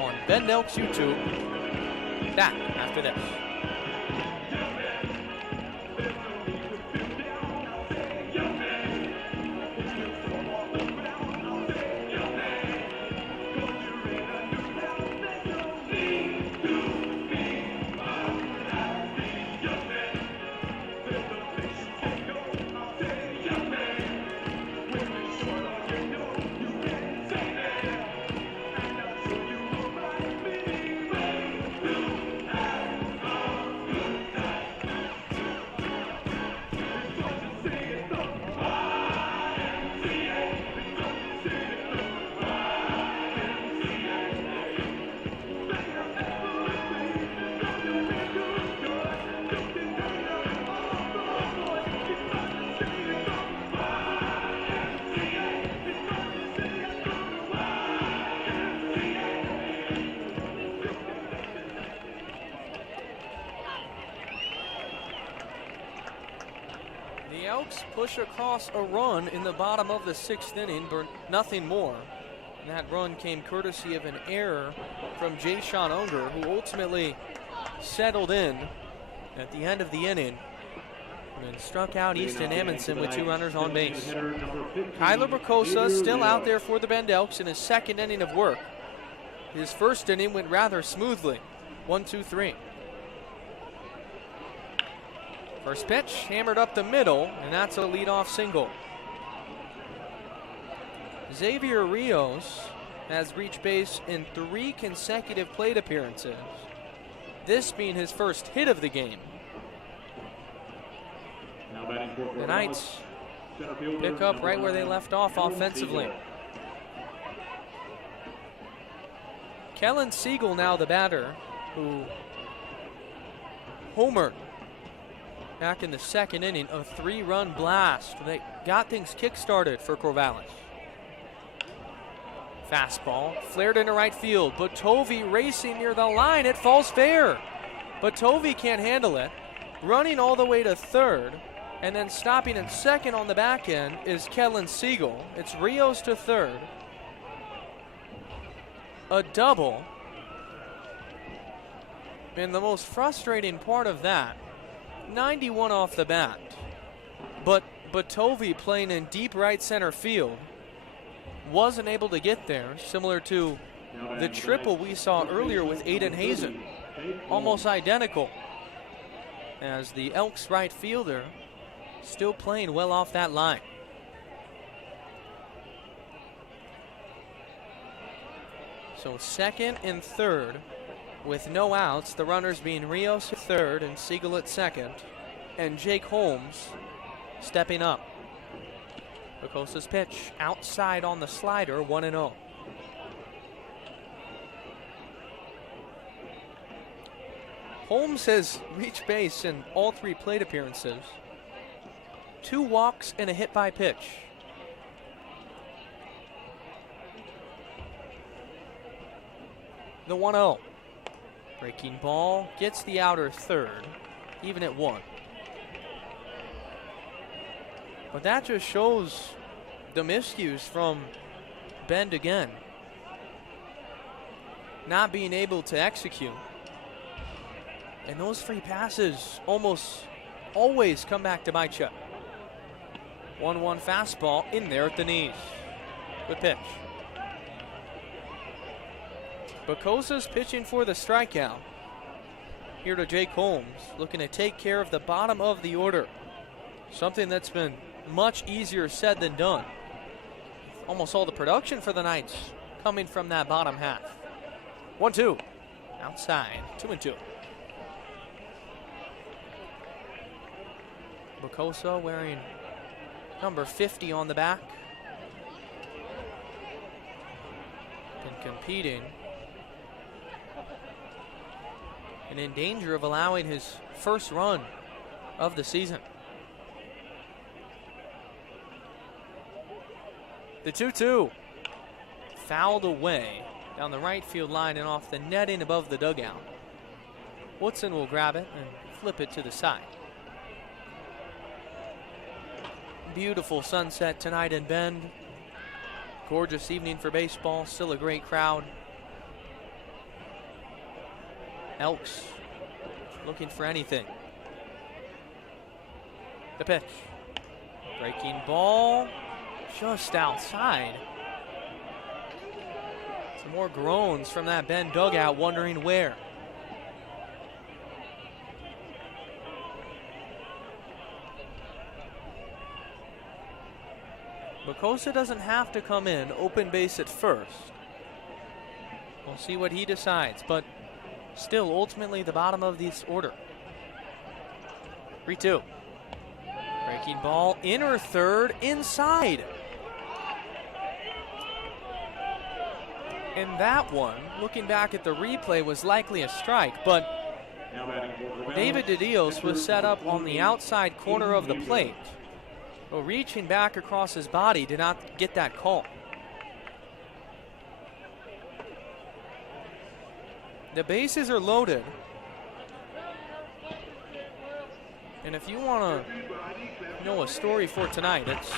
on Bend Elks YouTube. Back after this. Push across a run in the bottom of the 6th inning, but nothing more. And that run came courtesy of an error from Jay-Sean Unger, who ultimately settled in at the end of the inning and struck out Easton Amundsen with 2 runners on base. Kyler Bracosa still out there for the Bend Elks in his 2nd inning of work. His 1st inning went rather smoothly. 1-2-3. First pitch, hammered up the middle, and that's a leadoff single. Xavier Rios has reached base in 3 consecutive plate appearances, this being his first hit of the game. The Knights pick up right where they left off offensively. Kellen Siegel now the batter, who homered back in the 2nd inning, a 3-run blast. They got things kick-started for Corvallis. Fastball, flared into right field. Botovi racing near the line. It falls fair. Botovi can't handle it. Running all the way to third, and then stopping at second on the back end is Kellen Siegel. It's Rios to third. A double. And the most frustrating part of that, 91 off the bat, but Botovi playing in deep right center field wasn't able to get there, similar to the triple we saw earlier with Aiden Hazen. Almost identical, as the Elks right fielder still playing well off that line. So 2nd and 3rd with no outs, the runners being Rios at third and Siegel at second, and Jake Holmes stepping up. Bacosa's pitch outside on the slider, 1-0. Holmes has reached base in all 3 plate appearances. 2 walks and a hit by pitch. The 1-0. Breaking ball gets the outer third, even at 1. But that just shows the miscues from Bend again. Not being able to execute. And those free passes almost always come back to bite you. 1-1 fastball in there at the knees. Good pitch. Bacosa's pitching for the strikeout. Here to Jake Holmes, looking to take care of the bottom of the order. Something that's been much easier said than done. Almost all the production for the Knights coming from that bottom half. 1-2. Outside. 2-2. Bacosa wearing number 50 on the back. And competing. And in danger of allowing his first run of the season. The 2-2. Fouled away down the right field line and off the netting above the dugout. Woodson will grab it and flip it to the side. Beautiful sunset tonight in Bend. Gorgeous evening for baseball. Still a great crowd. Elks looking for anything. The pitch. Breaking ball just outside. Some more groans from that Bend dugout, wondering where. Bacosa doesn't have to come in open base at first. We'll see what he decides, but still ultimately the bottom of this order. 3-2. Breaking ball, inner third, inside. And that one, looking back at the replay, was likely a strike, but David DeDios was set up on the outside corner of the plate. Well, reaching back across his body did not get that call. The bases are loaded. And if you want to know a story for tonight, it's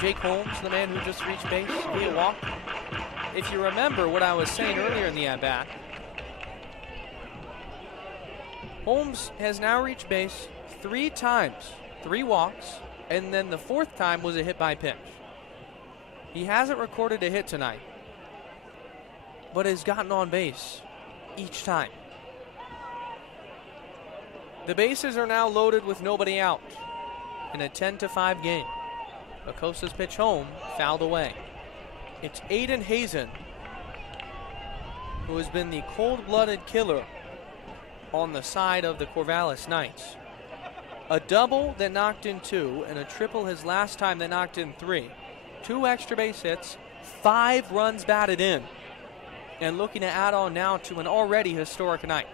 Jake Holmes, the man who just reached base via walk. If you remember what I was saying earlier in the at-bat, Holmes has now reached base 3 times, 3 walks, and then the 4th time was a hit by pitch. He hasn't recorded a hit tonight, but has gotten on base each time. The bases are now loaded with nobody out in a 10-5 game. Bacosa's pitch home, fouled away. It's Aiden Hazen who has been the cold-blooded killer on the side of the Corvallis Knights. A double that knocked in 2 and a triple his last time that knocked in 3. 2 extra base hits, 5 runs batted in, and looking to add on now to an already historic night.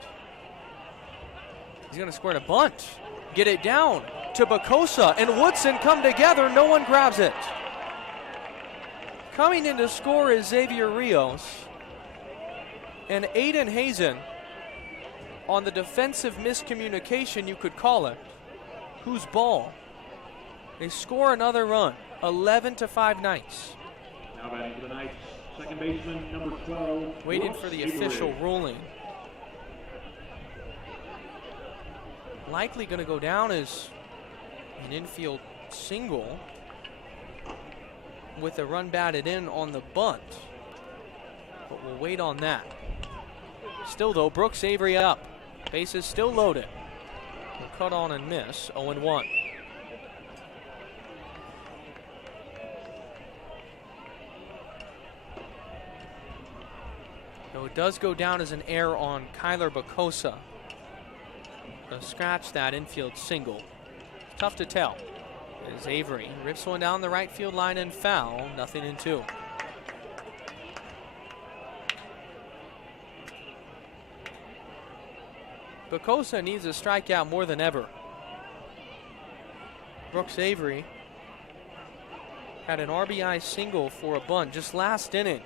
He's going to square a bunt, get it down to Bacosa, and Woodson come together. No one grabs it. Coming in to score is Xavier Rios, and Aiden Hazen on the defensive miscommunication, you could call it, whose ball. They score another run, 11-5 Knights. Now batting for the Knights, second baseman, number 12. Waiting for the official ruling. Likely going to go down as an infield single with a run batted in on the bunt. But we'll wait on that. Still though, Brooks Avery up. Bases still loaded. We'll cut on and miss, 0-1. So it does go down as an error on Kyler Bacosa. Scratch that infield single. It's tough to tell. As Avery rips one down the right field line and foul. Nothing in 2. Bacosa needs a strikeout more than ever. Brooks Avery had an RBI single for a bunt just last inning.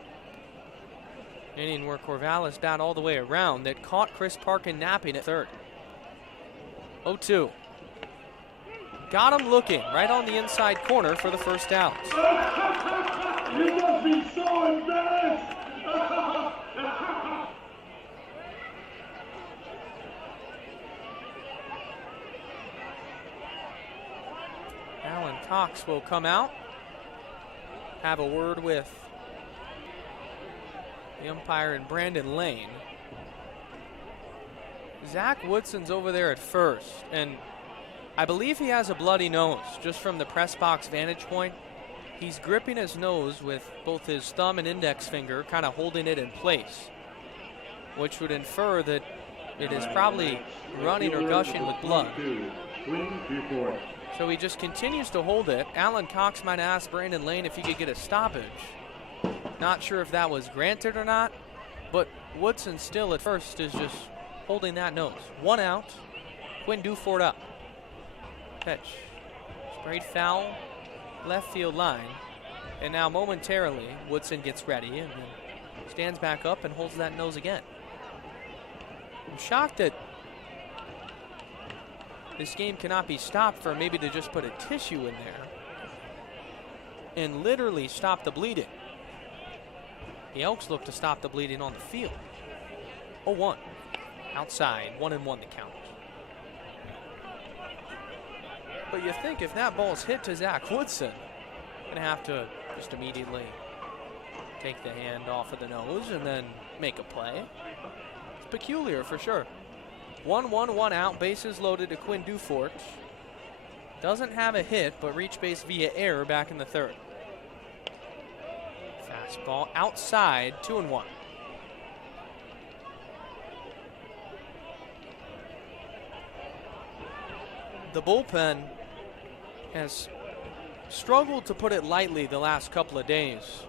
Inning where Corvallis bat all the way around that caught Chris Parkin napping at third. 0-2. Got him looking right on the inside corner for the first out. You must be so embarrassed. Alan Cox will come out, have a word with the umpire and Brandon Lane. Zach Woodson's over there at first, and I believe he has a bloody nose just from the press box vantage point. He's gripping his nose with both his thumb and index finger, kind of holding it in place, which would infer that it is probably running or gushing with blood. So he just continues to hold it. Alan Cox might ask Brandon Lane if he could get a stoppage. Not sure if that was granted or not, but Woodson still at first is just holding that nose. 1 out. Quinn Dufort up. Pitch. Sprayed foul. Left field line. And now momentarily, Woodson gets ready and then stands back up and holds that nose again. I'm shocked that this game cannot be stopped for maybe to just put a tissue in there and literally stop the bleeding. The Elks look to stop the bleeding on the field. 0-1. Outside, 1-1 the count. But you think if that ball's hit to Zach Woodson, gonna have to just immediately take the hand off of the nose and then make a play. It's peculiar for sure. 1-1, 1 out, bases loaded to Quinn Dufort. Doesn't have a hit, but reach base via error back in the third. Fastball outside, 2-1. The bullpen has struggled, to put it lightly, the last couple of days.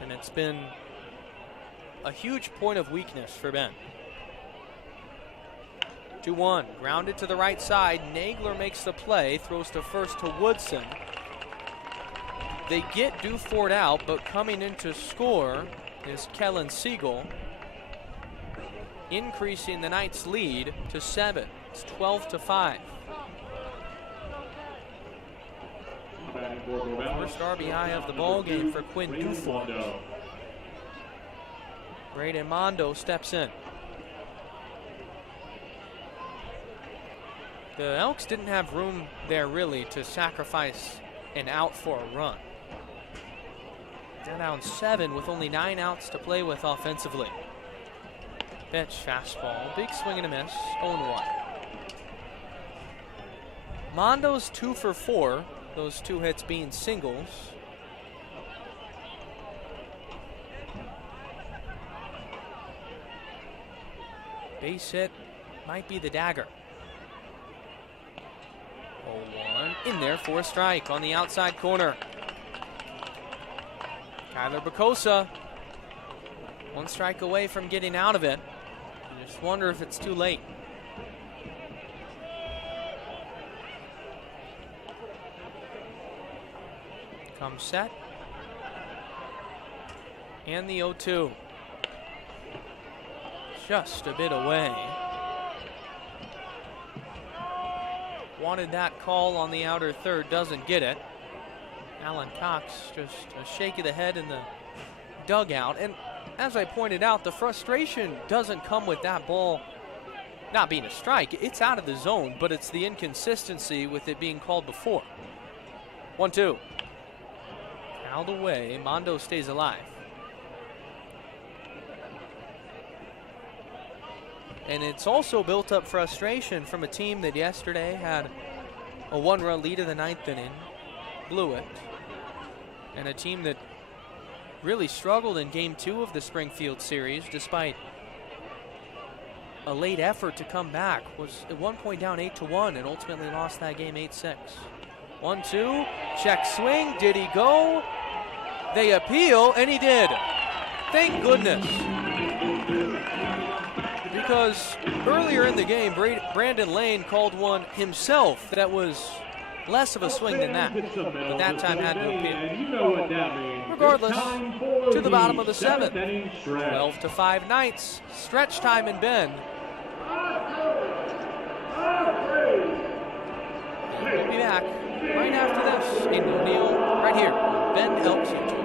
And it's been a huge point of weakness for Ben. 2-1, grounded to the right side. Nagler makes the play, throws to first to Woodson. They get Dufort out, but coming in to score is Kellen Siegel, increasing the Knights' lead to 7. It's 12-5. First RBI of the ball game for Quinn Dufort. Braden Mondo steps in. The Elks didn't have room there really to sacrifice an out for a run. They're down 7 with only 9 outs to play with offensively. Pitch, fastball, big swing and a miss, 0-1. Mondo's 2 for 4, those 2 hits being singles. Base hit might be the dagger. 0-1, in there for a strike on the outside corner. Kyler Bacosa, 1 strike away from getting out of it. I just wonder if it's too late. Comes set. And the 0-2. Just a bit away. Wanted that call on the outer third, doesn't get it. Alan Cox just a shake of the head in the dugout. And as I pointed out, the frustration doesn't come with that ball not being a strike. It's out of the zone, but it's the inconsistency with it being called before. 1-2. Fouled away. Mondo stays alive. And it's also built up frustration from a team that yesterday had a 1-run lead in the 9th inning, blew it, and a team that really struggled in Game 2 of the Springfield series despite a late effort to come back. Was at one point down 8-1 and ultimately lost that game 8-6. 1-2, check swing, did he go? They appeal, and he did. Thank goodness. Because earlier in the game, Brandon Lane called one himself that was less of a swing than that. But that time had to appeal. Regardless, to the bottom of the 7th. 12-5 Knights. Stretch time in Bend. We'll be back right after this in O'Neill, right here, Bend Elks YouTube.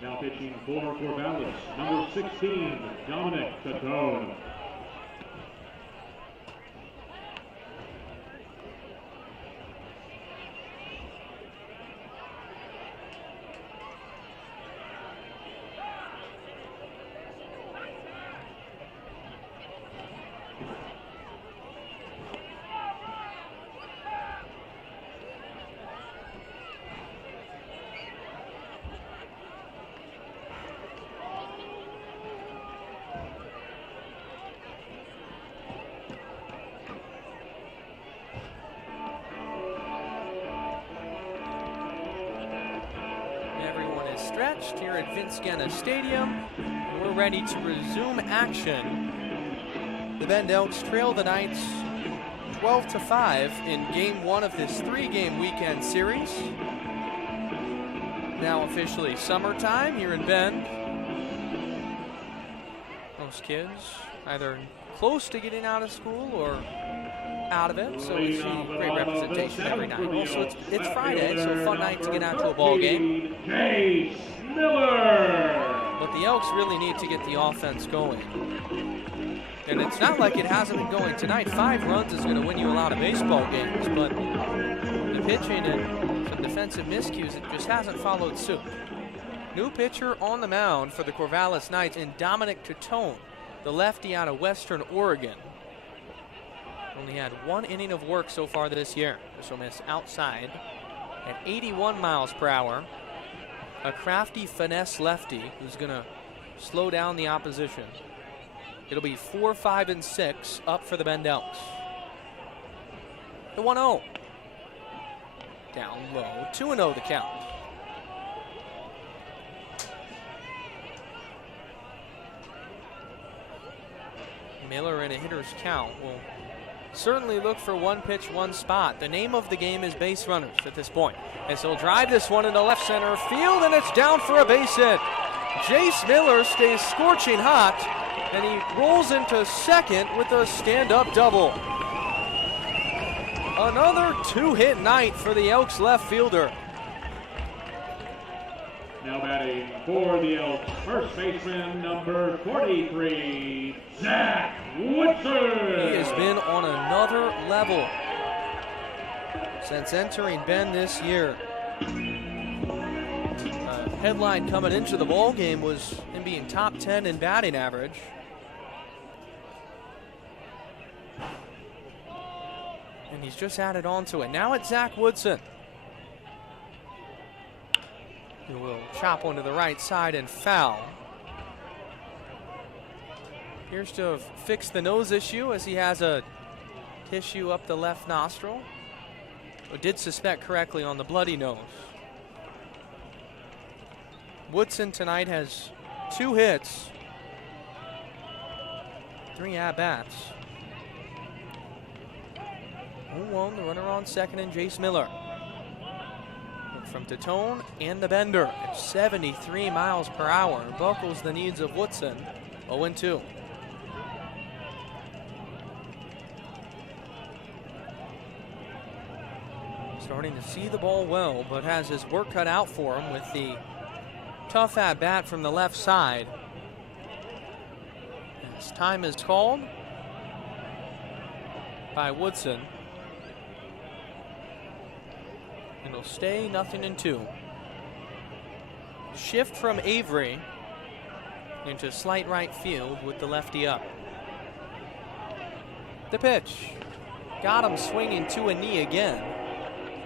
Now pitching for Corvallis, number 16, Dominic Catone. Stretched here at Vince Guenna Stadium. And we're ready to resume action. The Bend Elks trail the Knights 12-5 in Game 1 of this 3-game weekend series. Now officially summertime here in Bend. Most kids either close to getting out of school or out of it, so we see great representation every night. Also, it's Friday, so a fun night to get out to a ball game. But the Elks really need to get the offense going. And it's not like it hasn't been going tonight. 5 runs is going to win you a lot of baseball games, but the pitching and some defensive miscues, it just hasn't followed suit. New pitcher on the mound for the Corvallis Knights in Dominic Catone, the lefty out of Western Oregon. Only had 1 inning of work so far this year. This will miss outside at 81 miles per hour. A crafty finesse lefty who's going to slow down the opposition. It'll be 4, 5, and 6 up for the Bend Elks. The 1-0. Down low. 2-0 the count. Miller in a hitter's count will certainly look for 1 pitch, 1 spot. The name of the game is base runners at this point. As he'll drive this one into left center field, and it's down for a base hit. Jace Miller stays scorching hot, and he rolls into second with a stand-up double. Another 2-hit night for the Elks left fielder. Now batting for the Elks, first baseman number 43, Zach Woodson. He has been on another level since entering Bend this year. Headline coming into the ball game was him being top 10 in batting average. And he's just added on to it. Now it's Zach Woodson, who will chop onto the right side and foul. Appears to have fixed the nose issue as he has a tissue up the left nostril. Or did suspect correctly on the bloody nose. Woodson tonight has 2 hits, 3 at-bats. 0-1, the runner on second, and Jace Miller. From Tatone and the bender at 73 miles per hour. Buckles the needs of Woodson. 0-2. Starting to see the ball well, but has his work cut out for him with the tough at bat from the left side. As time is called by Woodson. It'll stay 0-2. Shift from Avery into slight right field with the lefty up. The pitch. Got him swinging to a knee again.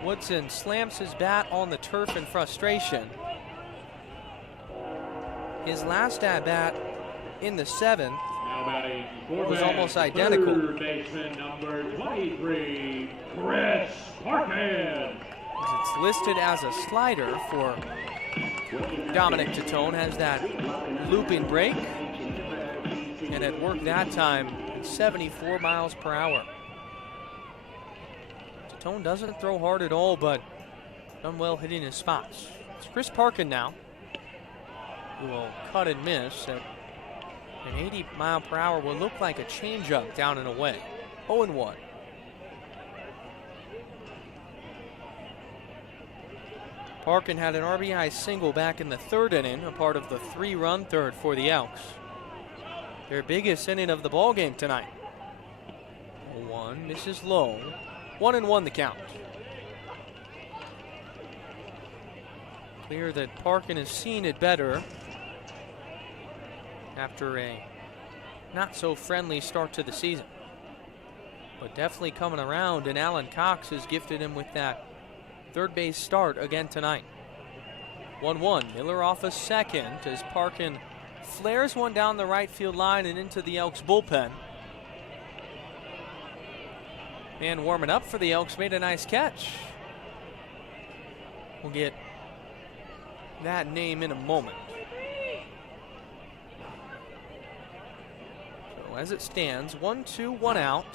Woodson slams his bat on the turf in frustration. His last at-bat in the 7th was almost identical. Third baseman number 23, Chris Parkin. It's listed as a slider for Dominic Tatone. Has that looping break and it worked that time at 74 miles per hour. Tatone doesn't throw hard at all, but done well hitting his spots. It's Chris Parkin now, who will cut and miss at an 80 mile per hour. Will look like a changeup down and away. 0-1. Parkin had an RBI single back in the 3rd inning, a part of the 3-run third for the Elks. Their biggest inning of the ball game tonight. 0-1, misses low. 1-1 the count. Clear that Parkin has seen it better after a not so friendly start to the season. But definitely coming around, and Alan Cox has gifted him with that third base start again tonight. 1-1, Miller off a second as Parkin flares one down the right field line and into the Elks bullpen. Man warming up for the Elks made a nice catch. We'll get that name in a moment. So as it stands, 1-2, 1 out.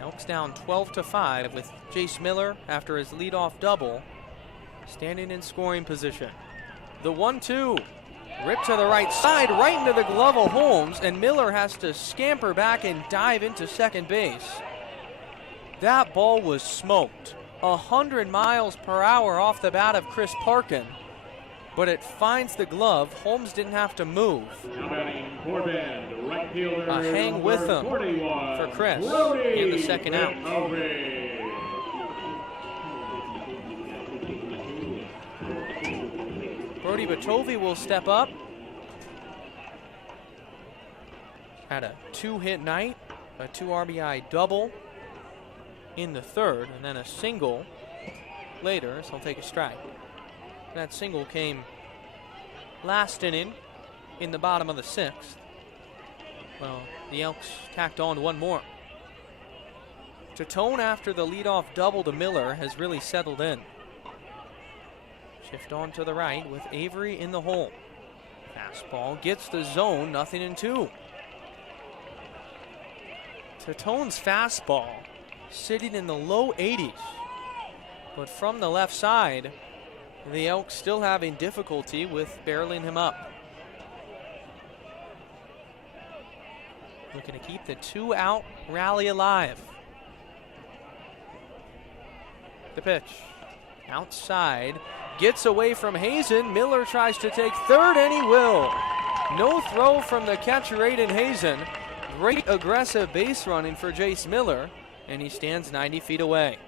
Elks down 12-5 with Jace Miller after his leadoff double, standing in scoring position. The 1-2, ripped to the right side, right into the glove of Holmes, and Miller has to scamper back and dive into second base. That ball was smoked. 100 miles per hour off the bat of Chris Parkin, but it finds the glove. Holmes didn't have to move. A hang with him for Chris in the second out. Brody Batovi will step up. Had a 2-hit night, a 2 RBI double in the 3rd, and then a single later, so he'll take a strike. That single came last inning in the bottom of the 6th. Well, the Elks tacked on one more. Tatone, after the leadoff double to Miller, has really settled in. Shift on to the right with Avery in the hole. Fastball gets the zone, 0-2. Tatone's fastball sitting in the low 80s. But from the left side, the Elks still having difficulty with barreling him up. Looking to keep the 2-out rally alive. The pitch. Outside. Gets away from Hazen. Miller tries to take third, and he will. No throw from the catcher, Aiden Hazen. Great aggressive base running for Jace Miller, and he stands 90 feet away.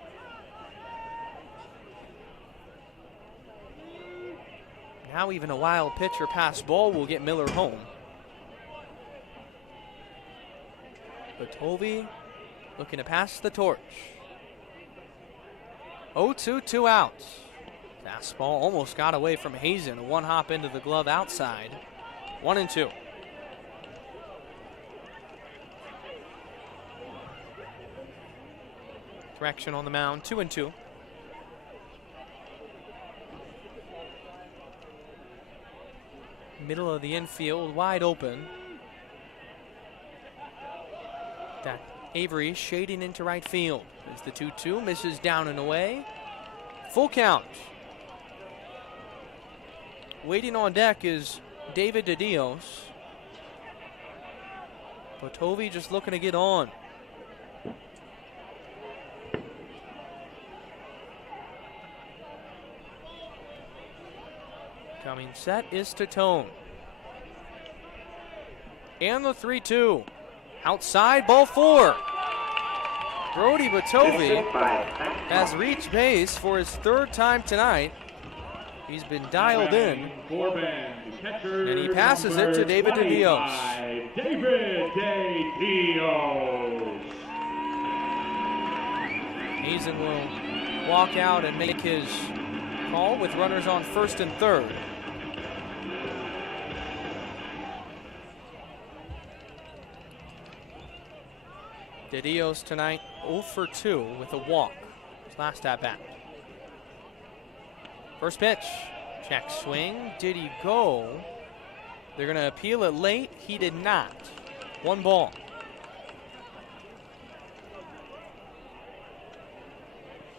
Now even a wild pitch or pass ball will get Miller home. Batovi looking to pass the torch. 0-2, 2 outs. Fastball almost got away from Hazen. A one hop into the glove outside. 1-2. Direction on the mound, 2-2. Middle of the infield, wide open. That Avery shading into right field. There's the 2-2, misses down and away. Full count. Waiting on deck is David DeDios. But Tovey just looking to get on. Coming set is Tatone. And the 3-2. Outside, ball 4. Brody Batovey has reached base for his 3rd time tonight. He's been dialed in. And he passes it to David DeDios. David DeDios. Hazen will walk out and make his call with runners on 1st and 3rd. DeDios tonight 0 for 2 with a walk. His last at bat. First pitch. Check swing. Did he go? They're going to appeal it late. He did not. 1 ball.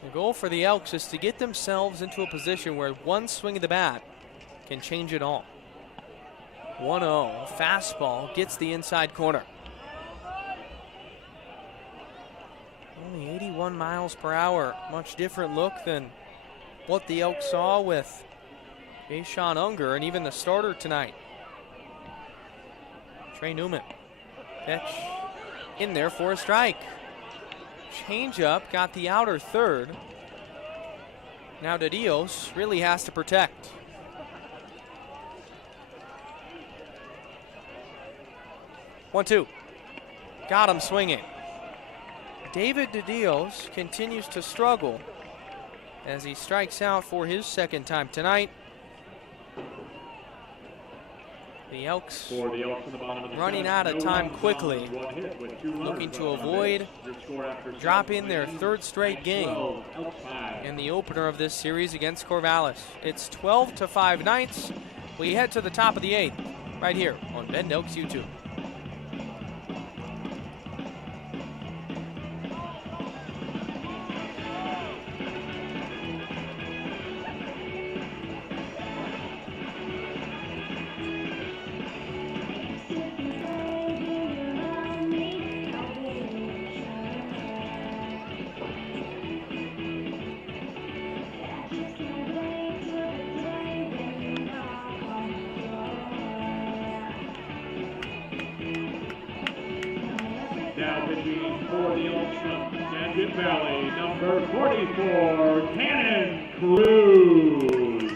The goal for the Elks is to get themselves into a position where one swing of the bat can change it all. 1-0. Fastball gets the inside corner. Only 81 miles per hour. Much different look than what the Elks saw with Jason Unger and even the starter tonight. Trey Newman. Pitch in there for a strike. Change up, got the outer 3rd. Now DeDios really has to protect. One, 2. Got him swinging. David DeDios continues to struggle as he strikes out for his 2nd time tonight. The Elks running out of time quickly, looking to avoid dropping their 3rd straight game in the opener of this series against Corvallis. It's 12-5 Knights. We head to the top of the 8th right here on Bend Elks YouTube. Valley, number 44, Cannon Cruz.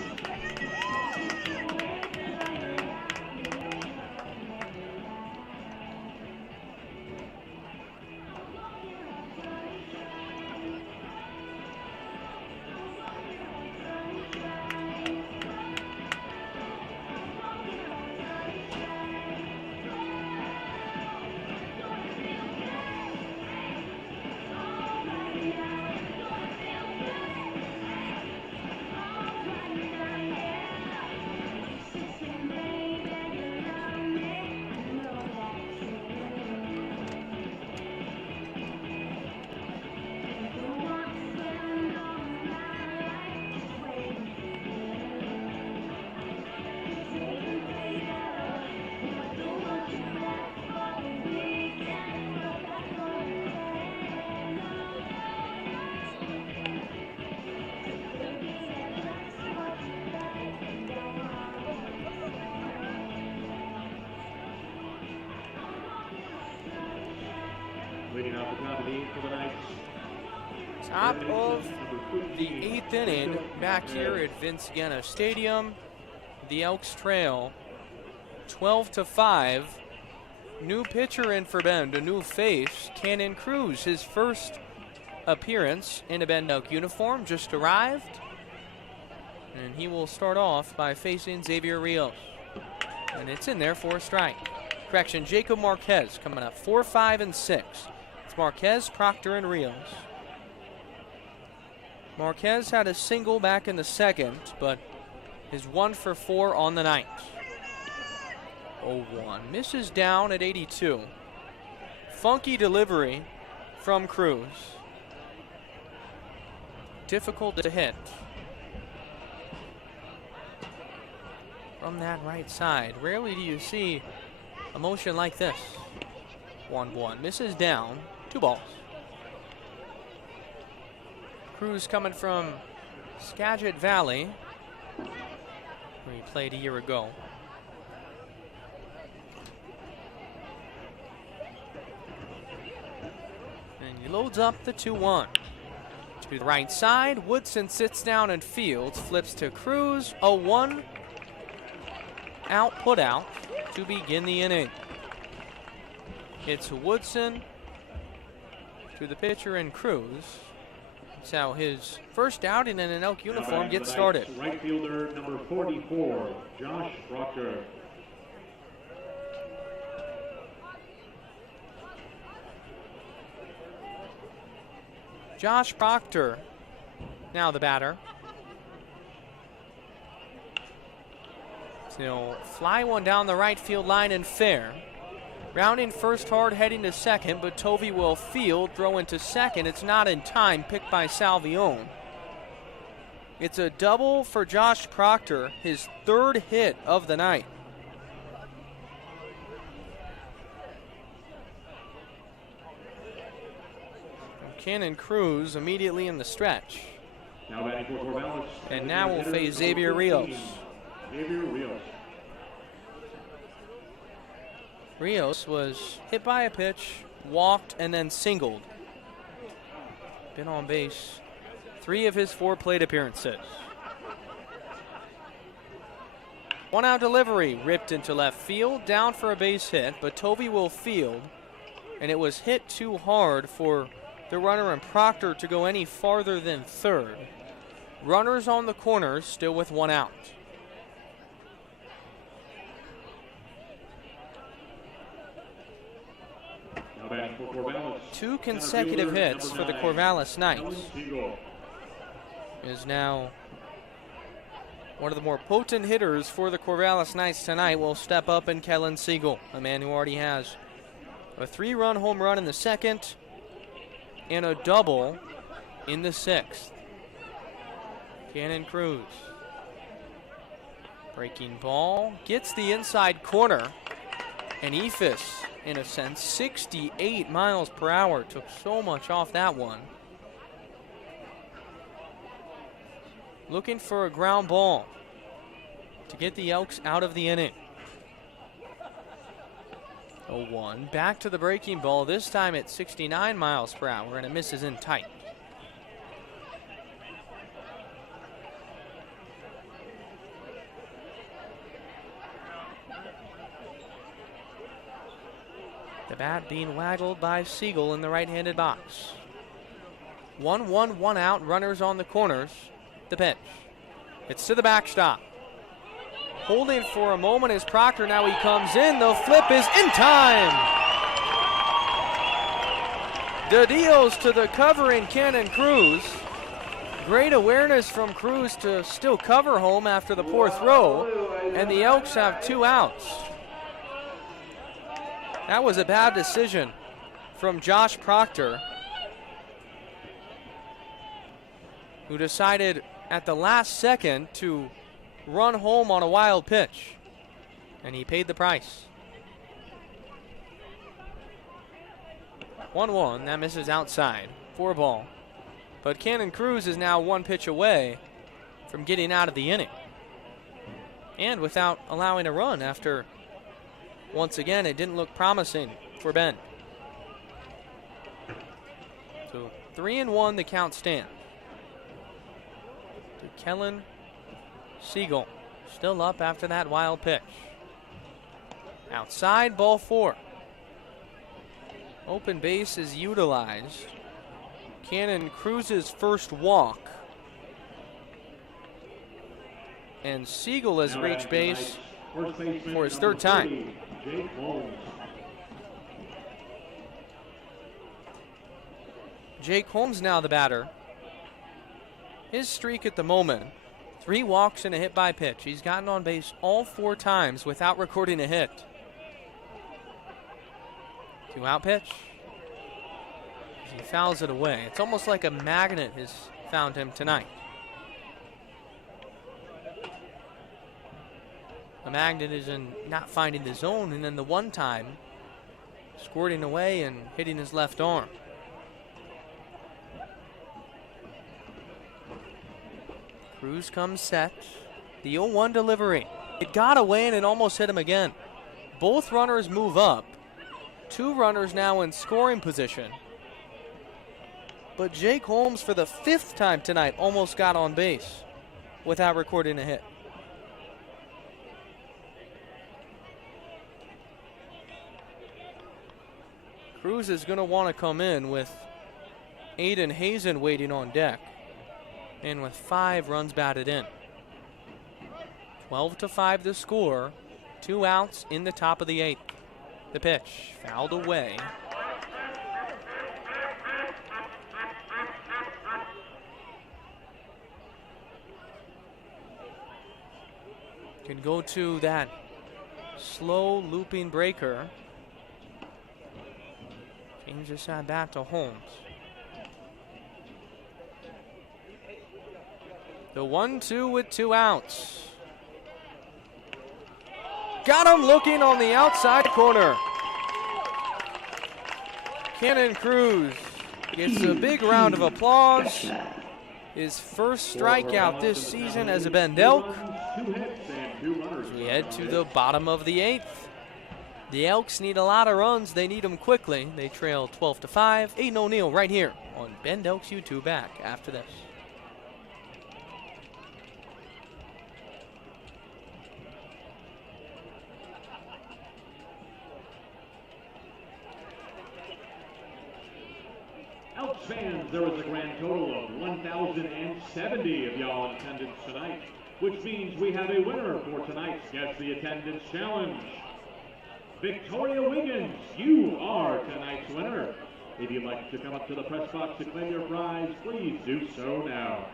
Top of the 8th inning back here at Vince Guenna Stadium. The Elks trail 12-5. New pitcher in for Bend, a new face, Cannon Cruz. His first appearance in a Bend Elk uniform, just arrived. And he will start off by facing Xavier Rios. And it's in there for a strike. Correction, Jacob Marquez coming up 4, 5, and 6. It's Marquez, Proctor, and Rios. Marquez had a single back in the 2nd, but is 1 for 4 on the night. 0-1. Misses down at 82. Funky delivery from Cruz. Difficult to hit from that right side. Rarely do you see a motion like this. 1-1. Misses down. 2 balls. Cruz coming from Skagit Valley, where he played a year ago. And he loads up the 2-1. To the right side, Woodson sits down and fields, flips to Cruz. A 1 out, put out to begin the inning. It's Woodson to the pitcher and Cruz. That's how his first outing in an Elk uniform gets started. Right fielder number 44, Josh Proctor. Josh Proctor, now the batter. So he'll fly one down the right field line and fair. Rounding first hard, heading to second, but Tovey will field, throw into second. It's not in time, picked by Salvione. It's a double for Josh Proctor, his 3rd hit of the night. Cannon Cruz immediately in the stretch. Now batting for Corvallis. And now we'll face Xavier Rios. Xavier Rios. Rios was hit by a pitch, walked, and then singled. Been on base 3 of his 4 plate appearances. 1 out delivery, ripped into left field, down for a base hit, but Tovey will field, and it was hit too hard for the runner and Proctor to go any farther than third. Runners on the corners, still with 1 out. Now batting for Corvallis. 2 consecutive hits for the Corvallis Knights. Is now one of the more potent hitters for the Corvallis Knights tonight. Will step up in Kellen Siegel, a man who already has a 3-run home run in the 2nd and a double in the 6th. Cannon Cruz. Breaking ball, gets the inside corner, and Ephus, in a sense, 68 miles per hour. Took so much off that one. Looking for a ground ball to get the Elks out of the inning. 0-1, back to the breaking ball, this time at 69 miles per hour, and it misses in tight. The bat being waggled by Siegel in the right-handed box. 1-1, 1 out, runners on the corners. The pitch. It's to the backstop. Holding for a moment is Proctor. Now he comes in. The flip is in time. De Dios to the covering Cannon Cruz. Great awareness from Cruz to still cover home after the poor throw. And the Elks have 2 outs. That was a bad decision from Josh Proctor, who decided at the last second to run home on a wild pitch, and he paid the price. 1-1, that misses outside, 4 ball. But Cannon Cruz is now 1 pitch away from getting out of the inning, and without allowing a run after, once again, it didn't look promising for Ben. So 3-1, the count stands. To Kellen Siegel, still up after that wild pitch. Outside, ball 4. Open base is utilized. Cannon Cruz's first walk. And Siegel has reached base for his 3rd time. Jake Holmes now the batter. His streak at the moment, 3 walks and a hit by pitch. He's gotten on base all 4 times without recording a hit. 2 out pitch. He fouls it away. It's almost like a magnet has found him tonight. The magnet is in not finding the zone, and then the one time squirting away and hitting his left arm. Cruz comes set. The 0-1 delivery. It got away and it almost hit him again. Both runners move up. 2 runners now in scoring position. But Jake Holmes, for the 5th time tonight, almost got on base without recording a hit. Cruz is going to want to come in with Aiden Hazen waiting on deck, and with 5 runs batted in. 12-5 the score. 2 outs in the top of the 8th. The pitch fouled away. Can go to that slow looping breaker. Change this at bat to Holmes. The 1-2 with 2 outs. Got him looking on the outside corner. Cannon Cruz gets a big round of applause. His first strikeout this season as a Bend Elk. As we head to the bottom of the 8th. The Elks need a lot of runs. They need them quickly. They trail 12-5. Aiden O'Neill right here on Bend Elks YouTube. Back after this. Elks fans, there was a grand total of 1,070 of y'all in attendance tonight, which means we have a winner for tonight's Guess the Attendance Challenge. Victoria Wiggins, you are tonight's winner. If you'd like to come up to the press box to claim your prize, please do so now.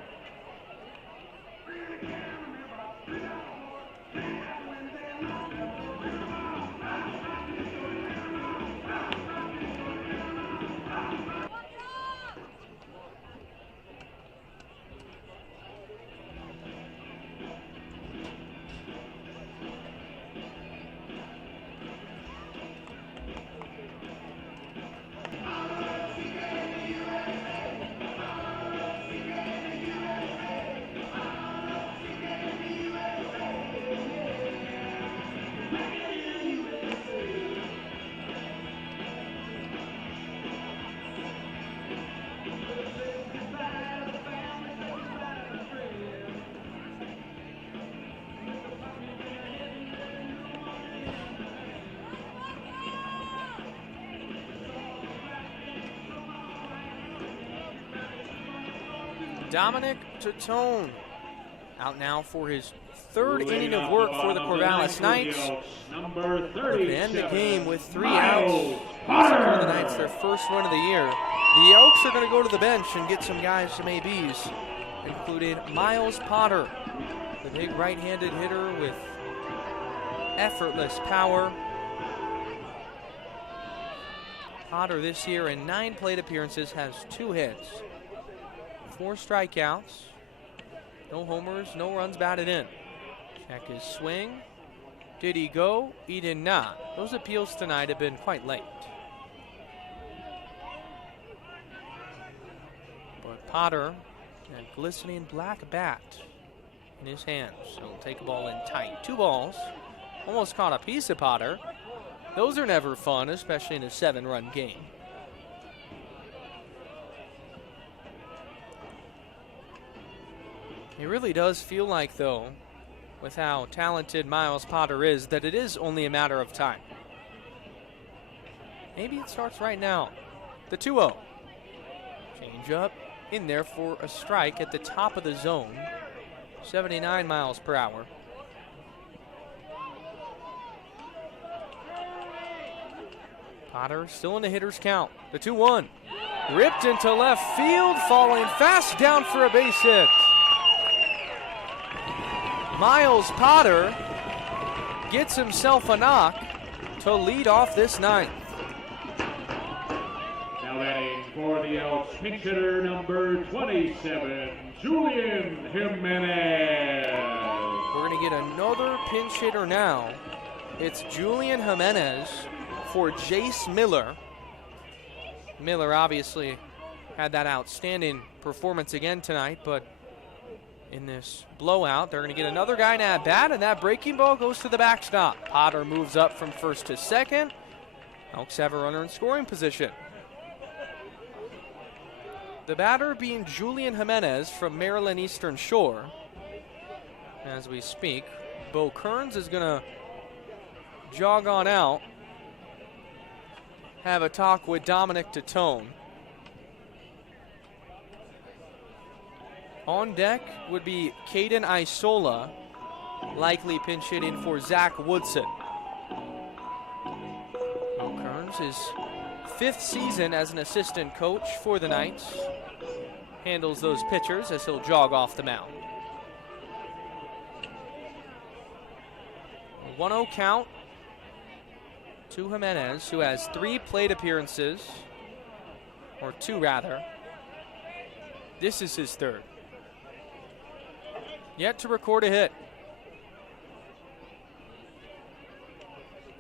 Dominic Totone out now for his 3rd inning of work for the Corvallis Knights. Looking to end the game with 3 outs. Secure the Knights their first win of the year. The Elks are going to go to the bench and get some guys, some ABs, including Miles Potter, the big right-handed hitter with effortless power. Potter this year in 9 plate appearances has 2 hits. 4 strikeouts, no homers, no runs batted in. Check his swing. Did he go? He did not. Those appeals tonight have been quite late. But Potter, that glistening black bat in his hands. So he'll take a ball in tight. 2 balls. Almost caught a piece of Potter. Those are never fun, especially in a 7-run game. It really does feel like, though, with how talented Miles Potter is, that it is only a matter of time. Maybe it starts right now. The 2-0. Change up in there for a strike at the top of the zone. 79 miles per hour. Potter still in the hitter's count. The 2-1. Ripped into left field, falling fast down for a base hit. Miles Potter gets himself a knock to lead off this 9th. Now batting for the Elks pinch hitter number 27, Julian Jimenez. We're going to get another pinch hitter now. It's Julian Jimenez for Jace Miller. Miller obviously had that outstanding performance again tonight, but in this blowout, they're going to get another guy in at bat, and that breaking ball goes to the backstop. Potter moves up from first to second. Elks have a runner in scoring position. The batter being Julian Jimenez from Maryland Eastern Shore. As we speak, Bo Kearns is going to jog on out, have a talk with Dominic Tatone. On deck would be Caden Isola, likely pinch hitting for Zach Woodson. Bo Kearns is 5th season as an assistant coach for the Knights. Handles those pitchers as he'll jog off the mound. A 1-0 count to Jimenez, who has 3 plate appearances, or 2 rather. This is his 3rd. Yet to record a hit.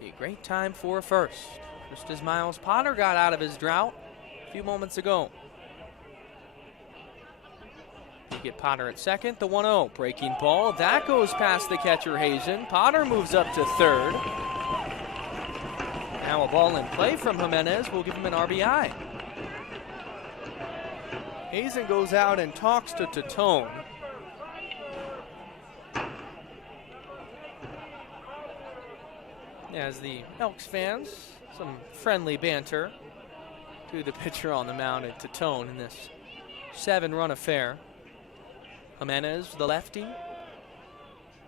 A great time for a first. Just as Miles Potter got out of his drought a few moments ago. You get Potter at second, the 1-0. Breaking ball, that goes past the catcher Hazen. Potter moves up to 3rd. Now a ball in play from Jimenez will give him an RBI. Hazen goes out and talks to Tatone. As the Elks fans, some friendly banter to the pitcher on the mound at Tatone in this 7-run affair. Jimenez, the lefty,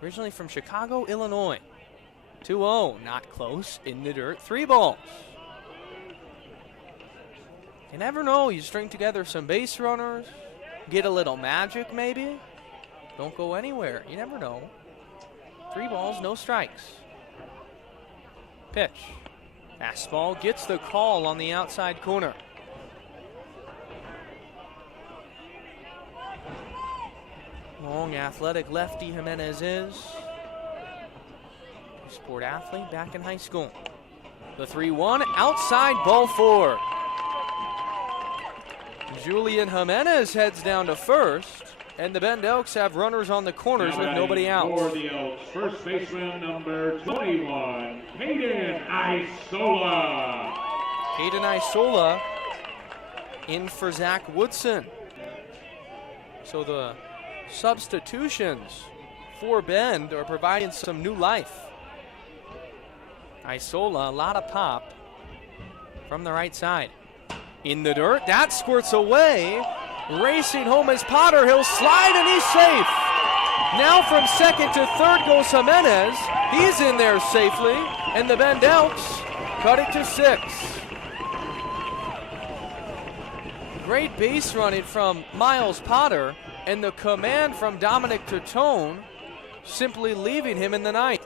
originally from Chicago, Illinois. 2-0, not close, in the dirt, 3 balls. You never know, you string together some base runners, get a little magic maybe. Don't go anywhere, you never know. 3 balls, no strikes. Pitch. Fastball gets the call on the outside corner. Long, athletic lefty Jimenez is. Sport athlete back in high school. The 3-1, outside, ball 4. Julian Jimenez heads down to first, and the Bend Elks have runners on the corners with nobody out. For the Elks, first baseman number 21, Caden Isola. Caden Isola in for Zach Woodson. So the substitutions for Bend are providing some new life. Isola, a lot of pop from the right side. In the dirt, that squirts away. Racing home is Potter. He'll slide and he's safe. Now from second to third goes Jimenez. He's in there safely. And the Bend Elks cut it to 6. Great base running from Miles Potter. And the command from Dominic Tatone simply leaving him in the 9th.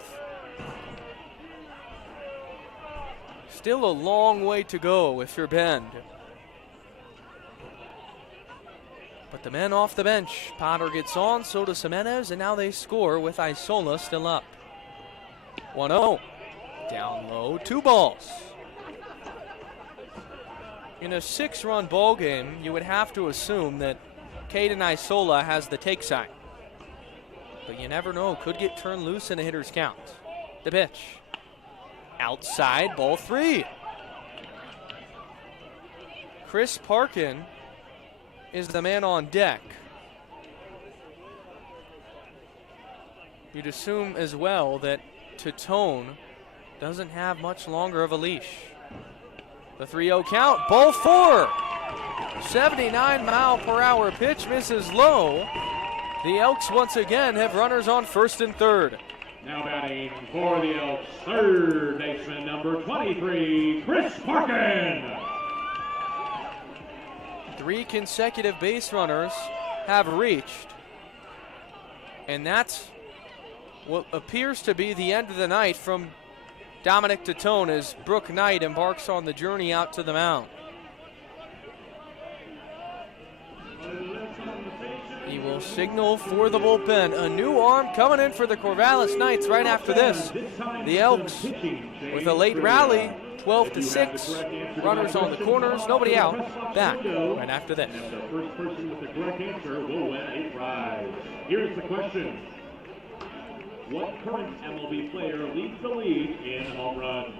Still a long way to go if you're Bend. But the men off the bench. Potter gets on, so does Jimenez, and now they score with Isola still up. 1-0. Down low, 2 balls. In a 6-run ball game, you would have to assume that Caden Isola has the take sign. But you never know, could get turned loose in a hitter's count. The pitch. Outside, ball 3. Chris Parkin is the man on deck. You'd assume as well that Tatone doesn't have much longer of a leash. The 3-0 count, ball 4. 79-mile-per-hour pitch misses low. The Elks once again have runners on first and third. Now batting for the Elks, third baseman number 23, Chris Parkin. 3 consecutive base runners have reached. And that's what appears to be the end of the night from Dominic Tatone as Brooke Knight embarks on the journey out to the mound. will signal for the bullpen. A new arm coming in for the Corvallis Knights right after this. The Elks with a late rally, 12-6. Runners on the corners, nobody out. Back right after this. The first person with the correct answer will win a prize. Here's the question. What current MLB player leads the league in home runs?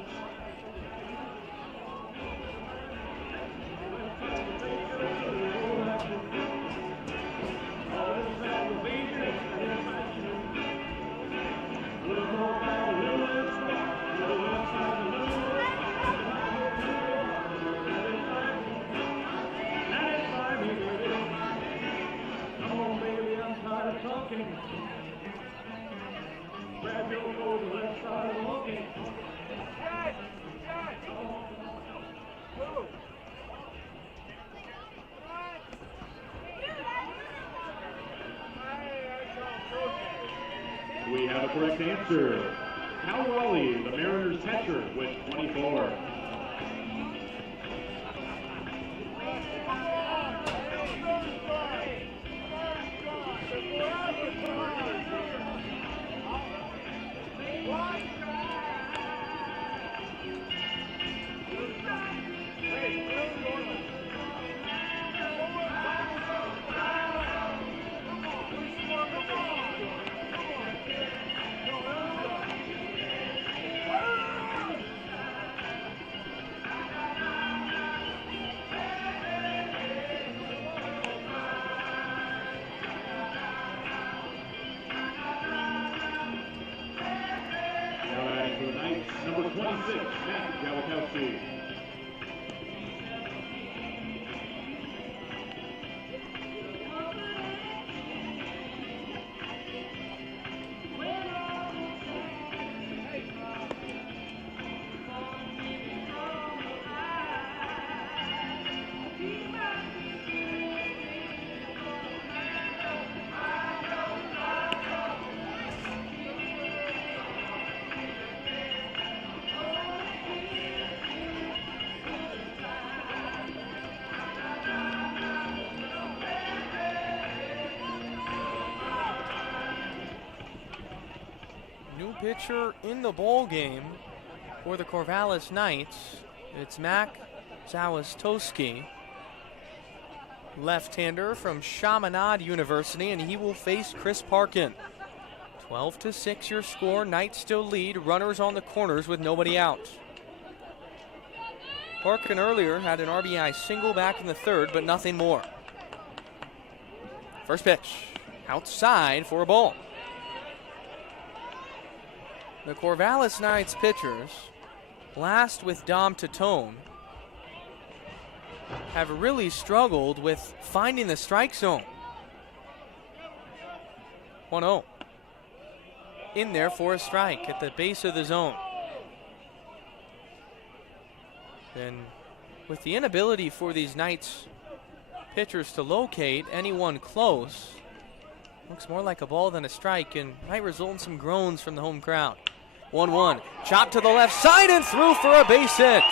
We have a correct answer. Corvallis, the Mariners catcher, with 24. Number 26, Matt Galakowski. Pitcher in the ball game for the Corvallis Knights. It's Mac Zawistowski, left-hander from Chaminade University, and he will face Chris Parkin. 12-6 your score. Knights still lead. Runners on the corners with nobody out. Parkin earlier had an RBI single back in the third, but nothing more. First pitch outside for a ball. The Corvallis Knights pitchers, last with Dom Tatone, have really struggled with finding the strike zone. 1-0. In there for a strike at the base of the zone. And with the inability for these Knights pitchers to locate anyone close, looks more like a ball than a strike and might result in some groans from the home crowd. 1-1, chop to the left side and through for a base hit.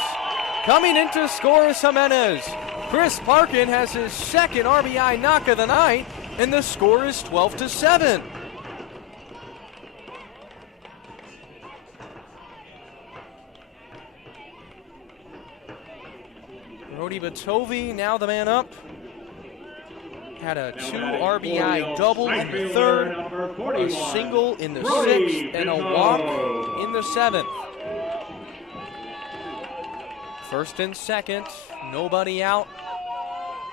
Coming in to score is Jimenez. Chris Parkin has his second RBI knock of the night, and the score is 12-7. Brody Batovi now the man up. Had a 2 RBI double in the third, a single in the sixth, and a walk in the seventh. First and second, nobody out.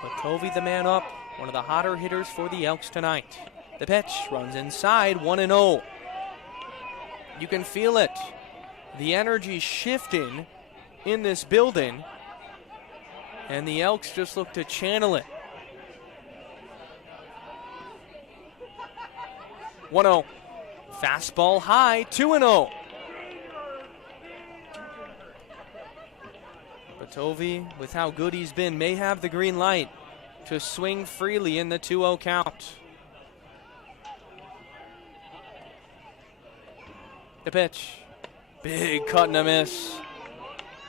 Batovi the man up, one of the hotter hitters for the Elks tonight. The pitch runs inside, 1-0. You can feel it. The energy shifting in this building, and the Elks just look to channel it. 1-0. Fastball high, 2-0. Batovi, with how good he's been, may have the green light to swing freely in the 2-0 count. The pitch. Big cut and a miss.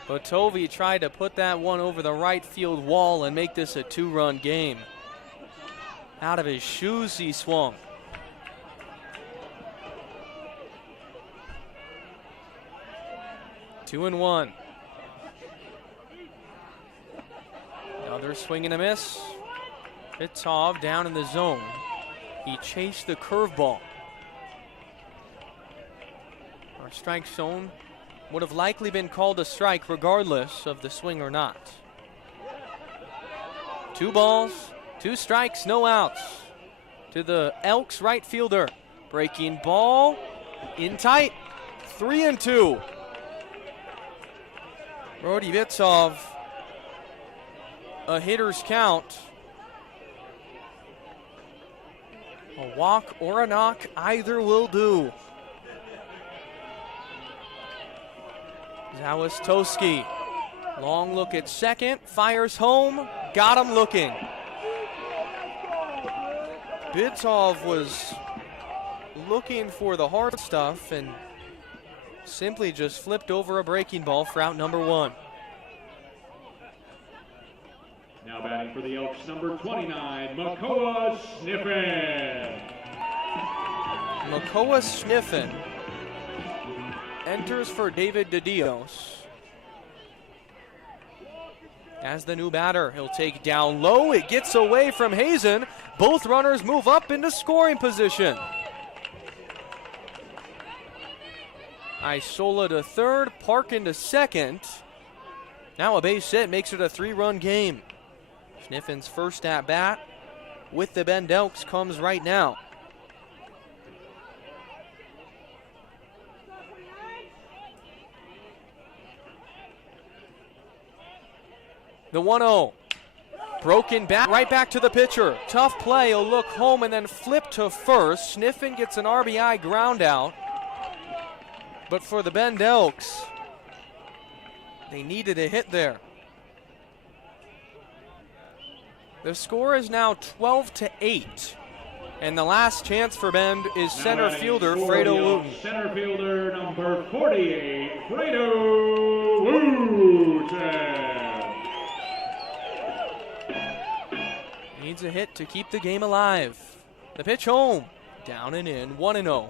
Batovi tried to put that one over the right field wall and make this a 2-run game. Out of his shoes he swung. Two and one. Another swing and a miss. Pitov down in the zone. He chased the curveball. Our strike zone would have likely been called a strike regardless of the swing or not. 2 balls, 2 strikes, no outs. To the Elks right fielder. Breaking ball in tight. 3 and 2. Brody Vitsov, a hitter's count. A walk or a knock, either will do. Zawistowski, long look at second, fires home, got him looking. Vitsov was looking for the hard stuff and simply just flipped over a breaking ball for out number 1. Now batting for the Elks, number 29, Makoa Sniffen. Makoa Sniffen enters for David DeDios. As the new batter, he'll take down low. It gets away from Hazen. Both runners move up into scoring position. Isola to third, Parkin to second. Now a base hit makes it a 3-run game. Sniffen's first at bat with the Bend Elks comes right now. The 1-0. Broken bat, right back to the pitcher. Tough play, he'll look home and then flip to first. Sniffen gets an RBI ground out. But for the Bend Elks, they needed a hit there. The score is now 12-8. And the last chance for Bend is center fielder Fredo Wooten. Center fielder number 48, Fredo Wooten. Needs a hit to keep the game alive. The pitch home. Down and in, 1-0.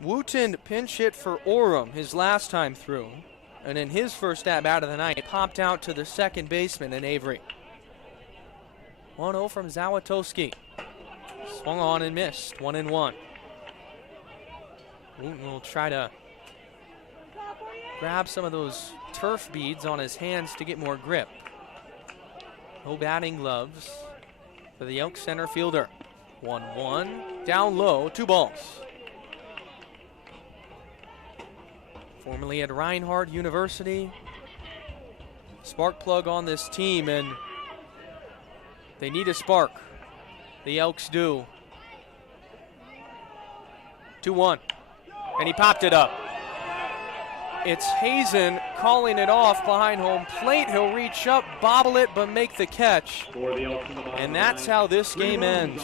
Wooten pinch hit for Orem his last time through. And in his first at-bat of the night, popped out to the second baseman in Avery. 1-0 from Zawitowski. Swung on and missed, 1-1. Wooten will try to grab some of those turf beads on his hands to get more grip. No batting gloves for the Elks center fielder. 1-1, down low, 2 balls. Formerly at Reinhardt University. Spark plug on this team, and they need a spark. The Elks do. 2-1, and he popped it up. It's Hazen calling it off behind home plate. He'll reach up, bobble it, but make the catch. And that's how this game ends.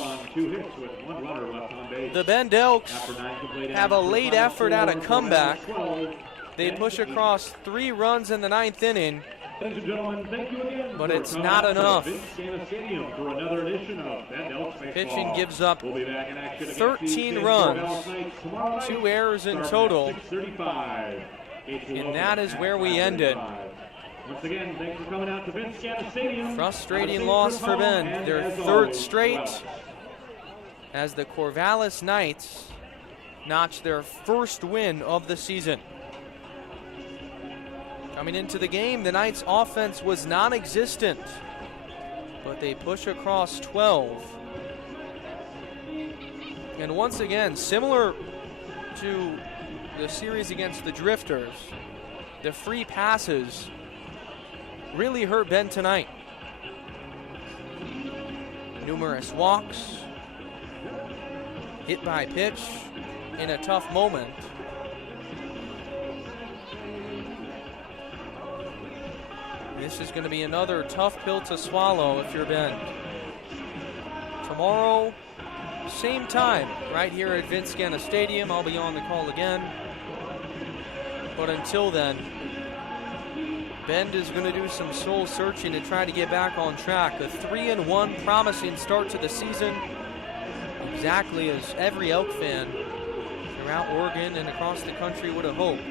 The Bend Elks have a late effort at a comeback. They push across 3 runs in the 9th inning, but it's not enough. Pitching gives up 13 runs, 2 errors in total. And that is where we ended. Once again, thanks for coming out to Vince Stadium. Frustrating loss for Bend, their 3rd straight, as the Corvallis Knights notch their 1st win of the season. Coming into the game, the Knights' offense was non-existent, but they push across 12. And once again, similar to the series against the Drifters, the free passes really hurt Bend tonight. Numerous walks, hit by pitch in a tough moment. This is going to be another tough pill to swallow if you're Bend. Tomorrow, same time, right here at Vince Stadium. I'll be on the call again. But until then, Bend is going to do some soul searching to try to get back on track. A 3-1 promising start to the season, exactly as every Elk fan throughout Oregon and across the country would have hoped.